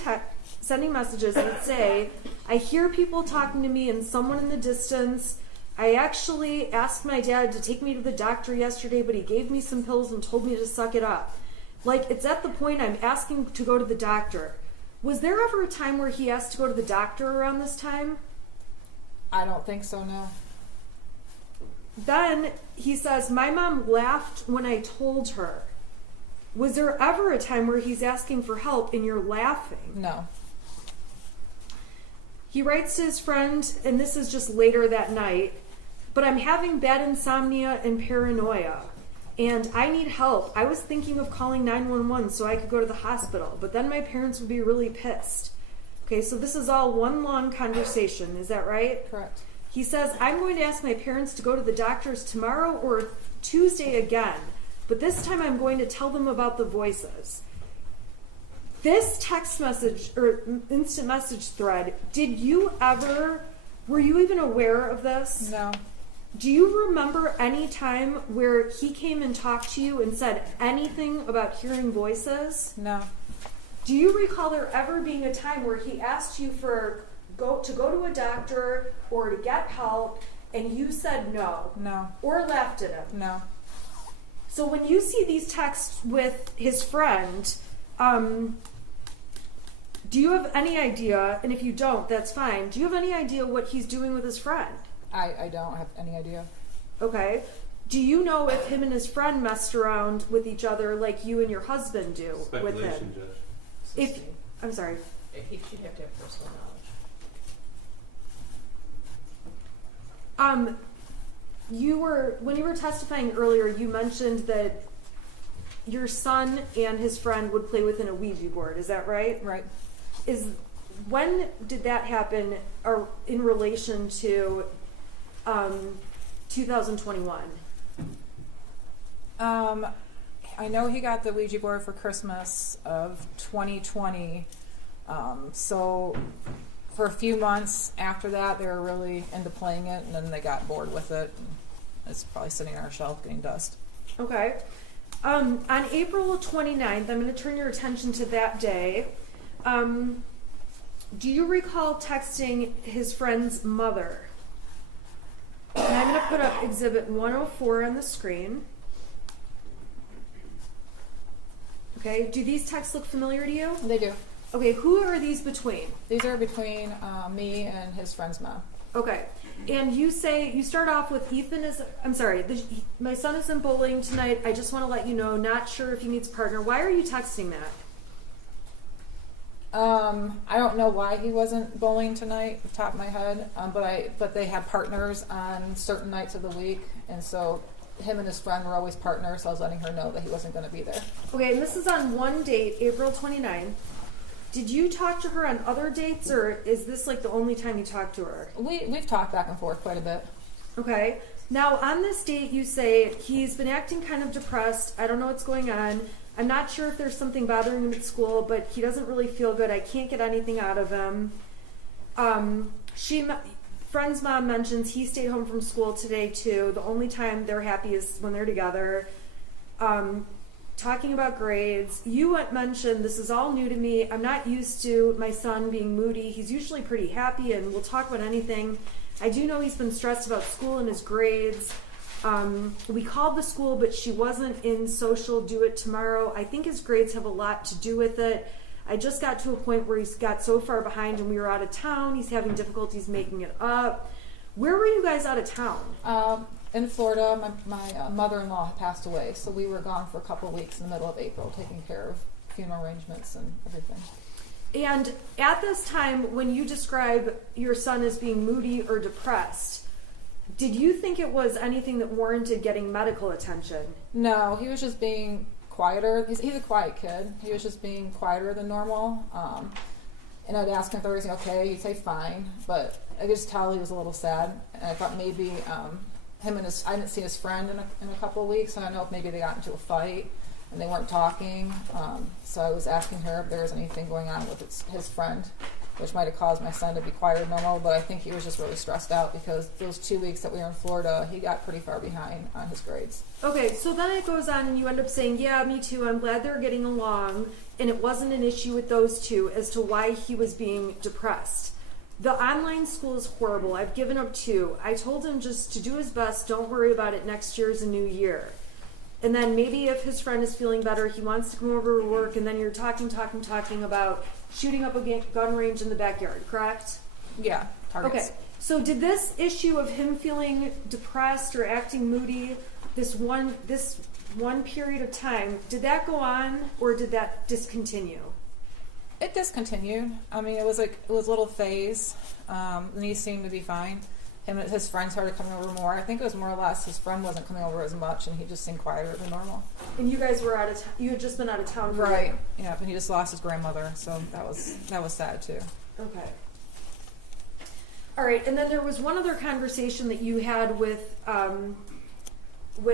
sending messages that say, I hear people talking to me and someone in the distance. I actually asked my dad to take me to the doctor yesterday, but he gave me some pills and told me to suck it up. Like, it's at the point I'm asking to go to the doctor. Was there ever a time where he asked to go to the doctor around this time? I don't think so, no. Then he says, my mom laughed when I told her. Was there ever a time where he's asking for help and you're laughing? No. He writes to his friend, and this is just later that night, but I'm having bad insomnia and paranoia, and I need help. I was thinking of calling 911 so I could go to the hospital, but then my parents would be really pissed. Okay, so this is all one long conversation. Is that right? Correct. He says, I'm going to ask my parents to go to the doctors tomorrow or Tuesday again, but this time I'm going to tell them about the voices. This text message or instant message thread, were you even aware of this? No. Do you remember any time where he came and talked to you and said anything about hearing voices? No. Do you recall there ever being a time where he asked you to go to a doctor or to get help and you said no? No. Or laughed at him? No. So when you see these texts with his friend, do you have any idea, and if you don't, that's fine, do you have any idea what he's doing with his friend? I don't have any idea. Okay. Do you know if him and his friend messed around with each other like you and your husband do with Speculation, him? Judge. If I'm sorry. If you'd have to have personal knowledge. When you were testifying earlier, you mentioned that your son and his friend would play within a Ouija board. Is that right? Right. When did that happen, or in relation to 2021? I know he got the Ouija board for Christmas of 2020. So for a few months after that, they were really into playing it, and then they got bored with it. And it's probably sitting on our shelf getting dust. Okay. On April 29th, I'm going to turn your attention to that day. Do you recall texting his friend's mother? And I'm going to put up Exhibit 104 on the screen. Okay, do these texts look familiar to you? They do. Okay, who are these between? These are between me and his friend's mom. Okay, and you start off with my son is in bowling tonight. I just want to let you know, not sure if he needs a partner. Why are you texting that? I don't know why he wasn't bowling tonight, off the top of my head, but they had partners on certain nights of the week, and so him and his friend were always partners, so I was letting her know that he wasn't going to be there. Okay, and this is on one date, April 29th. Did you talk to her on other dates, or is this like the only time you talked to her? We've talked back and forth quite a bit. Okay. Now, on this date, you say he's been acting kind of depressed. I don't know what's going on. I'm not sure if there's something bothering him at school, but he doesn't really feel good. I can't get anything out of him. Friend's mom mentions he stayed home from school today, too. The only time they're happy is when they're together. Talking about grades. You mentioned, this is all new to me. I'm not used to my son being moody. He's usually pretty happy and will talk about anything. I do know he's been stressed about school and his grades. We called the school, but she wasn't in social. Do it tomorrow. I think his grades have a lot to do with it. I just got to a point where he's got so far behind and we were out of town. He's having difficulties making it up. Where were you guys out of town? In Florida, my mother-in-law had passed away, so we were gone for a couple of weeks in the middle of April, taking care of funeral arrangements and everything. And at this time, when you describe your son as being moody or depressed, did you think it was anything that warranted getting medical attention? No, he was just being quieter. He's a quiet kid. He was just being quieter than normal. And I'd ask him if everything okay. He'd say fine, but I could just tell he was a little sad. And I thought maybe I didn't see his friend in a couple of weeks. I don't know if maybe they got into a fight and they weren't talking. So I was asking her if there was anything going on with his friend, which might have caused my son to be quieter than normal. But I think he was just really stressed out because those 2 weeks that we were in Florida, he got pretty far behind on his grades. Okay, so then it goes on and you end up saying, yeah, me too, I'm glad they're getting along, and it wasn't an issue with those two as to why he was being depressed. The online school is horrible. I've given up too. I told him just to do his best, don't worry about it, next year's a new year. And then maybe if his friend is feeling better, he wants to come over to work, and then you're talking about shooting up a gun range in the backyard, correct? Yeah, targets. Okay, so did this issue of him feeling depressed or acting moody, this one period of time, did that go on or did that discontinue? It discontinued. I mean, it was a little phase, and he seemed to be fine. Him and his friends started coming over more. I think it was more or less his friend wasn't coming over as much, and he just seemed quieter than normal. And you guys were out of town. You had just been out of town, for right? Yeah, and he just lost his grandmother, so that was sad too. Okay. All right, and then there was one other conversation that you had with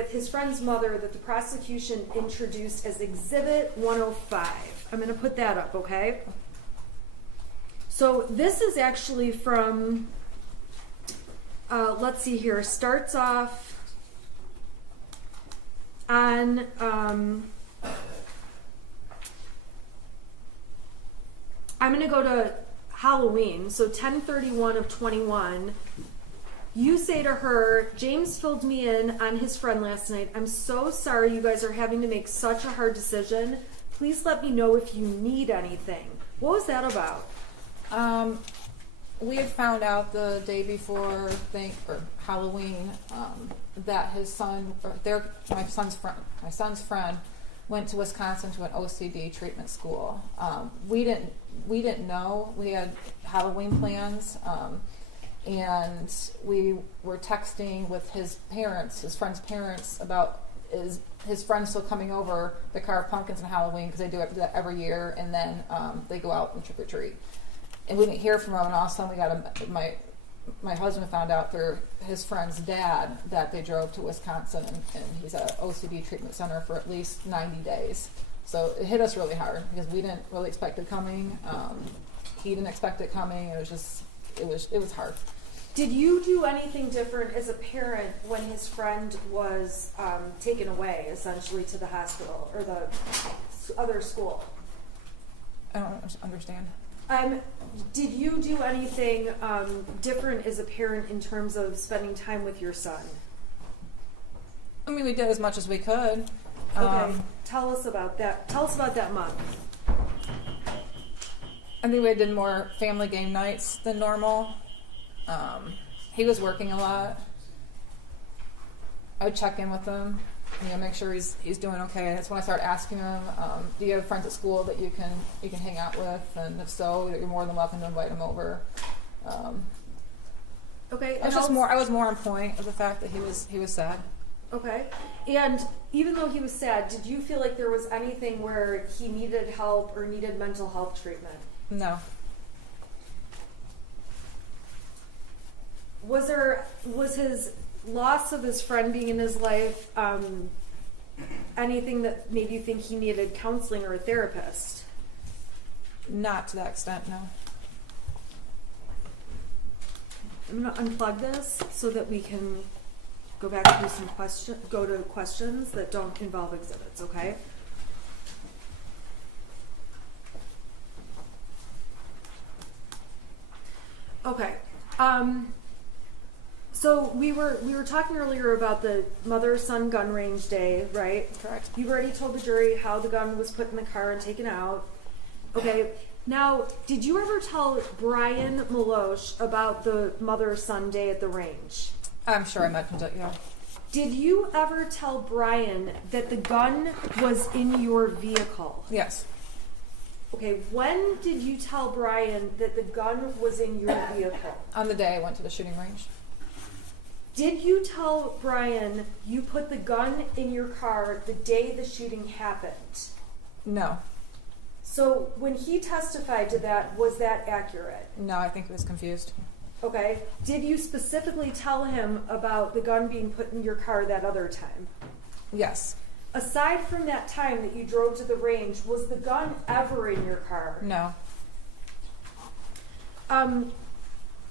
his friend's mother that the prosecution introduced as Exhibit 105. I'm going to put that up, okay? So this is actually from let's see here. Starts off on I'm gonna go to Halloween, so 10/31 of 21. You say to her, James filled me in on his friend last night. I'm so sorry you guys are having to make such a hard decision. Please let me know if you need anything. What was that about? We had found out the day before Halloween that his son, my son's friend, went to Wisconsin to an OCD treatment school. We didn't know. We had Halloween plans, and we were texting with his friend's parents about his friend still coming over to carve pumpkins on Halloween because they do that every year, and then they go out and trick or treat. And we didn't hear from him, and all of a sudden we got my husband found out through his friend's dad that they drove to Wisconsin, and he's at an OCD treatment center for at least 90 days. So it hit us really hard because we didn't really expect it coming. He didn't expect it coming. It was hard. Did you do anything different as a parent when his friend was taken away, essentially, to the hospital or the other school? I don't understand. Did you do anything different as a parent in terms of spending time with your son? I mean, we did as much as we could. Okay, tell us about that. Tell us about that month. I think we did more family game nights than normal. He was working a lot. I would check in with him, make sure he's doing okay. That's when I started asking him, do you have friends at school that you can hang out with? And if so, you're more than welcome to invite him over. Okay. I was more on point of the fact that he was sad. Okay. And even though he was sad, did you feel like there was anything where he needed help or needed mental health treatment? No. Was his loss of his friend being in his life anything that made you think he needed counseling or a therapist? Not to that extent, no. I'm going to unplug this so that we can go back to go to questions that don't involve exhibits, okay? Okay. So we were talking earlier about the mother-son gun range day, right? Correct. You've already told the jury how the gun was put in the car and taken out. Okay. Now, did you ever tell Brian Maloche about the mother-son day at the range? I'm sure I mentioned it, yeah. Did you ever tell Brian that the gun was in your vehicle? Yes. Okay, when did you tell Brian that the gun was in your vehicle? On the day I went to the shooting range. Did you tell Brian you put the gun in your car the day the shooting happened? No. So when he testified to that, was that accurate? No, I think he was confused. Okay. Did you specifically tell him about the gun being put in your car that other time? Yes. Aside from that time that you drove to the range, was the gun ever in your car? No.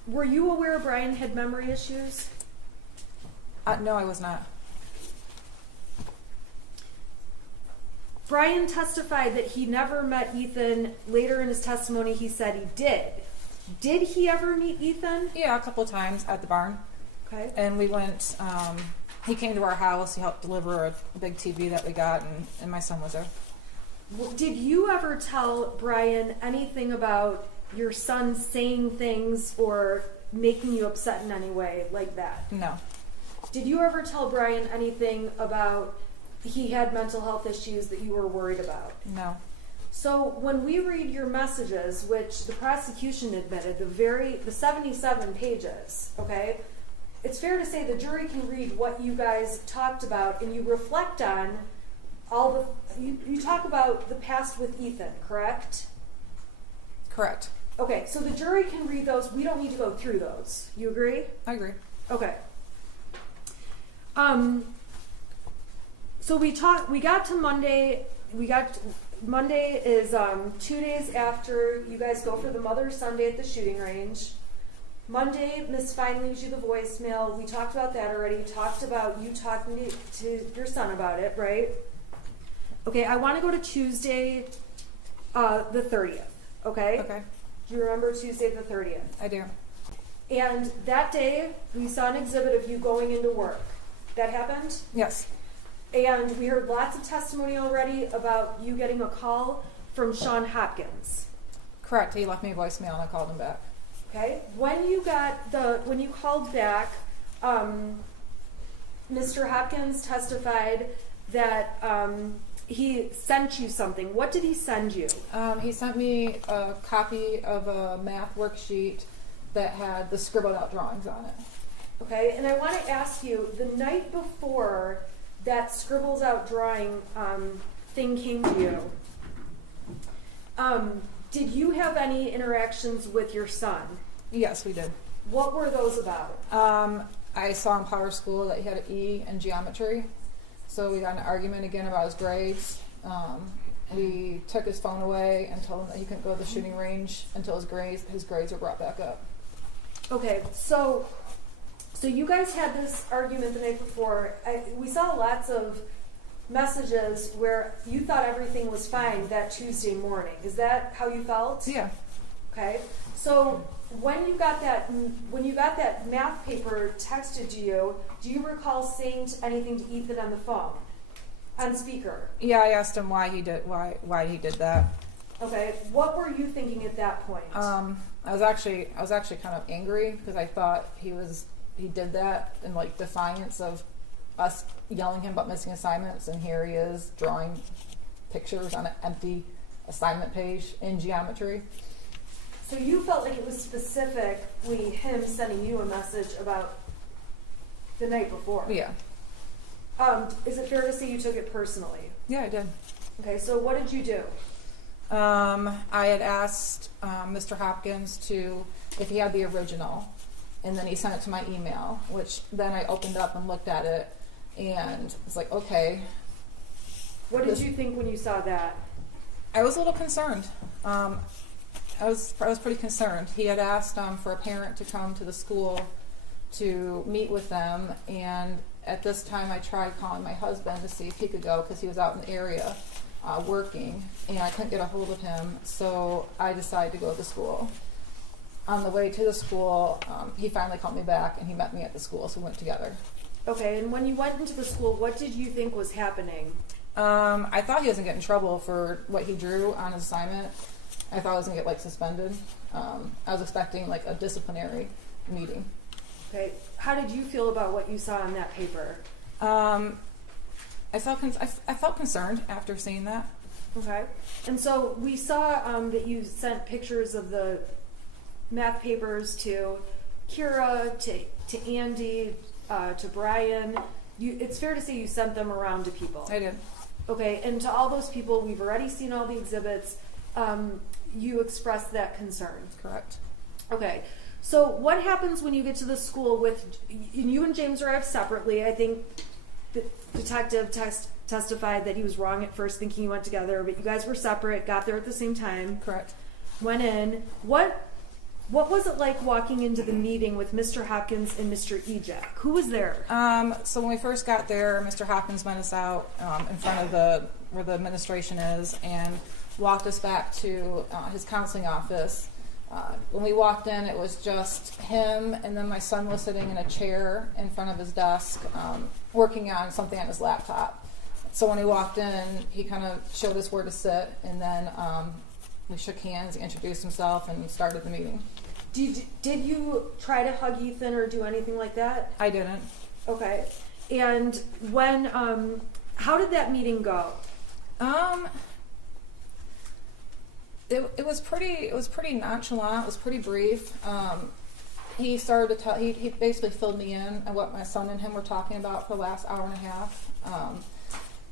Were you aware Brian had memory issues? No, I was not. Brian testified that he never met Ethan. Later in his testimony, he said he did. Did he ever meet Ethan? Yeah, a couple of times at the barn. Okay. And we went, he came to our house, he helped deliver a big TV that we got, and my son was there. Did you ever tell Brian anything about your son saying things or making you upset in any way like that? No. Did you ever tell Brian anything about he had mental health issues that you were worried about? No. So when we read your messages, which the prosecution admitted, the 77 pages, okay, it's fair to say the jury can read what you guys talked about and you reflect on you talk about the past with Ethan, correct? Correct. Okay, so the jury can read those. We don't need to go through those. You agree? I agree. Okay. So we got to Monday. Monday is 2 days after you guys go for the Mother's Sunday at the shooting range. Monday, Miss Fine leaves you the voicemail. We talked about that already. Talked about you talking to your son about it, right? Okay, I want to go to Tuesday, the 30th. Okay? Okay, Do you remember Tuesday the 30th? I do. And that day, we saw an exhibit of you going into work. That happened? Yes. And we heard lots of testimony already about you getting a call from Sean Hopkins. Correct. He left me a voicemail and I called him back. Okay? When you called back, Mr. Hopkins testified that he sent you something. What did he send you? He sent me a copy of a math worksheet that had the scribbled out drawings on it. Okay, and I want to ask you, the night before that scribbles out drawing thing came to you, did you have any interactions with your son? Yes, we did. What were those about? I saw in Power School that he had an E in geometry, so we got in an argument again about his grades. We took his phone away and told him that he couldn't go to the shooting range until his grades were brought back up. Okay, so you guys had this argument the night before. We saw lots of messages where you thought everything was fine that Tuesday morning. Is that how you felt? Yeah. Okay. So when you got that math paper texted to you, do you recall saying anything to Ethan on the phone, on speaker? Yeah, I asked him why he did that. Okay. What were you thinking at that point? I was actually kind of angry because I thought he did that in like defiance of us yelling him about missing assignments, and here he is drawing pictures on an empty assignment page in geometry. So you felt like it was specifically him sending you a message about the night before? Yeah. Is it fair to say you took it personally? Yeah, I did. Okay, so what did you do? I had asked Mr. Hopkins if he had the original, and then he sent it to my email, which then I opened up and looked at it, and was like, okay. What did you think when you saw that? I was a little concerned. I was pretty concerned. He had asked for a parent to come to the school to meet with them, and at this time I tried calling my husband to see if he could go because he was out in the area working, and I couldn't get a hold of him, so I decided to go to the school. On the way to the school, he finally called me back, and he met me at the school, so we went together. Okay, and when you went into the school, what did you think was happening? I thought he was going to get in trouble for what he drew on his assignment. I thought I was going to get suspended. I was expecting a disciplinary meeting. Okay, how did you feel about what you saw on that paper? I felt concerned after seeing that. Okay, and so we saw that you sent pictures of the math papers to Kira, to Andy, to Brian. It's fair to say you sent them around to people. I did. Okay, and to all those people, we've already seen all the exhibits. You expressed that concern. Correct. Okay, so what happens when you get to the school with you and James arrived separately? I think the detective testified that he was wrong at first, thinking you went together, but you guys were separate. Got there at the same time. Correct. Went in. What was it like walking into the meeting with Mr. Hopkins and Mr. Ejak? Who was there? So when we first got there, Mr. Hopkins met us out in front of where the administration is and walked us back to his counseling office. When we walked in, it was just him, and then my son was sitting in a chair in front of his desk working on something on his laptop. So when he walked in, he kind of showed us where to sit, and then we shook hands, he introduced himself, and started the meeting. Did you try to hug Ethan or do anything like that? I didn't. Okay. And when, how did that meeting go? It was pretty nonchalant. It was pretty brief. He started to tell. He basically filled me in on what my son and him were talking about for the last hour and a half.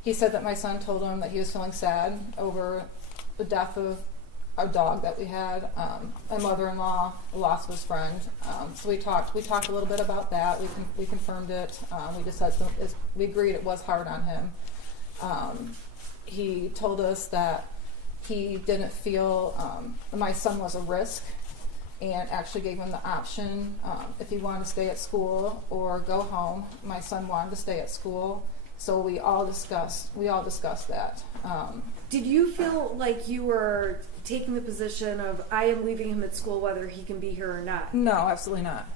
He said that my son told him that he was feeling sad over the death of a dog that we had. My mother-in-law, the loss of his friend. So we talked a little bit about that. We confirmed it. We just said we agreed it was hard on him. He told us that he didn't feel my son was a risk, and actually gave him the option if he wanted to stay at school or go home. My son wanted to stay at school, so we all discussed that. Did you feel like you were taking the position of, I am leaving him at school whether he can be here or not? No, absolutely not.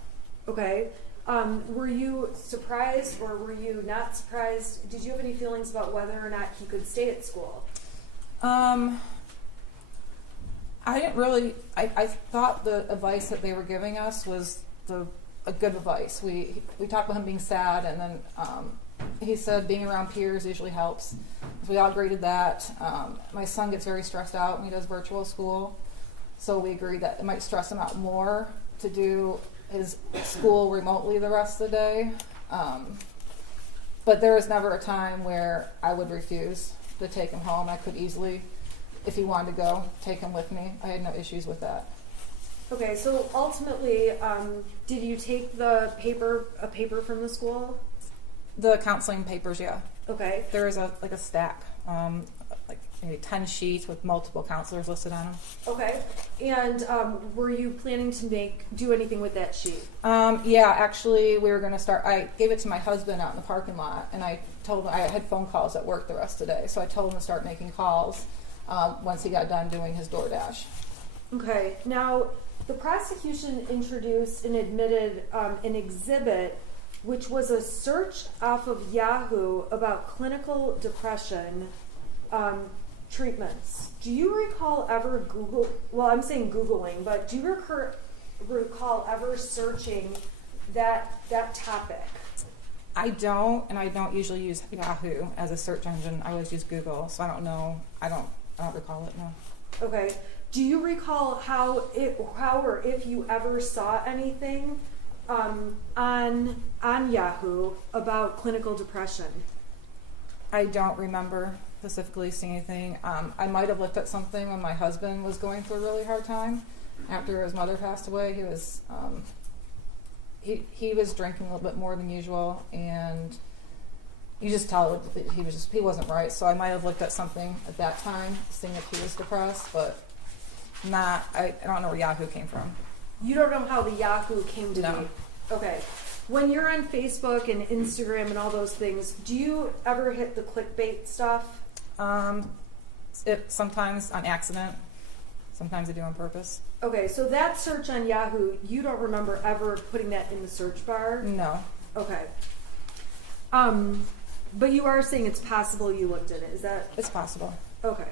Okay. Were you surprised or were you not surprised? Did you have any feelings about whether or not he could stay at school? I didn't really. I thought the advice that they were giving us was a good advice. We talked about him being sad, and then he said being around peers usually helps. So we all agreed to that. My son gets very stressed out when he does virtual school, so we agreed that it might stress him out more to do his school remotely the rest of the day. But there was never a time where I would refuse to take him home. I could easily, if he wanted to go, take him with me. I had no issues with that. Okay, so ultimately, did you take a paper from the school? The counseling papers, yeah. Okay. There is a stack, like maybe 10 sheets with multiple counselors listed on them. Okay. And were you planning to do anything with that sheet? Yeah, actually, we were going to start. I gave it to my husband out in the parking lot, and I told him I had phone calls at work the rest of the day, so I told him to start making calls once he got done doing his DoorDash. Okay. Now, the prosecution introduced and admitted an exhibit, which was a search off of Yahoo about clinical depression treatments. Do you recall ever Googling, but do you recall ever searching that topic? I don't, and I don't usually use Yahoo as a search engine. I always use Google, so I don't know. I don't recall it, no. Okay. Do you recall how or if you ever saw anything on Yahoo about clinical depression? I don't remember specifically seeing anything. I might have looked at something when my husband was going through a really hard time after his mother passed away. He was he was drinking a little bit more than usual, and you just tell that he wasn't right. So I might have looked at something at that time, seeing if he was depressed, but not. I don't know where Yahoo came from. You don't know how the Yahoo came to No. be? Okay. When you're on Facebook and Instagram and all those things, do you ever hit the clickbait stuff? Sometimes on accident. Sometimes I do on purpose. Okay, so that search on Yahoo, you don't remember ever putting that in the search bar? No. Okay. But you are saying it's possible you looked at it. Is that? It's possible. Okay.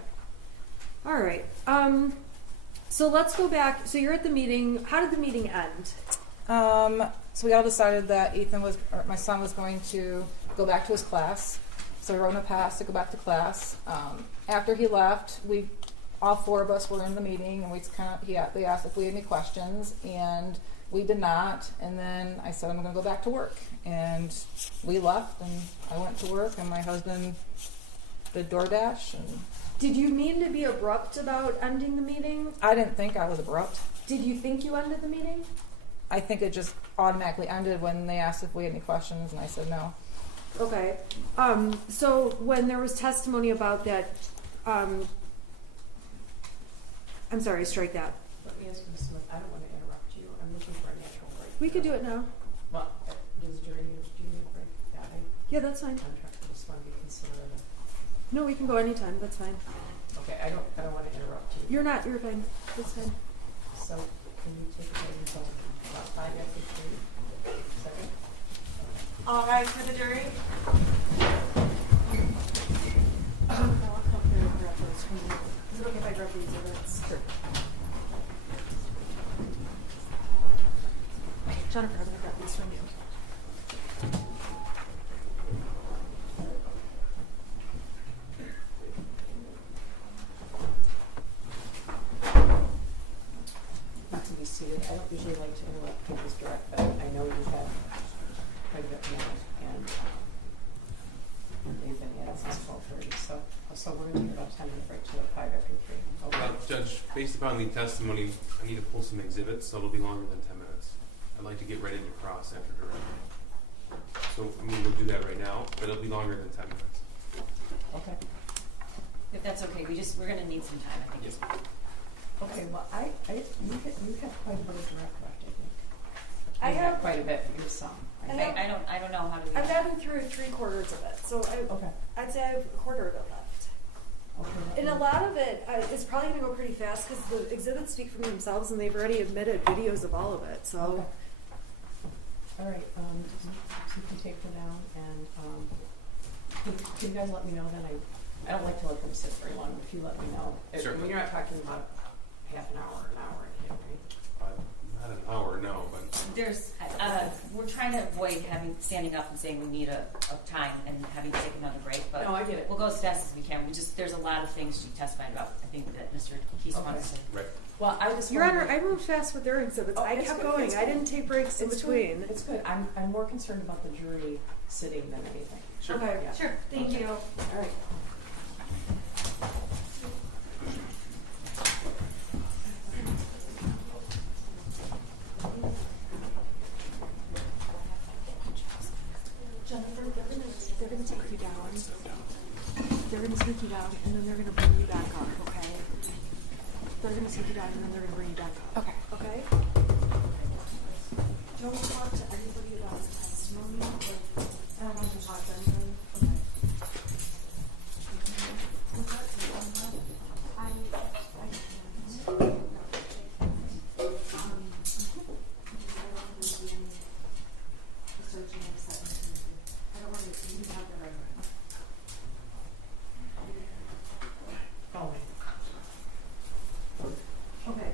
All right. So let's go back. So you're at the meeting. How did the meeting end? So we all decided that my son was going to go back to his class. So we wrote him a pass to go back to class. After he left, all four of us were in the meeting, and they asked if we had any questions, and we did not. And then I said, I'm going to go back to work. And we left, and I went to work, and my husband did DoorDash. And Did you mean to be abrupt about ending the meeting? I didn't think I was abrupt. Did you think you ended the meeting? I think it just automatically ended when they asked if we had any questions, and I said no. Okay. So when there was testimony about that, I'm sorry, strike that. Let me ask Ms. Smith, I don't want to interrupt you. I'm looking for a natural break. We could do it now. Well, do you need a break? Yeah, Yeah, that's fine. contract. I just want to be considerate of. No, we can go anytime. That's fine. Okay, I don't want to interrupt you. You're fine. That's fine. So, can you take a break until about 5 after 3? Second? All right, for the jury. Is it okay if I grab these exhibits? Sure. Jennifer, I'm going to grab these from you. Not to be seated. I don't usually like to interrupt people's direct, but I know you have quite a bit more, and they've been at since 12:30. So we're going to take about 10-minute break to 5 after 3. Okay. Judge, based upon the testimony, I need to pull some exhibits, so it'll be longer than 10 minutes. I'd like to get ready to cross after direct. So, we'll do that right now, but it'll be longer than 10 minutes. Okay. If that's okay, we're going to need some time, I think. Yes. Okay. Okay, well, you have quite a bit of direct left, I think. I You have, quite a bit for your son. I I have- think. I don't know how to do I've that. gotten through 3/4 of it, so Okay. I'd say I have a quarter of it left. Okay. And a lot of it is probably going to go pretty fast because the exhibits speak for themselves, and they've already admitted videos of all of it. So, Okay. All right, so you can take her down, and can you guys let me know then? I don't like to let them sit very long. If you let me know, Certainly. when you're not talking about half an hour, and a right? Not an hour, no, but There's, we're trying to avoid standing up and saying we need a time and having to take another break, but No, I get it. we'll go as fast as we can. There's a lot of things she testified about. I think that Mr. Keese wants to. right. Well, I just Your wanted Honor, to- I moved fast with their exhibits. Oh, I it's kept good, going. it's I good. didn't take breaks in It's between. Good. It's good. I'm more concerned about the jury sitting than anything. Sure. Okay. Yeah. Sure, thank you. All right. Jennifer, they're gonna take you down. They're gonna take you down, and then they're gonna bring you back up. Okay. They're gonna take you down, and then they're gonna bring you back up. Okay. Okay. Don't talk to anybody about his testimony. I don't want you to talk to anybody. Okay. Okay.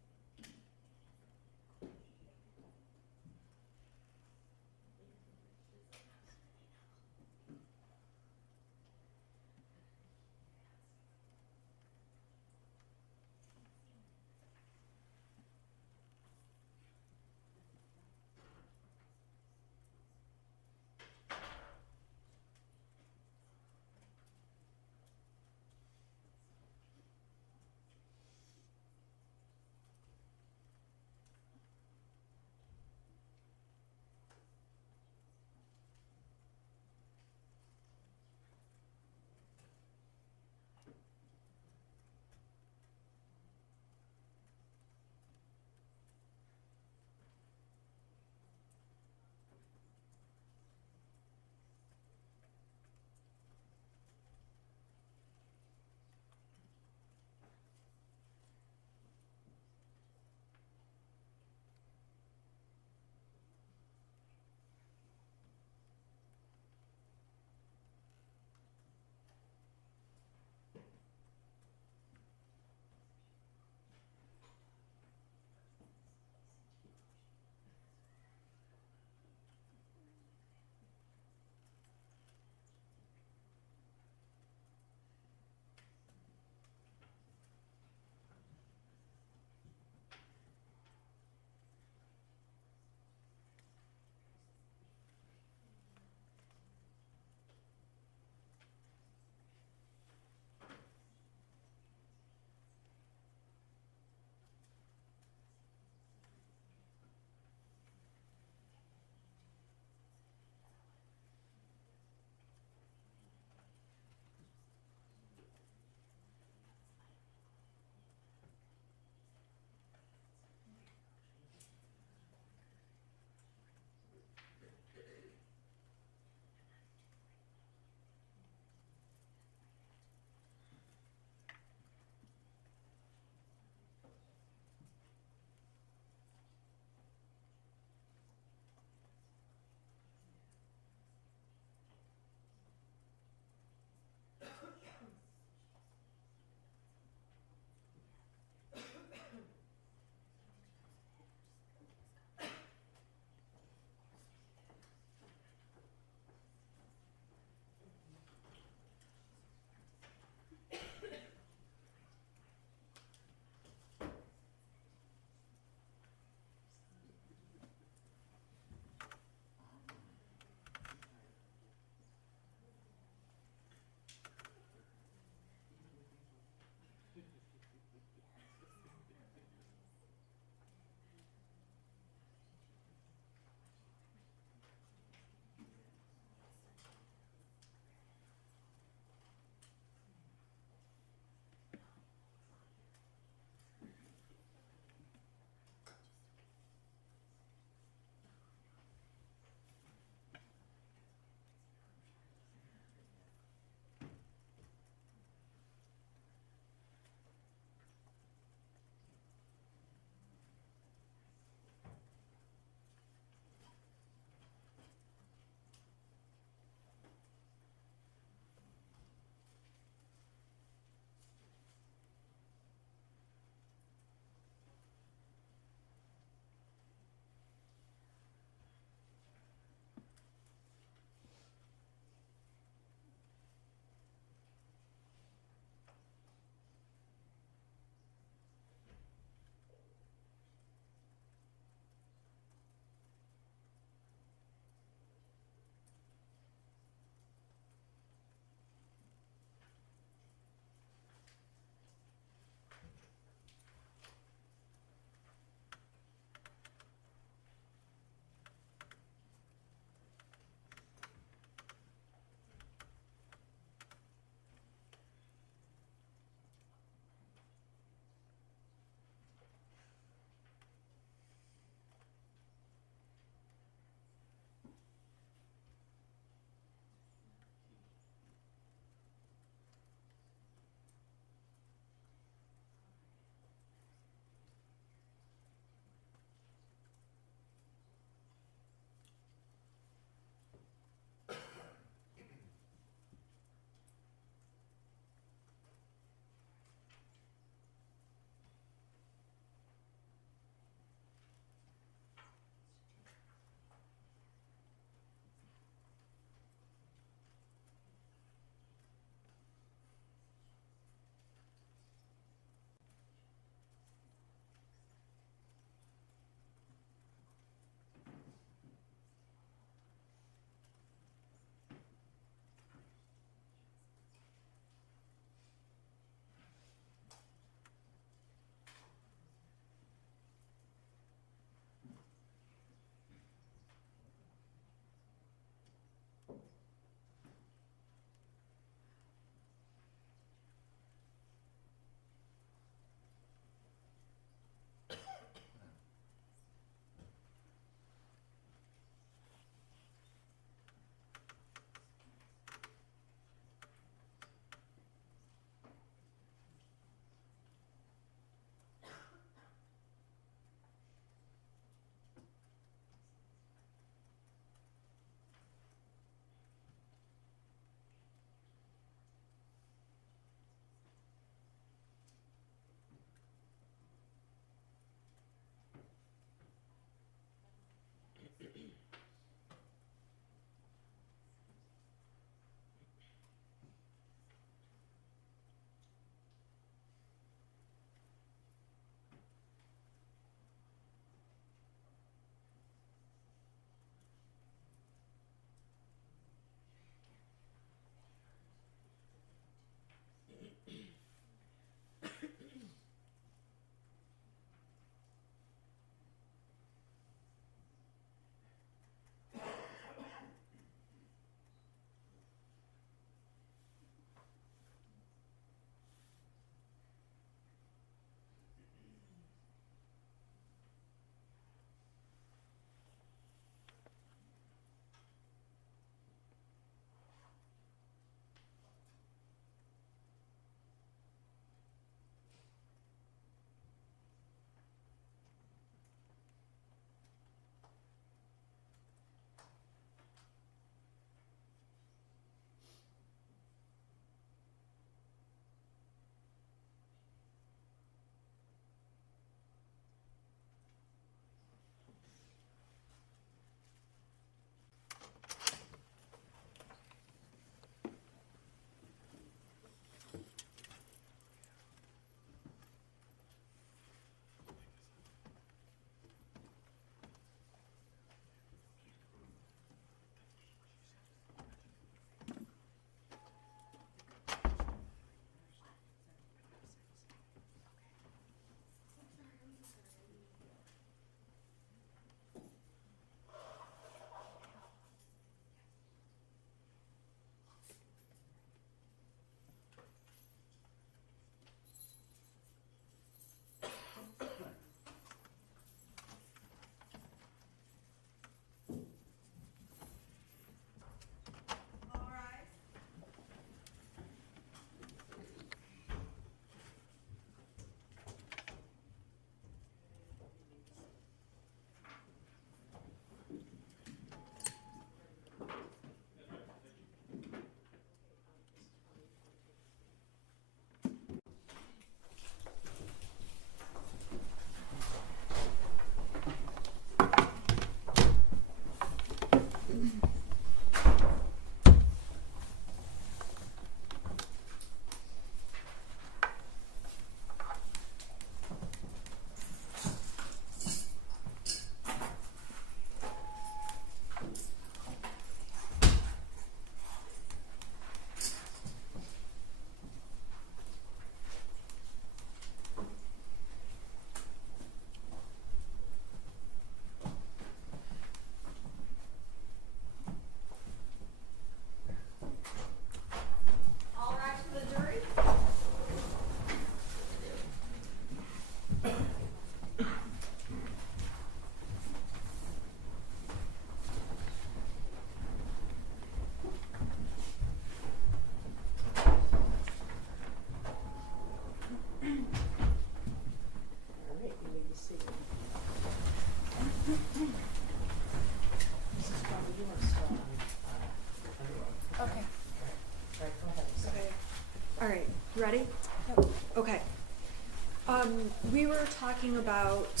We were talking about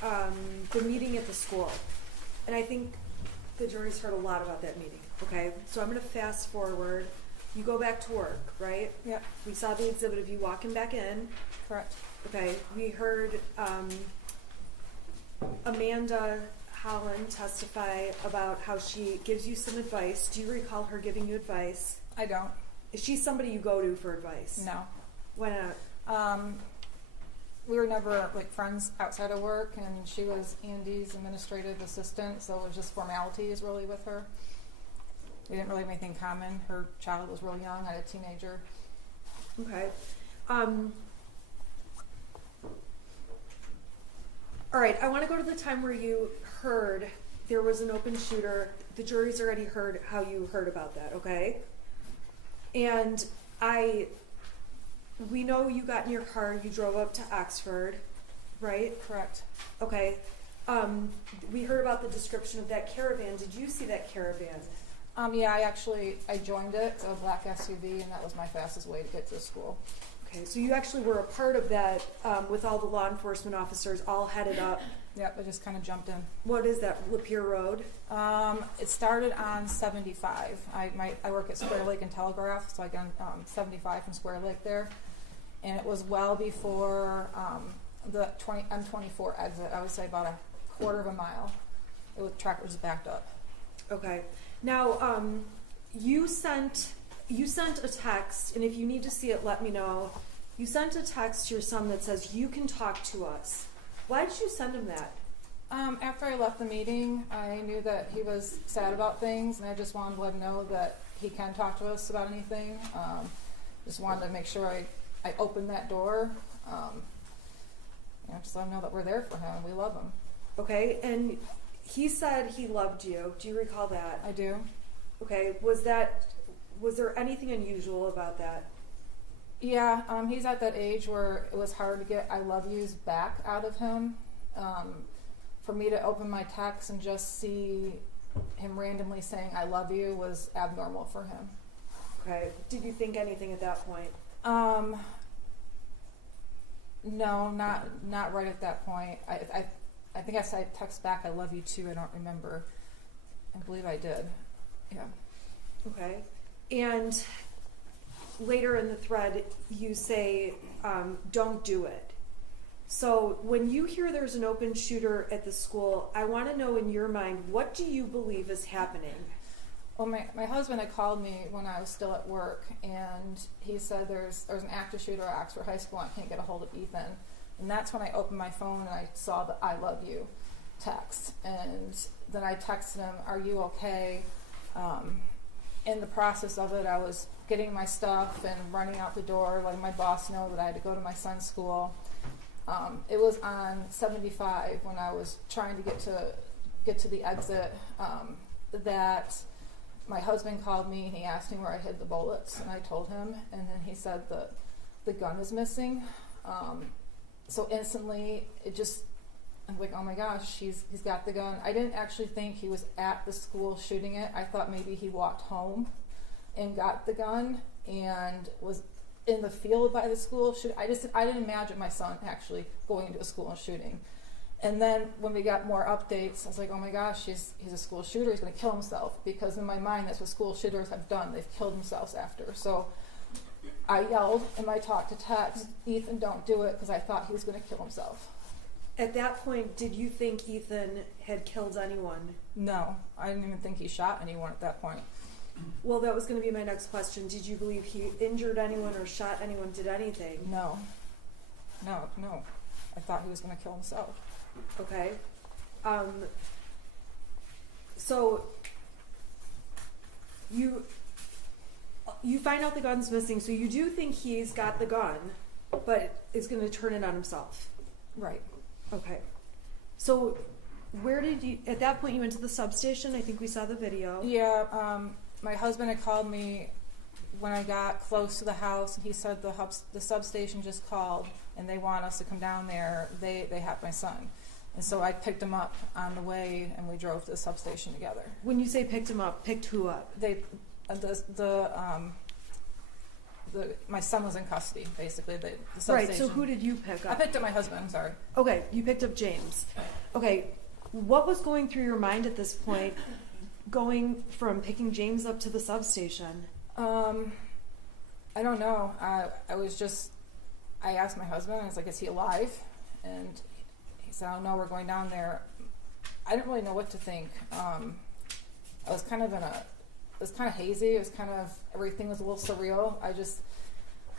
the meeting at the school, and I think the jury's heard a lot about that meeting. Okay, so I'm going to fast forward. You go back to work, right? Yep, We saw the exhibit of you walking back in. correct. Okay, we heard Amanda Holland testify about how she gives you some advice. Do you recall her giving you advice? I don't. Is she somebody you go to for advice? No. Why not? We were never like friends outside of work, and she was Andy's administrative assistant, so it was just formalities really with her. We didn't really have anything common. Her child was real young. I had a teenager. Okay. All right, I want to go to the time where you heard there was an open shooter. The jury's already heard how you heard about that, okay? And we know you got in your car, you drove up to Oxford, right? Correct. Okay. We heard about the description of that caravan. Did you see that caravan? Yeah, I joined it, a black SUV, and that was my fastest way to get to the school. Okay, so you actually were a part of that with all the law enforcement officers all headed up. Yep, I just kind of jumped in. What is that, Lapeer Road? It started on 75. I work at Square Lake and Telegraph, so I got 75 from Square Lake there, and it was well before the M24 exit. I would say about a quarter of a mile. Traffic was backed up. Okay. Now, you sent a text, and if you need to see it, let me know. You sent a text to your son that says, "You can talk to us." Why did you send him that? After I left the meeting, I knew that he was sad about things, and I just wanted to let him know that he can talk to us about anything. Just wanted to make sure I opened that door. Just let him know that we're there for him. We love him. Okay, and he said he loved you. Do you recall that? I do. Okay, was there anything unusual about that? Yeah, he's at that age where it was hard to get I love yous back out of him. For me to open my text and just see him randomly saying I love you was abnormal for him. Okay, did you think anything at that point? No, not right at that point. I think I said text back I love you too. I don't remember. I believe I did. Yeah. Okay, and later in the thread you say don't do it. So when you hear there's an open shooter at the school, I want to know in your mind, what do you believe is happening? Well, my husband had called me when I was still at work, and he said there's an active shooter at Oxford High School, and I can't get a hold of Ethan. And that's when I opened my phone and I saw the I love you text. And then I texted him, are you okay? In the process of it, I was getting my stuff and running out the door, letting my boss know that I had to go to my son's school. It was on 75 when I was trying to get to the exit that my husband called me and he asked me where I hid the bullets, and I told him, and then he said the gun is missing. So instantly, I'm like, oh my gosh, he's got the gun. I didn't actually think he was at the school shooting it. I thought maybe he walked home and got the gun and was in the field by the school. I didn't imagine my son actually going into a school and shooting. And then when we got more updates, I was like, oh my gosh, he's a school shooter. He's going to kill himself, because in my mind, that's what school shooters have done. They've killed themselves after. So I yelled in my talk to text, Ethan, don't do it, because I thought he was going to kill himself. At that point, did you think Ethan had killed anyone? No, I didn't even think he shot anyone at that point. Well, that was going to be my next question. Did you believe he injured anyone or shot anyone, did anything? No. I thought he was going to kill himself. Okay. So you find out the gun's missing, so you do think he's got the gun, but is going to turn it on himself. Right. Okay. So where did you, at that point you went to the substation? I think we saw the video. Yeah, my husband had called me when I got close to the house, and he said the substation just called and they want us to come down there. They have my son. And so I picked him up on the way, and we drove to the substation together. When you say picked him up, picked who up? The my son was in custody, basically. The Right, substation. so who did you pick I up? picked up my husband. I'm sorry. Okay, you picked up James. Okay, what was going through your mind at this point, going from picking James up to the substation? I don't know. I was just. I asked my husband. I was like, "Is he alive?" And he said, "Oh no, we're going down there." I didn't really know what to think. I was kind of it was kind of hazy. It was kind of, everything was a little surreal.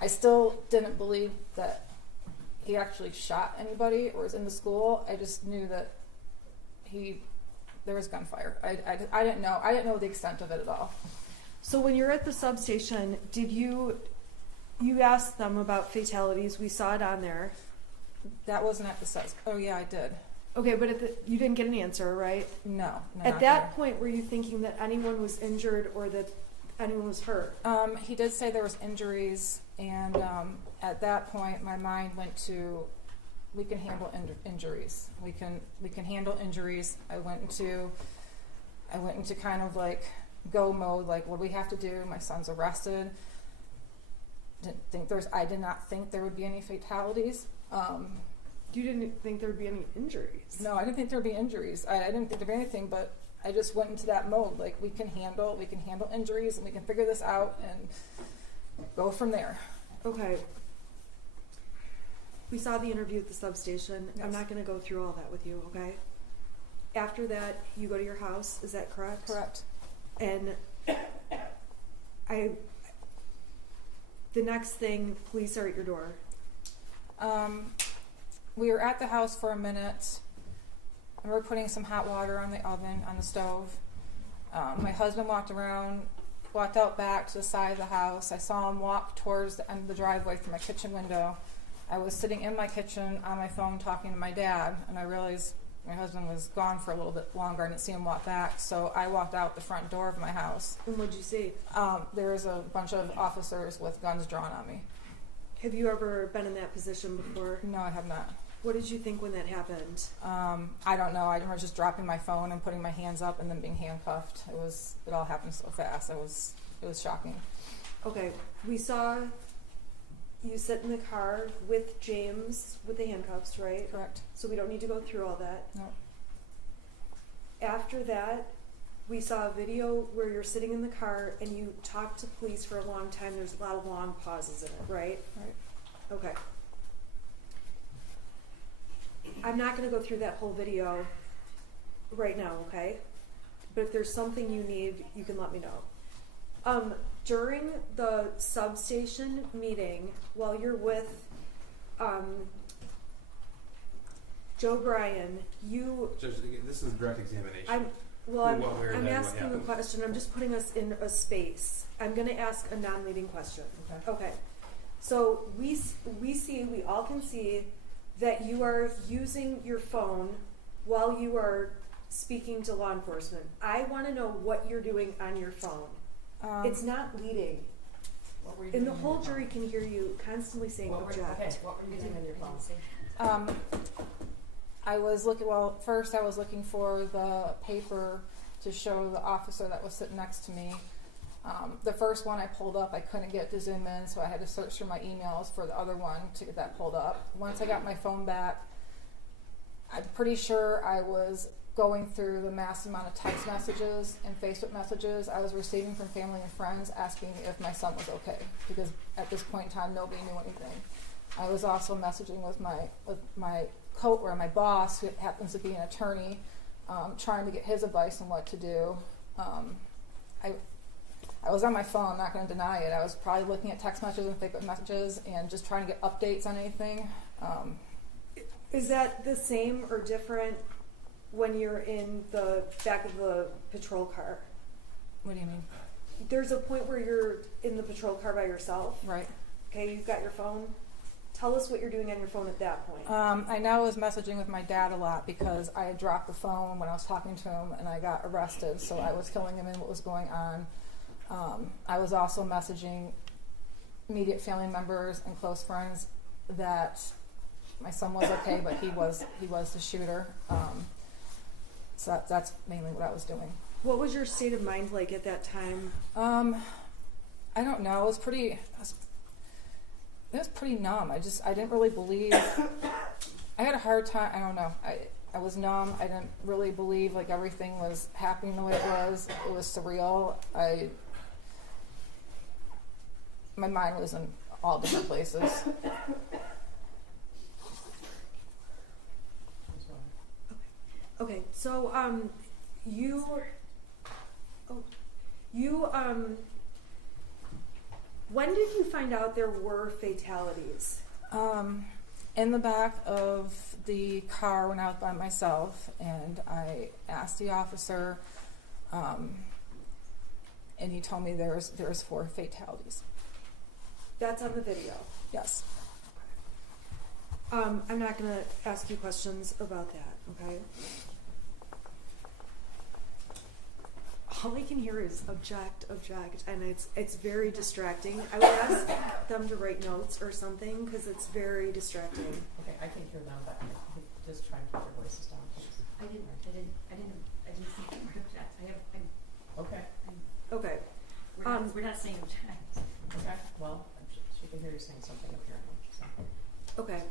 I still didn't believe that he actually shot anybody or was in the school. I just knew that there was gunfire. I didn't know the extent of it at all. So when you're at the substation, did you asked them about fatalities? We saw it on there. That wasn't at the subs. Oh yeah, I did. Okay, but you didn't get an answer, right? No. At not that there. point, were you thinking that anyone was injured or that anyone was hurt? He did say there was injuries, and at that point, my mind went to, we can handle injuries. We can handle injuries. I went into kind of like go mode. Like, what do we have to do? My son's arrested. I did not think there would be any fatalities. You didn't think there would be any injuries? No, I didn't think there would be injuries. I didn't think there'd be anything, but I just went into that mode. Like, we can handle injuries, and we can figure this out and go from there. Okay. We saw the interview at the substation. Yes. I'm not going to go through all that with you, okay? After that, you go to your house. Is that correct? Correct. And the next thing, police are at your door. We were at the house for a minute, and we were putting some hot water on the oven, on the stove. My husband walked out back to the side of the house. I saw him walk towards the end of the driveway through my kitchen window. I was sitting in my kitchen on my phone talking to my dad, and I realized my husband was gone for a little bit longer. I didn't see him walk back, so I walked out the front door of my house. And what'd you see? There was a bunch of officers with guns drawn on me. Have you ever been in that position before? No, I have not. What did you think when that happened? I don't know. I remember just dropping my phone and putting my hands up and then being handcuffed. It all happened so fast. It was shocking. Okay, we saw you sit in the car with James with the handcuffs, right? Correct. So we don't need to go through all that. No. After that, we saw a video where you're sitting in the car and you talk to police for a long time. There's a lot of long pauses in it, right? Right. Okay. I'm not going to go through that whole video right now, okay? But if there's something you need, you can let me know. During the substation meeting, while you're with Joe Bryan, Judge, this is direct examination. I'm Who, what, where, I'm when, what asking a happened? question. I'm just putting us in a space. I'm going to ask a non-leading question. Okay. Okay. So we all can see that you are using your phone while you are speaking to law enforcement. I want to know what you're doing on your phone. It's not leading. What were you And the doing whole on your jury can hear you constantly saying phone? object. What were you doing on your phone? I was first I was looking for the paper to show the officer that was sitting next to me. The first one I pulled up, I couldn't get it to zoom in, so I had to search through my emails for the other one to get that pulled up. Once I got my phone back, I'm pretty sure I was going through the massive amount of text messages and Facebook messages I was receiving from family and friends asking if my son was okay, because at this point in time, nobody knew anything. I was also messaging with my my boss, who happens to be an attorney, trying to get his advice on what to do. I was on my phone, I'm not going to deny it. I was probably looking at text messages and Facebook messages and just trying to get updates on anything. Is that the same or different when you're in the back of the patrol car? What do you mean? There's a point where you're in the patrol car by yourself. Right. Okay, you've got your phone. Tell us what you're doing on your phone at that point. I know I was messaging with my dad a lot because I had dropped the phone when I was talking to him and I got arrested, so I was filling him in what was going on. I was also messaging immediate family members and close friends that my son was okay, but he was the shooter. So that's mainly what I was doing. What was your state of mind like at that time? I don't know. I was it was pretty numb. I didn't really believe. I had a hard time. I don't know. I was numb. I didn't really believe like everything was happening the way it was. It was surreal. My mind was in all different places. Okay, so when did you find out there were fatalities? In the back of the car when I was by myself, and I asked the officer, and he told me there was 4 fatalities. That's on the video. Yes. I'm not going to ask you questions about that, okay? All I can hear is object, and it's very distracting. I would ask them to write notes or something because it's very distracting. Okay, I can hear them, but just try and keep your voices down, please. I didn't see the word object. Okay. Okay. We're not saying object. Okay, well, she can hear you saying something apparently, so. Okay.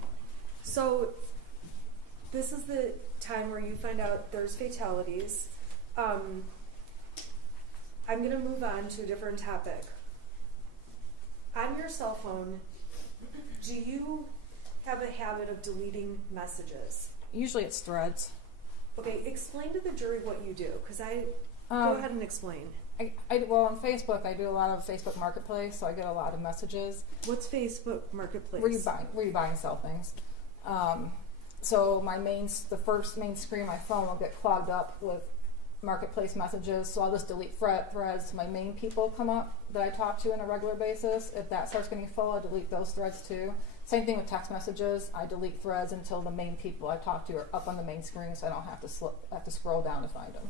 So this is the time where you find out there's fatalities. I'm going to move on to a different topic. On your cell phone, do you have a habit of deleting messages? Usually it's threads. Okay, explain to the jury what you do, because go ahead and explain. Well, on Facebook, I do a lot of Facebook Marketplace, so I get a lot of messages. What's Facebook Marketplace? Where you buy and sell things. So the first main screen of my phone will get clogged up with Marketplace messages, so I'll just delete threads. My main people come up that I talk to on a regular basis. If that starts getting full, I delete those threads too. Same thing with text messages. I delete threads until the main people I talk to are up on the main screen, so I don't have to scroll down to find them.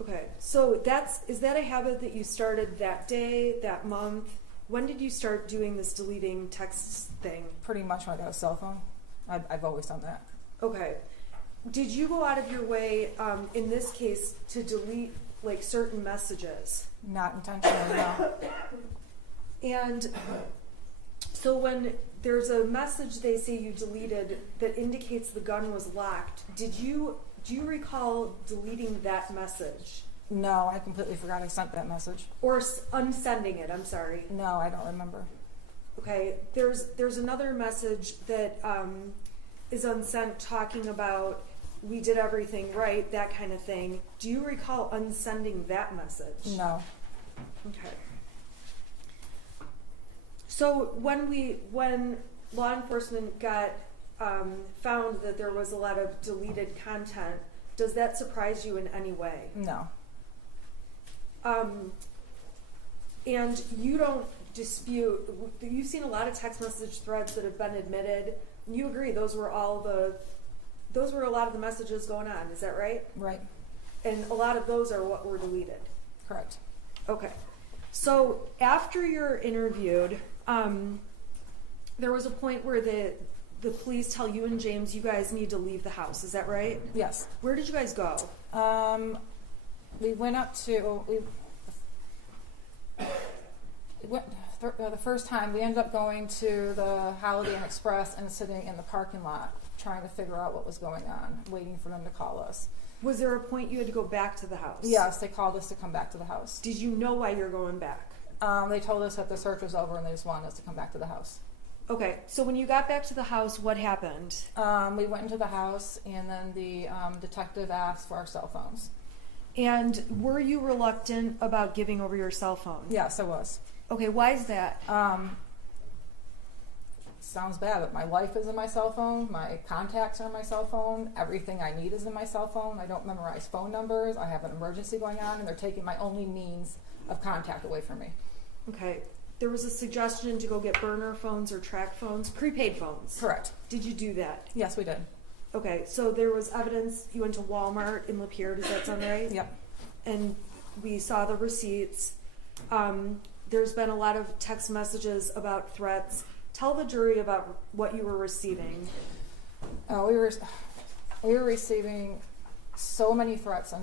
Okay, so is that a habit that you started that day, that month? When did you start doing this deleting text thing? Pretty much when I got a cell phone. I've always done that. Okay. Did you go out of your way, in this case, to delete like certain messages? Not intentionally, no. And so when there's a message they say you deleted that indicates the gun was locked, do you recall deleting that message? No, I completely forgot I sent that message. Or unsending it, I'm sorry. No, I don't remember. Okay, there's another message that is unsent talking about we did everything right, that kind of thing. Do you recall unsending that message? No. Okay. So when law enforcement got found that there was a lot of deleted content, does that surprise you in any way? No. And you don't dispute, you've seen a lot of text message threads that have been admitted. You agree those were a lot of the messages going on, is that right? Right. And a lot of those are what were deleted. Correct. Okay. So after you're interviewed, there was a point where the police tell you and James you guys need to leave the house, is that right? Yes. Where did you guys go? We went up to the first time we ended up going to the Holiday Inn Express and sitting in the parking lot trying to figure out what was going on, waiting for them to call us. Was there a point you had to go back to the house? Yes, they called us to come back to the house. Did you know why you're going back? They told us that the search was over and they just wanted us to come back to the house. Okay, so when you got back to the house, what happened? We went into the house and then the detective asked for our cell phones. And were you reluctant about giving over your cell phone? Yes, I was. Okay, why is that? Sounds bad, but my life is in my cell phone, my contacts are in my cell phone, everything I need is in my cell phone. I don't memorize phone numbers, I have an emergency going on, and they're taking my only means of contact away from me. Okay, there was a suggestion to go get burner phones or track phones, prepaid phones. Correct. Did you do that? Yes, we did. Okay, so there was evidence, you went to Walmart in Lapeer, does that sound right? Yep. And we saw the receipts. There's been a lot of text messages about threats. Tell the jury about what you were receiving. We were receiving so many threats on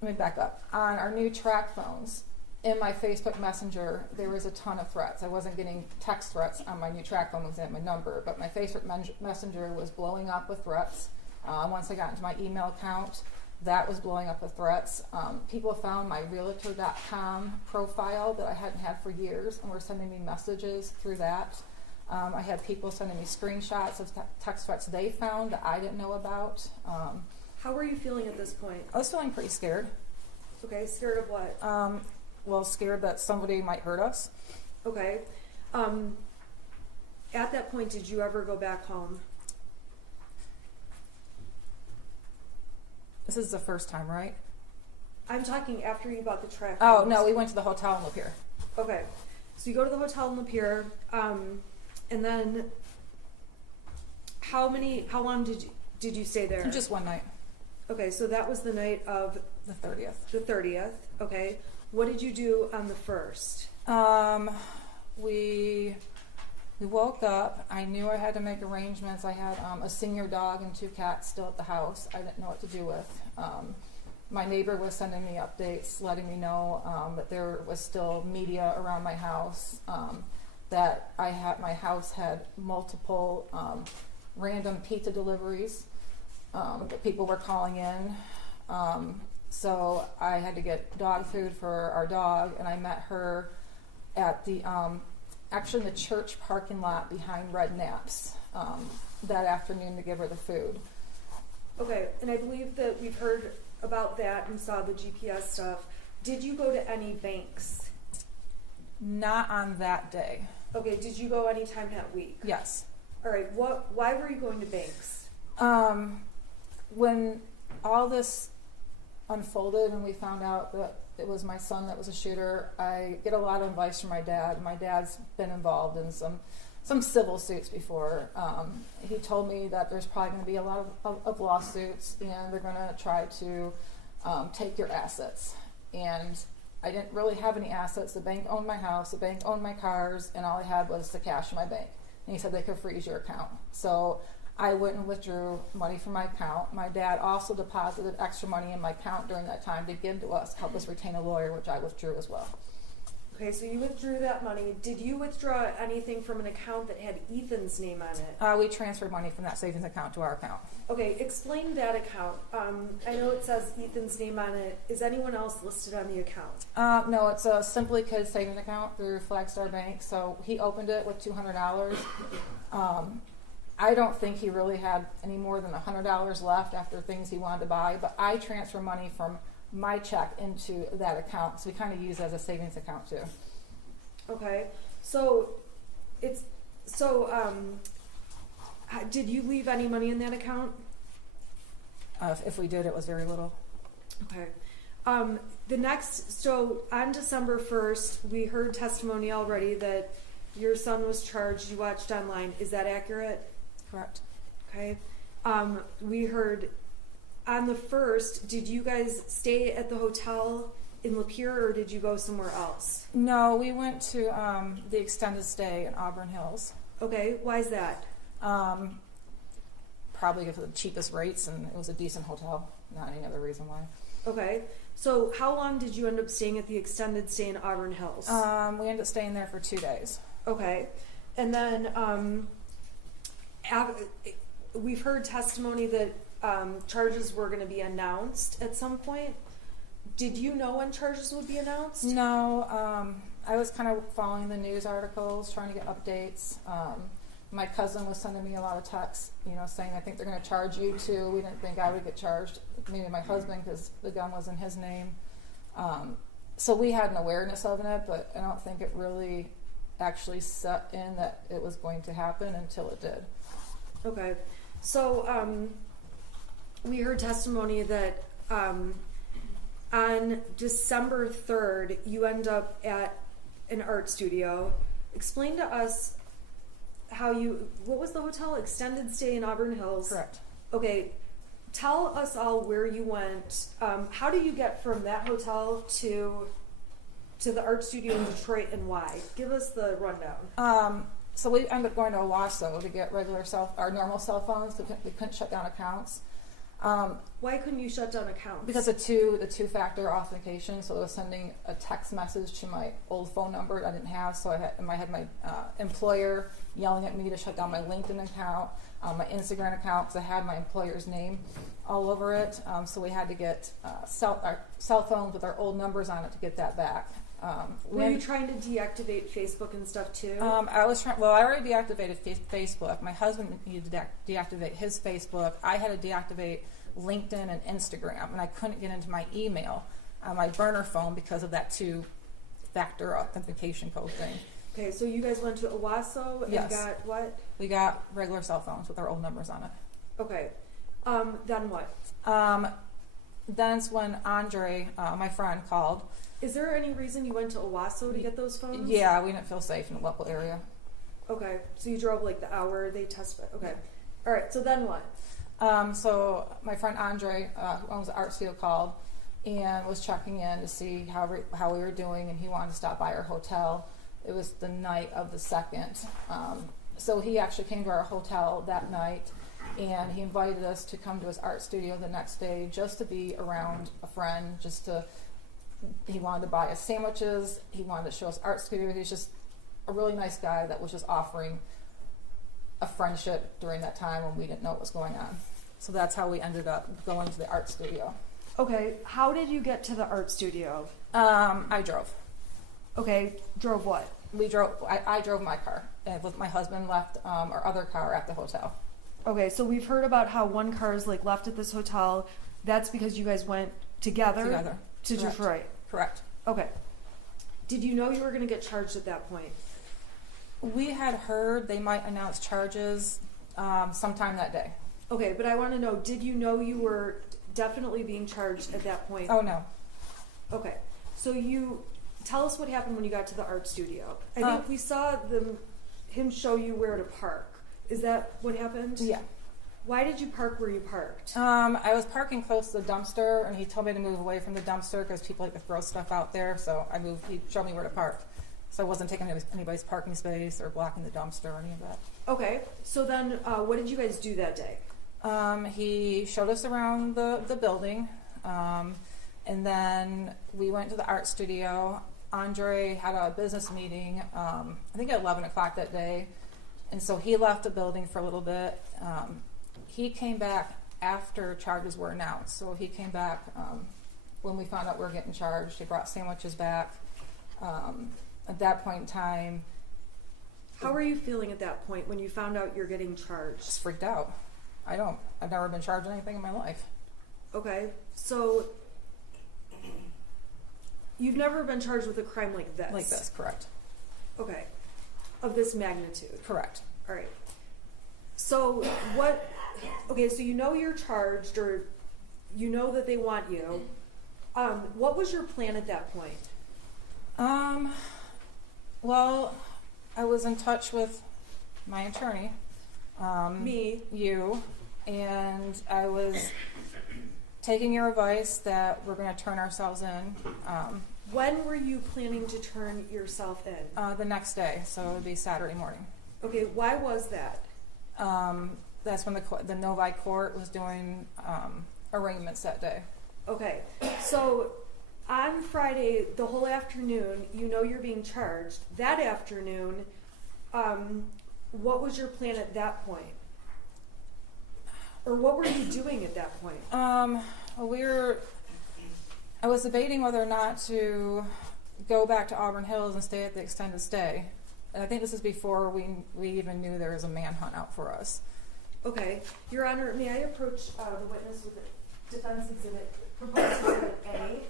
let me back up. On our new track phones, in my Facebook Messenger, there was a ton of threats. I wasn't getting text threats on my new track phone because I had my number, but my Facebook Messenger was blowing up with threats. Once I got into my email account, that was blowing up with threats. People found my Realtor.com profile that I hadn't had for years and were sending me messages through that. I had people sending me screenshots of text threats they found that I didn't know about. How were you feeling at this point? I was feeling pretty scared. Okay, scared of what? Well, scared that somebody might hurt us. Okay. At that point, did you ever go back home? This is the first time, right? I'm talking after you bought the track. Oh, phones. no, we went to the hotel in Lapeer. Okay. So you go to the hotel in Lapeer, and then how long did you stay there? Just one night, Okay, so that was the night of the 30th. the 30th. Okay. What did you do on the 1st? We woke up. I knew I had to make arrangements. I had a senior dog and 2 cats still at the house. I didn't know what to do with. My neighbor was sending me updates, letting me know that there was still media around my house, that my house had multiple random pizza deliveries that people were calling in. So I had to get dog food for our dog, and I met her at the actually in the church parking lot behind Red Naps that afternoon to give her the food. Okay, and I believe that we've heard about that and saw the GPS stuff. Did you go to any banks? Not on that day. Okay, did you go anytime that week? Yes. All right, why were you going to banks? When all this unfolded and we found out that it was my son that was a shooter, I get a lot of advice from my dad. My dad's been involved in some civil suits before. He told me that there's probably going to be a lot of lawsuits, and they're going to try to take your assets. And I didn't really have any assets. The bank owned my house, the bank owned my cars, and all I had was the cash in my bank. And he said they could freeze your account. So I went and withdrew money from my account. My dad also deposited extra money in my account during that time to give to us, help us retain a lawyer, which I withdrew as well. Okay, so you withdrew that money. Did you withdraw anything from an account that had Ethan's name on it? We transferred money from that savings account to our account. Okay, explain that account. I know it says Ethan's name on it. Is anyone else listed on the account? No, it's a Simply Kids savings account through Flagstar Bank. So he opened it with $200. I don't think he really had any more than $100 left after things he wanted to buy, but I transfer money from my check into that account, so we kind of use it as a savings account too. Okay, did you leave any money in that account? If we did, it was very little. Okay. So on December 1st, we heard testimony already that your son was charged. You watched online. Is that accurate? Correct. Okay. We heard on the 1st, did you guys stay at the hotel in Lapeer, or did you go somewhere else? No, we went to the extended stay in Auburn Hills. Okay. Why is that? Probably for the cheapest rates, and it was a decent hotel. Not any other reason why. Okay. So how long did you end up staying at the extended stay in Auburn Hills? We ended up staying there for 2 days. Okay. And then we've heard testimony that charges were going to be announced at some point. Did you know when charges would be announced? No, I was kind of following the news articles, trying to get updates. My cousin was sending me a lot of texts, saying, I think they're going to charge you too. We didn't think I would get charged, maybe my husband, because the gun was in his name. So we had an awareness of it, but I don't think it really actually set in that it was going to happen until it did. Okay. So we heard testimony that on December 3rd, you end up at an art studio. Explain to us what was the hotel? Extended stay in Auburn Hills. Correct. Okay. Tell us all where you went. How do you get from that hotel to the art studio in Detroit, and why? Give us the rundown. So we ended up going to Owasso to get our normal cell phones. We couldn't shut down accounts. Why couldn't you shut down accounts? Because the two-factor authentication, so it was sending a text message to my old phone number I didn't have, so I had my employer yelling at me to shut down my LinkedIn account, my Instagram account, because I had my employer's name all over it, so we had to get our cell phones with our old numbers on it to get that back. Were you trying to deactivate Facebook and stuff too? I was trying. Well, I already deactivated Facebook. My husband needed to deactivate his Facebook. I had to deactivate LinkedIn and Instagram, and I couldn't get into my email on my burner phone because of that two-factor authentication code thing. Okay, so you guys went to Owasso and Yes. got what? We got regular cell phones with our old numbers on it. Okay. Then what? Then it's when Andre, my friend, called. Is there any reason you went to Owasso to get those phones? Yeah, we didn't feel safe in the local area. Okay, so you drove like the hour they tested. Okay. All right, so then what? So my friend Andre, who owns the art studio, called and was checking in to see how we were doing, and he wanted to stop by our hotel. It was the night of the 2nd. So he actually came to our hotel that night, and he invited us to come to his art studio the next day just to be around a friend, he wanted to buy us sandwiches, he wanted to show us art studio. He's just a really nice guy that was just offering a friendship during that time when we didn't know what was going on. So that's how we ended up going to the art studio. Okay, how did you get to the art studio? I drove. Okay, drove what? I drove my car, and with my husband left our other car at the hotel. Okay, so we've heard about how one car is like left at this hotel. That's because you guys went together to Correct. Detroit. Correct. Okay. Did you know you were going to get charged at that point? We had heard they might announce charges sometime that day. Okay, but I want to know, did you know you were definitely being charged at that point? Oh, no. Okay, so tell us what happened when you got to the art studio. I think we saw him show you where to park. Is that what happened? Yeah. Why did you park where you parked? I was parking close to the dumpster, and he told me to move away from the dumpster because people like to throw stuff out there. So I moved. He showed me where to park, so I wasn't taking anybody's parking space or blocking the dumpster or any of that. Okay, so then what did you guys do that day? He showed us around the building, and then we went to the art studio. Andre had a business meeting, I think at 11 o'clock that day, and so he left the building for a little bit. He came back after charges were announced. So he came back when we found out we were getting charged. He brought sandwiches back. At that point in time, How were you feeling at that point when you found out you're getting charged? just freaked out. I've never been charged anything in my life. Okay, so you've never been charged with a crime like this? Like this, correct. Okay, of this magnitude. Correct. All right. So so you know you're charged, or you know that they want you. What was your plan at that point? Well, I was in touch with my attorney. Me. You. And I was taking your advice that we're going to turn ourselves in. When were you planning to turn yourself in? The next day, so it would be Saturday morning. Okay, why was that? That's when the Novi court was doing arraignments that day. Okay, so on Friday, the whole afternoon, you know you're being charged. That afternoon, what was your plan at that point? Or what were you doing at that point? I was debating whether or not to go back to Auburn Hills and stay at the extended stay. And I think this is before we even knew there was a manhunt out for us. Okay, Your Honor, may I approach the witness with the defense exhibit, proposed exhibit A?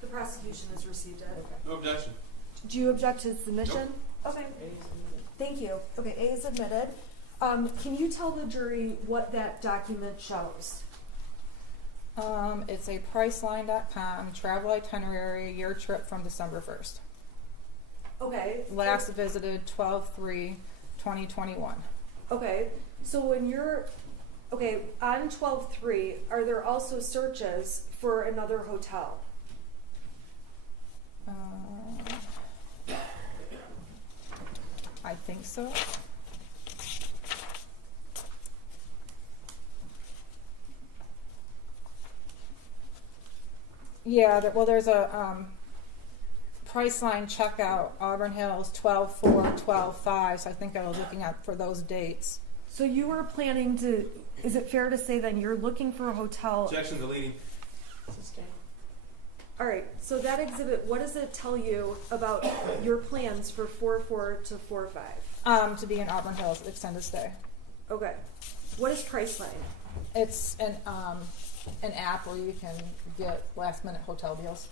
The prosecution has received it. No objection. Do you object to submission? Okay, thank you. Okay, A is admitted. Can you tell the jury what that document shows? It's a Priceline.com travel itinerary, year trip from December 1st. Okay. Last visited 12/3/2021. Okay, so when on 12/3, are there also searches for another hotel? I think so. Yeah, there's a Priceline checkout, Auburn Hills, 12/4, 12/5. So I think I was looking at for those dates. So you were planning to, is it fair to say then you're looking for a hotel? Objection deleting. All right, so that exhibit, what does it tell you about your plans for 4/4 to 4/5? To be in Auburn Hills, extended stay. Okay. What is Priceline? It's an app where you can get last minute hotel deals.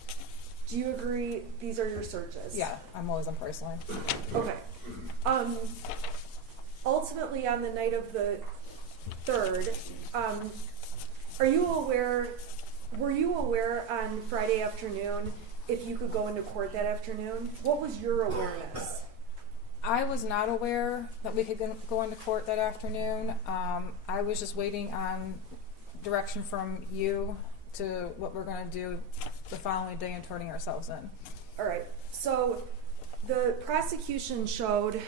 Do you agree these are your searches? Yeah, I'm always on Priceline. Okay. Ultimately, on the night of the 3rd, were you aware on Friday afternoon if you could go into court that afternoon? What was your awareness? I was not aware that we could go into court that afternoon. I was just waiting on direction from you to what we're going to do the following day and turning ourselves in. All right. So the prosecution showed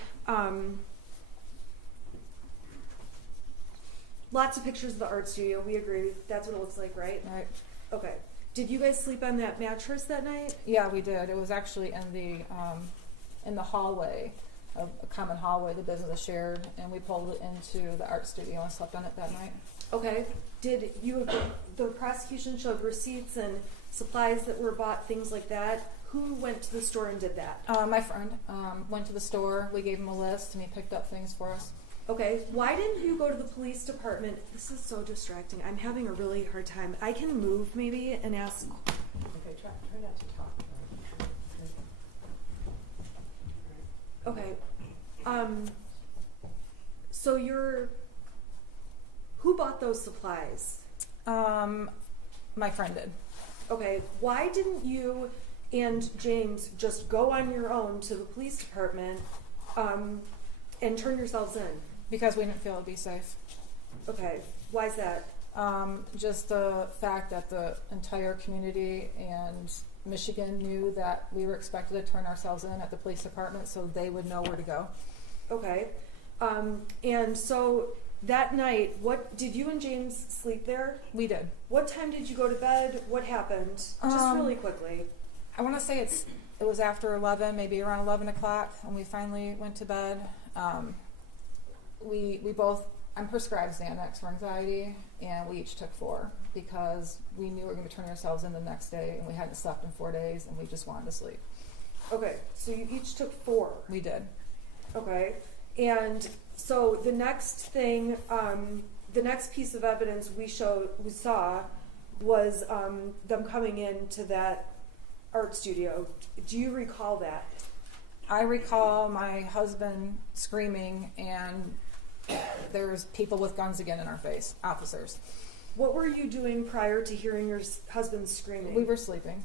lots of pictures of the art studio. We agree. That's what it looks like, right? Right. Okay. Did you guys sleep on that mattress that night? Yeah, we did. It was actually in the hallway, a common hallway the business shared, and we pulled it into the art studio and slept on it that night. Okay. Did you, the prosecution showed receipts and supplies that were bought, things like that. Who went to the store and did that? My friend went to the store. We gave him a list, and he picked up things for us. Okay. Why didn't you go to the police department? This is so distracting. I'm having a really hard time. I can move maybe and ask. Okay, try not to talk. Okay. So who bought those supplies? My friend did. Okay. Why didn't you and James just go on your own to the police department and turn yourselves in? Because we didn't feel it'd be safe. Okay. Why is that? Just the fact that the entire community and Michigan knew that we were expected to turn ourselves in at the police department, so they would know where to go. Okay. And so that night, what did you and James sleep there? We did. What time did you go to bed? What happened? Just really quickly. I want to say it was after 11, maybe around 11 o'clock when we finally went to bed. We both, I'm prescribed Xanax for anxiety, and we each took 4 because we knew we were going to turn ourselves in the next day, and we hadn't slept in 4 days, and we just wanted to sleep. Okay, so you each took 4. We did. Okay, and so the next thing, the next piece of evidence we saw was them coming into that art studio. Do you recall that? I recall my husband screaming, and there's people with guns again in our face, officers. What were you doing prior to hearing your husband screaming? We were sleeping.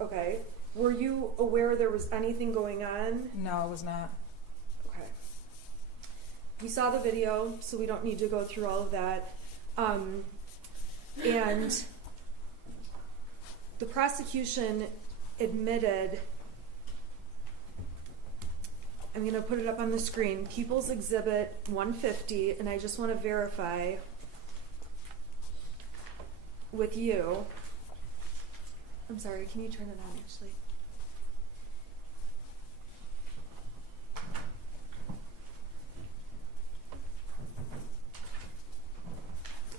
Okay. Were you aware there was anything going on? No, it was not. Okay. We saw the video, so we don't need to go through all of that. And the prosecution admitted, I'm going to put it up on the screen, People's Exhibit 150, and I just want to verify with you. I'm sorry, can you turn it on actually?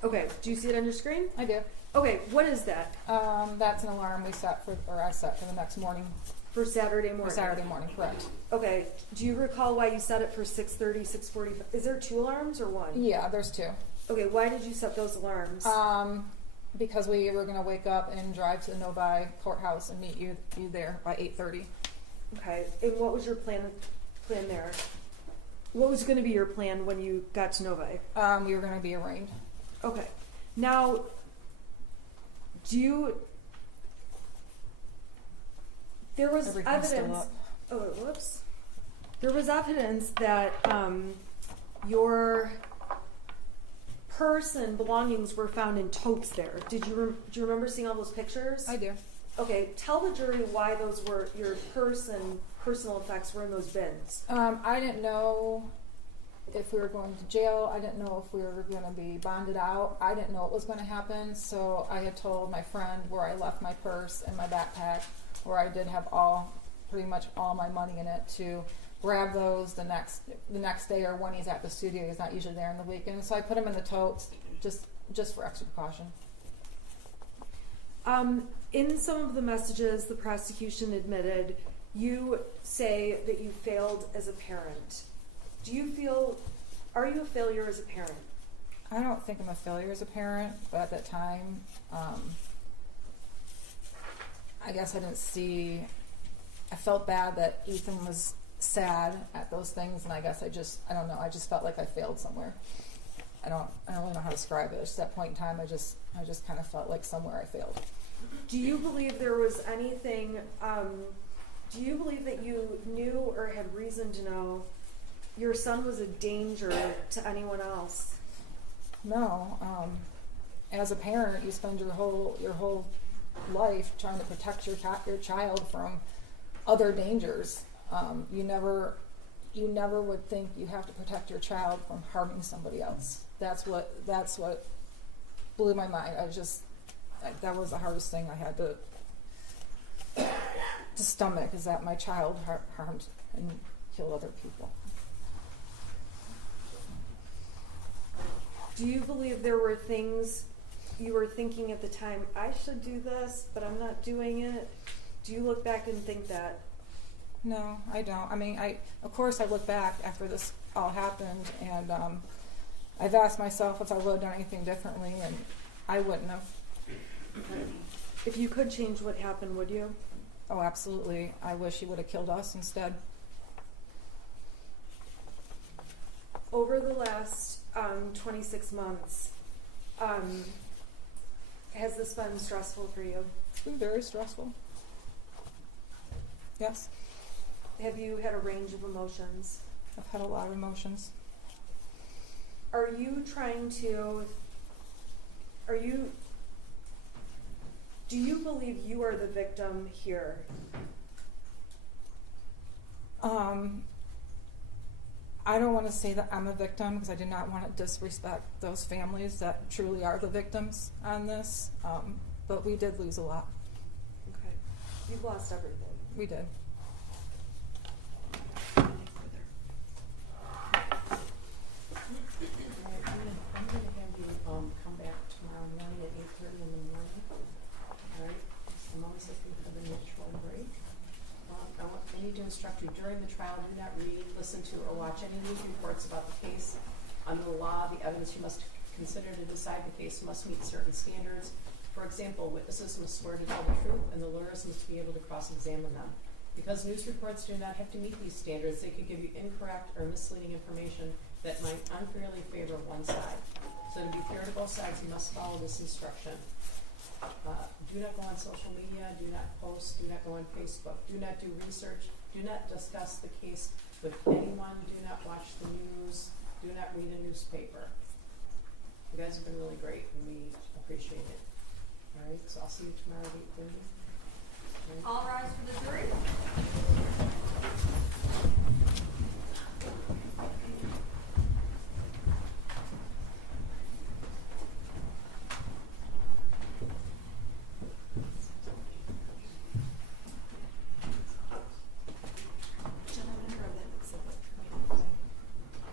Okay, do you see it on your screen? I do. Okay, what is that? That's an alarm I set for the next morning. For Saturday morning? For Saturday morning, correct. Okay, do you recall why you set it for 6:30, 6:45? Is there 2 alarms or 1? Yeah, there's 2. Okay, why did you set those alarms? Because we were going to wake up and drive to the Novi courthouse and meet you there by 8:30. Okay, and what was your plan there? What was going to be your plan when you got to Novi? We were going to be arraigned. Okay, now, there was Everything's still evidence. up. Oh, whoops. There was evidence that your purse and belongings were found in totes there. Do you remember seeing all those pictures? I do. Okay, tell the jury why those were your purse and personal effects were in those bins. I didn't know if we were going to jail. I didn't know if we were going to be bonded out. I didn't know what was going to happen. So I had told my friend where I left my purse and my backpack, where I did have pretty much all my money in it, to grab those the next day or when he's at the studio. He's not usually there on the weekend. So I put them in the totes just for extra precaution. In some of the messages the prosecution admitted, you say that you failed as a parent. Are you a failure as a parent? I don't think I'm a failure as a parent, but at that time, I guess I felt bad that Ethan was sad at those things, and I guess I don't know, I just felt like I failed somewhere. I don't really know how to describe it. It's just that point in time, I just kind of felt like somewhere I failed. Do you believe there was anything, do you believe that you knew or had reason to know your son was a danger to anyone else? No. As a parent, you spend your whole life trying to protect your child from other dangers. You never would think you have to protect your child from harming somebody else. That's what blew my mind. That was the hardest thing I had to stomach, is that my child harmed and killed other people. Do you believe there were things you were thinking at the time, I should do this, but I'm not doing it? Do you look back and think that? No, I don't. I mean, of course I look back after this all happened, and I've asked myself if I would have done anything differently, and I wouldn't have. If you could change what happened, would you? Oh, absolutely. I wish he would have killed us instead. Over the last 26 months, has this been stressful for you? It's been very stressful. Yes, Have you had a range of emotions? I've had a lot of emotions. Do you believe you are the victim here? I don't want to say that I'm a victim, because I do not want to disrespect those families that truly are the victims on this. But we did lose a lot. Okay. You've lost everything. We did. I'm gonna have you come back tomorrow morning at 8:30 in the morning. All right, Mr. Moses is going to have a natural break. I need to instruct you, during the trial, do not read, listen to, or watch any news reports about the case. Under the law, the evidence you must consider to decide the case must meet certain standards. For example, witnesses must swear to tell the truth, and the lawyers must be able to cross-examine them. Because news reports do not have to meet these standards, they could give you incorrect or misleading information that might unfairly favor one side. So to be fair to both sides, you must follow this instruction. Do not go on social media, do not post, do not go on Facebook, do not do research, do not discuss the case with anyone, do not watch the news, do not read a newspaper. You guys have been really great, and we appreciate it. All right, so I'll see you tomorrow at 8:30. Right. All rise for the jury.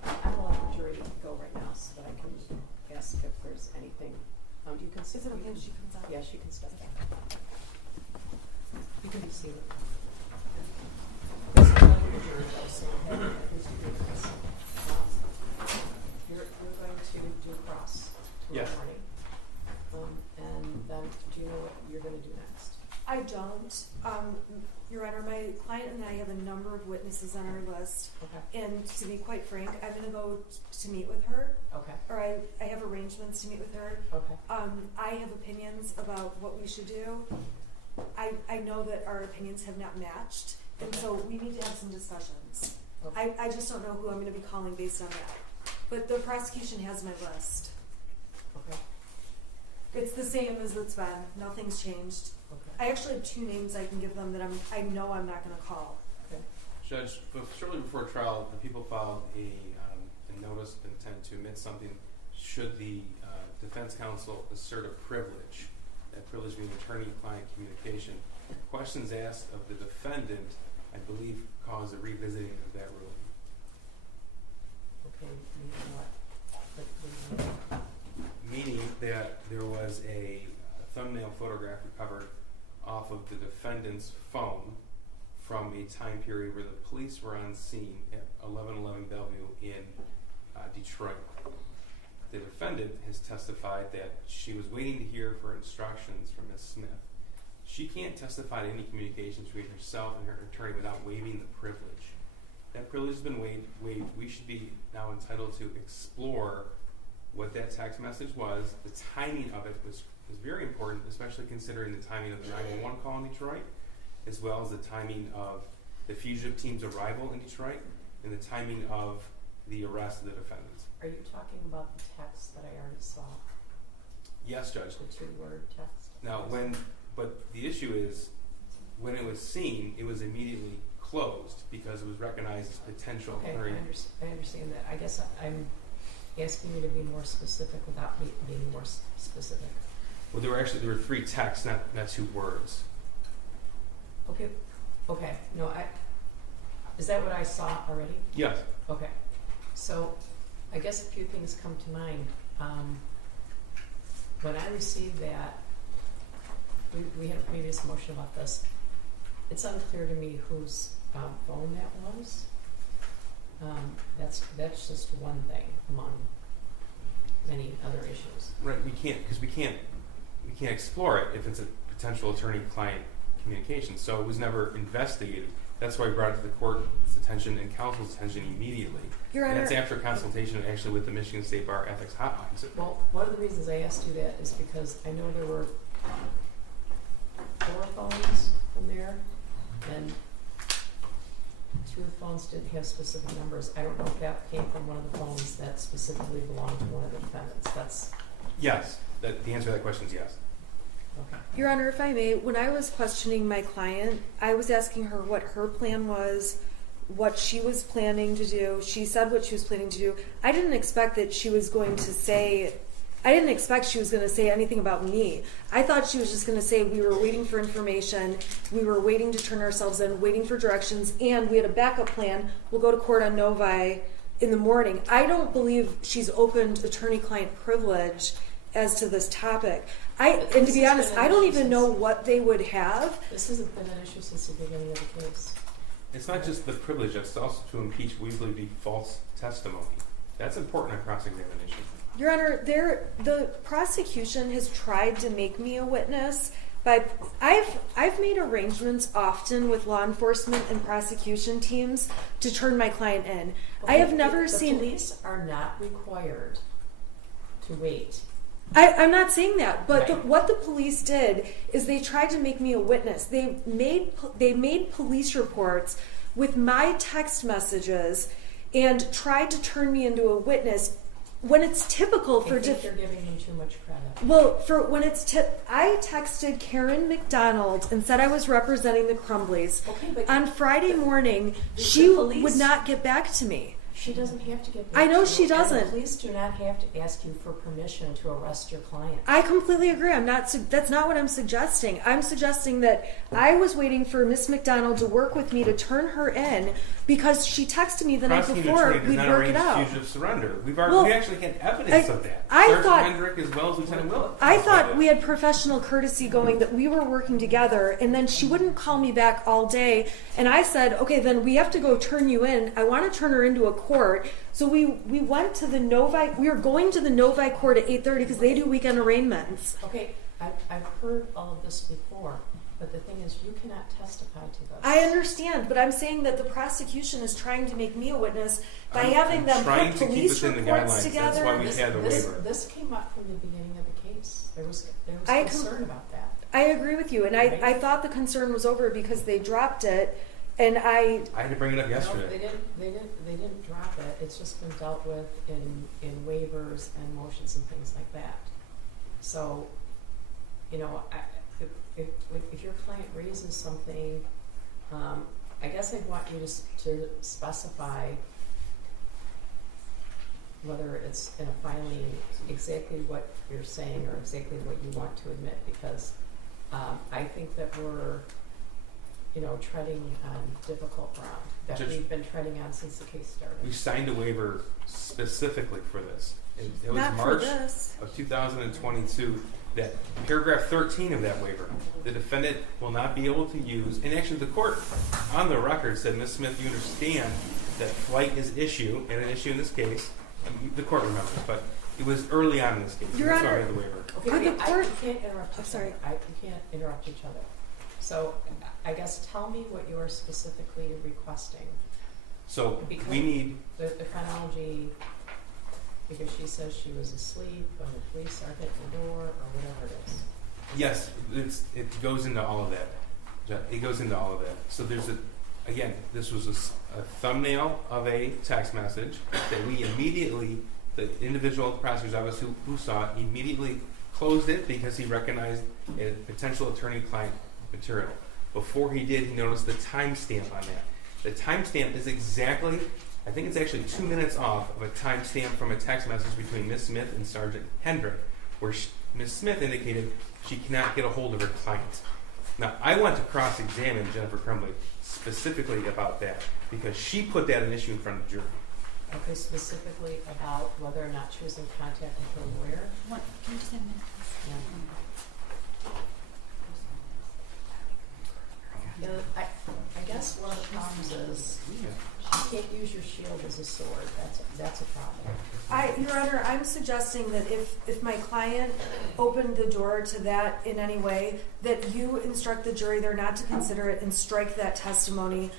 I will let the jury go right now so that I can ask if there's anything. You can sit. Is it okay if she comes out? Yeah, she can step back. You can be seated. This is not your jury, though, so here's your cross. You're going to do cross tomorrow Yes. morning. And then, do you know what you're going to do next? I don't. Your Honor, my client and I have a number of witnesses on our list. Okay. And to be quite frank, I'm going to go to meet with her. Okay. Or I have arrangements to meet with her. Okay. I have opinions about what we should do. I know that our opinions have not matched, and so we need to have some discussions. Okay. I just don't know who I'm going to be calling based on that. But the prosecution has my list. Okay. It's the same as it's been. Nothing's changed. Okay. I actually have 2 names I can give them that I know I'm not going to call. Judge, shortly before trial, the people filed a notice of intent to omit something should the defense counsel assert a privilege, that privilege being attorney-client communication. Questions asked of the defendant, I believe, cause a revisiting of that ruling. Okay, meaning what? What do you mean? Meaning that there was a thumbnail photograph recovered off of the defendant's phone from a time period where the police were on scene at 1111 Bellevue in Detroit. The defendant has testified that she was waiting to hear for instructions from Ms. Smith. She can't testify to any communications between herself and her attorney without waiving the privilege. That privilege has been waived. We should be now entitled to explore what that text message was. The timing of it was very important, especially considering the timing of the 911 call in Detroit, as well as the timing of the fugitive team's arrival in Detroit, and the timing of the arrest of the defendants. Are you talking about the text that I already saw? Yes, Judge. The 2-word text? Now, but the issue is, when it was seen, it was immediately closed because it was recognized as potential. Okay, I understand that. I guess I'm asking you to be more specific without me being more specific. Well, there were 3 texts, not 2 words. Okay. No, is that what I saw already? Yes. Okay. So, I guess a few things come to mind. When I received that, we had a previous motion about this. It's unclear to me whose phone that was. That's just one thing among many other issues. Right. We can't explore it if it's a potential attorney-client communication. So it was never investigated. That's why we brought it to the court's attention and counsel's attention immediately. Your And Honor, that's after consultation actually with the Michigan State Bar Ethics Hotline. Well, one of the reasons I asked you that is because I know there were 4 phones from there, and 2 of the phones didn't have specific numbers. I don't know if that came from one of the phones that specifically belonged to one of the defendants. Yes. The answer to that question is yes. Okay. Your Honor, if I may, when I was questioning my client, I was asking her what her plan was, what she was planning to do. She said what she was planning to do. I didn't expect she was going to say anything about me. I thought she was just going to say we were waiting for information, we were waiting to turn ourselves in, waiting for directions, and we had a backup plan. We'll go to court on Novi in the morning. I don't believe she's opened attorney-client privilege as to this topic. And to be honest, I don't even know what they would have. This hasn't been an issue since the beginning of the case. It's not just the privilege, it's also to impeach what we believe to be false testimony. That's important in cross-examination. Your Honor, the prosecution has tried to make me a witness, but I've made arrangements often with law enforcement and prosecution teams to turn my client in. Okay, I have never seen. The police are not required to wait. I'm not saying that, but Right. what the police did is they tried to make me a witness. They made police reports with my text messages and tried to turn me into a witness when it's typical for I think you're giving him too much credit. Well, for when it's I texted Karen McDonald and said I was representing the Crumbleys. Okay, but On Friday morning, the she police- would not get back to me. she doesn't have to get I know back to she you, and doesn't. the police do not have to ask you for permission to arrest your client. I completely agree. That's not what I'm suggesting. I'm suggesting that I was waiting for Miss McDonald to work with me to turn her in because she texted me the night Prosecuting before attorney does we'd not work arrange it out. fugitive surrender. We Well, actually had evidence of that. I Sergeant thought- Hendrick as well as Lieutenant Willett. I thought testified we that. had professional courtesy going, that we were working together, and then she wouldn't call me back all day. And I said, okay, then we have to go turn you in. I want to turn her into a court. So we went to the Novi. We were going to the Novi court at 8:30 because they do weekend arraignments. Okay, I've heard all of this before, but the thing is, you cannot testify to this. I understand, but I'm saying that the prosecution is trying to make me a witness by I'm having them trying put to keep police within the reports guidelines. together. That's why we had the waiver. This came up from the beginning of the case. There was I concern about that. I agree with you, and Right. I thought the concern was over because they dropped it, and I I had to bring it up No, yesterday. they didn't drop it. It's just been dealt with in waivers and motions and things like that. So, if your client raises something, I guess I'd want you to specify whether it's in a filing exactly what you're saying or exactly what you want to admit, because I think that we're, treading on difficult ground that Judge- we've been treading on since the case started. We signed a waiver specifically for this. It was Not for March this. of 2022 that paragraph 13 of that waiver, the defendant will not be able to use, and actually the court on the record said, Ms. Smith, you understand that flight is issue, and an issue in this case, the court remembers, but it was early on in this case. Your That's why Honor- we had the waiver. Okay, Could the wait, court- I can't interrupt I'm each sorry. other. We can't interrupt each other. So I guess tell me what you're specifically requesting. So Because- we need, The chronology, because she says she was asleep when the police are hitting the door or whatever it is. yes, it goes into all of that. It goes into all of that. So there's again, this was a thumbnail of a text message that we immediately, the individual at the prosecutor's office who saw it, immediately closed it because he recognized a potential attorney-client material. Before he did, he noticed the timestamp on that. The timestamp is exactly, I think it's actually 2 minutes off of a timestamp from a text message between Ms. Smith and Sergeant Hendrick, where Ms. Smith indicated she cannot get a hold of her client. Now, I want to cross-examine Jennifer Crumbley specifically about that because she put that an issue in front of the jury. Okay, specifically about whether or not she was in contact with her lawyer. Can you just have a minute, please? I guess one of the problems is you can't use your shield as a sword. That's a problem. Your Honor, I'm suggesting that if my client opened the door to that in any way, that you instruct the jury they're not to consider it and strike that testimony.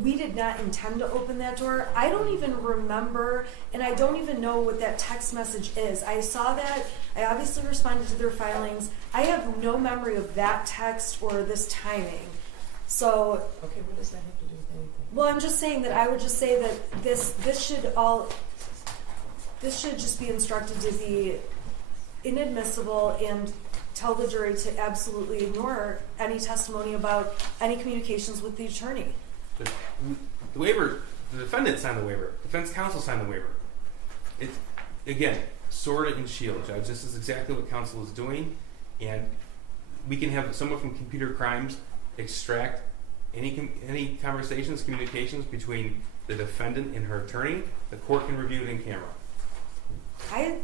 We did not intend to open that door. I don't even remember, and I don't even know what that text message is. I saw that. I obviously responded to their filings. I have no memory of that text or this timing. So, Okay, what does that have to do with anything? well, I'm just saying that I would just say that this should just be instructed to be inadmissible and tell the jury to absolutely ignore any testimony about any communications with the attorney. The waiver, the defendant signed the waiver. Defense counsel signed the waiver. It's, again, sword and shield, Judge. This is exactly what counsel is doing. And we can have someone from computer crimes extract any conversations, communications between the defendant and her attorney. The court can review it in camera. I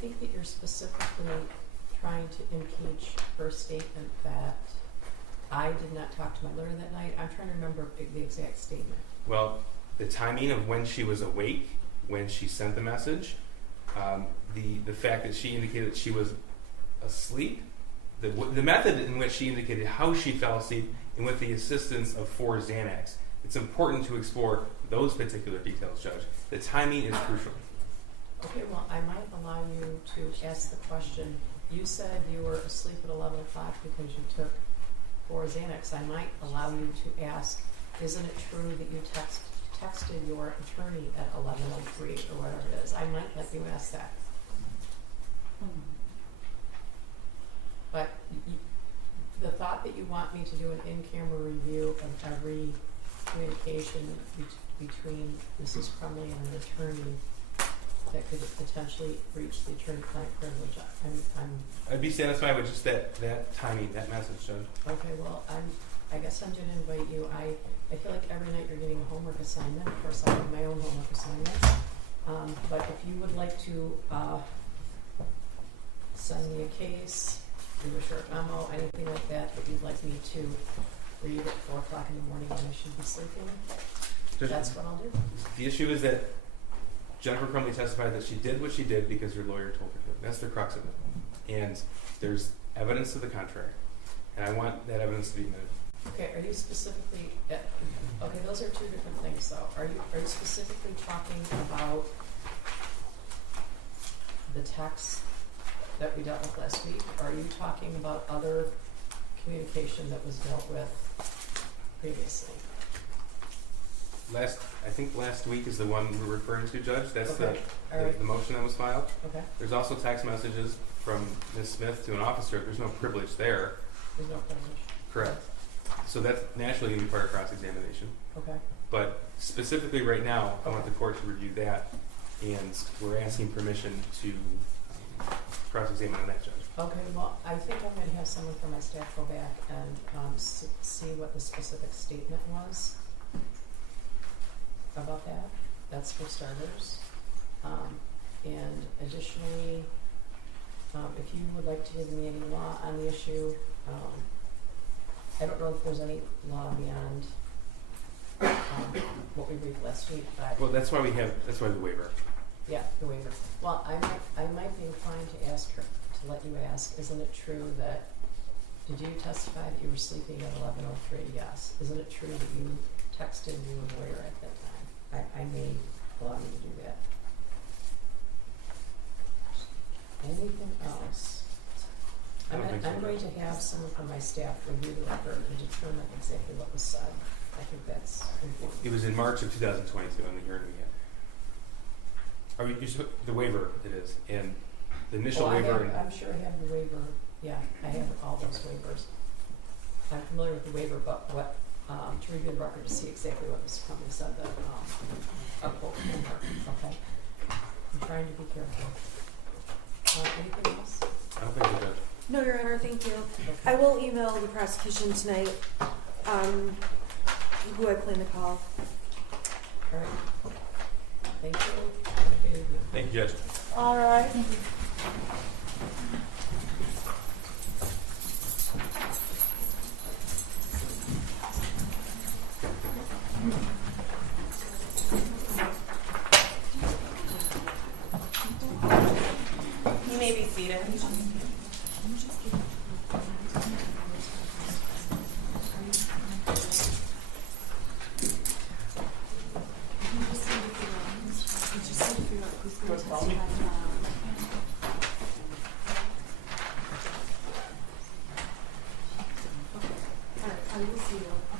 think that you're specifically trying to impeach her statement that I did not talk to my lawyer that night. I'm trying to remember the exact statement. Well, the timing of when she was awake, when she sent the message, the fact that she indicated that she was asleep, the method in which she indicated how she fell asleep, and with the assistance of 4 Xanax. It's important to explore those particular details, Judge. The timing is crucial. Okay, well, I might allow you to ask the question. You said you were asleep at 11 o'clock because you took 4 Xanax. I might allow you to ask, isn't it true that you texted your attorney at 11:03 or whatever it is? I might let you ask that. But the thought that you want me to do an in-camera review of every communication between Mrs. Crumbley and an attorney that could potentially breach the attorney-client privilege, I'd be satisfied with just that timing, that message, Judge. okay. Well, I guess I'm going to invite you. I feel like every night you're getting a homework assignment. Of course, I have my own homework assignment. But if you would like to send me a case, do a short memo, anything like that you'd like me to read at 4 o'clock in the morning when I should be sleeping, Judge, that's what I'll do. the issue is that Jennifer Crumbley testified that she did what she did because her lawyer told her to. That's the crux of it. And there's evidence to the contrary. And I want that evidence to be admitted. Okay, are you specifically, okay, those are two different things though. Are you specifically talking about the text that we dealt with last week? Or are you talking about other communication that was dealt with previously? I think last week is the one we're referring to, Judge. That's Okay. All right. the motion that was filed. Okay, There's also text messages from Ms. Smith to an officer. There's no privilege there. there's no privilege. Correct. So that's naturally going to be part of cross-examination. Okay. But specifically right now, I want the court to review that, and we're asking permission to cross-examine on that, Judge. Okay, well, I think I'm gonna have someone from my staff go back and see what the specific statement was about that. That's for starters. And additionally, if you would like to give me any law on the issue, I don't know if there's any law beyond what we briefed last week, but Well, that's why the waiver. yeah, the waiver. Well, I might be inclined to ask her, to let you ask, isn't it true that, did you testify that you were sleeping at 11:03? Yes. Isn't it true that you texted your lawyer at that time? I may allow you to do that. Anything else? I don't think so, I'm going to have someone from my staff review the record and determine exactly what was said. I think that's important. It was in March of 2022 on the hearing we had. The waiver it is, and the initial Well, waiver. I'm sure I have the waiver. Yeah, I have all those waivers. I'm familiar with the waiver, but what to review the record to see exactly what Mr. Crumbley said that a quote from her. Okay, I'm trying to be careful. Anything else? I don't think so, Judge. No, Your Honor, thank you. Okay. I will email the prosecution tonight, who I plan to call. All right. Thank you. Have a good evening. Thank you, Judge. All right. You may be seated. I will see you.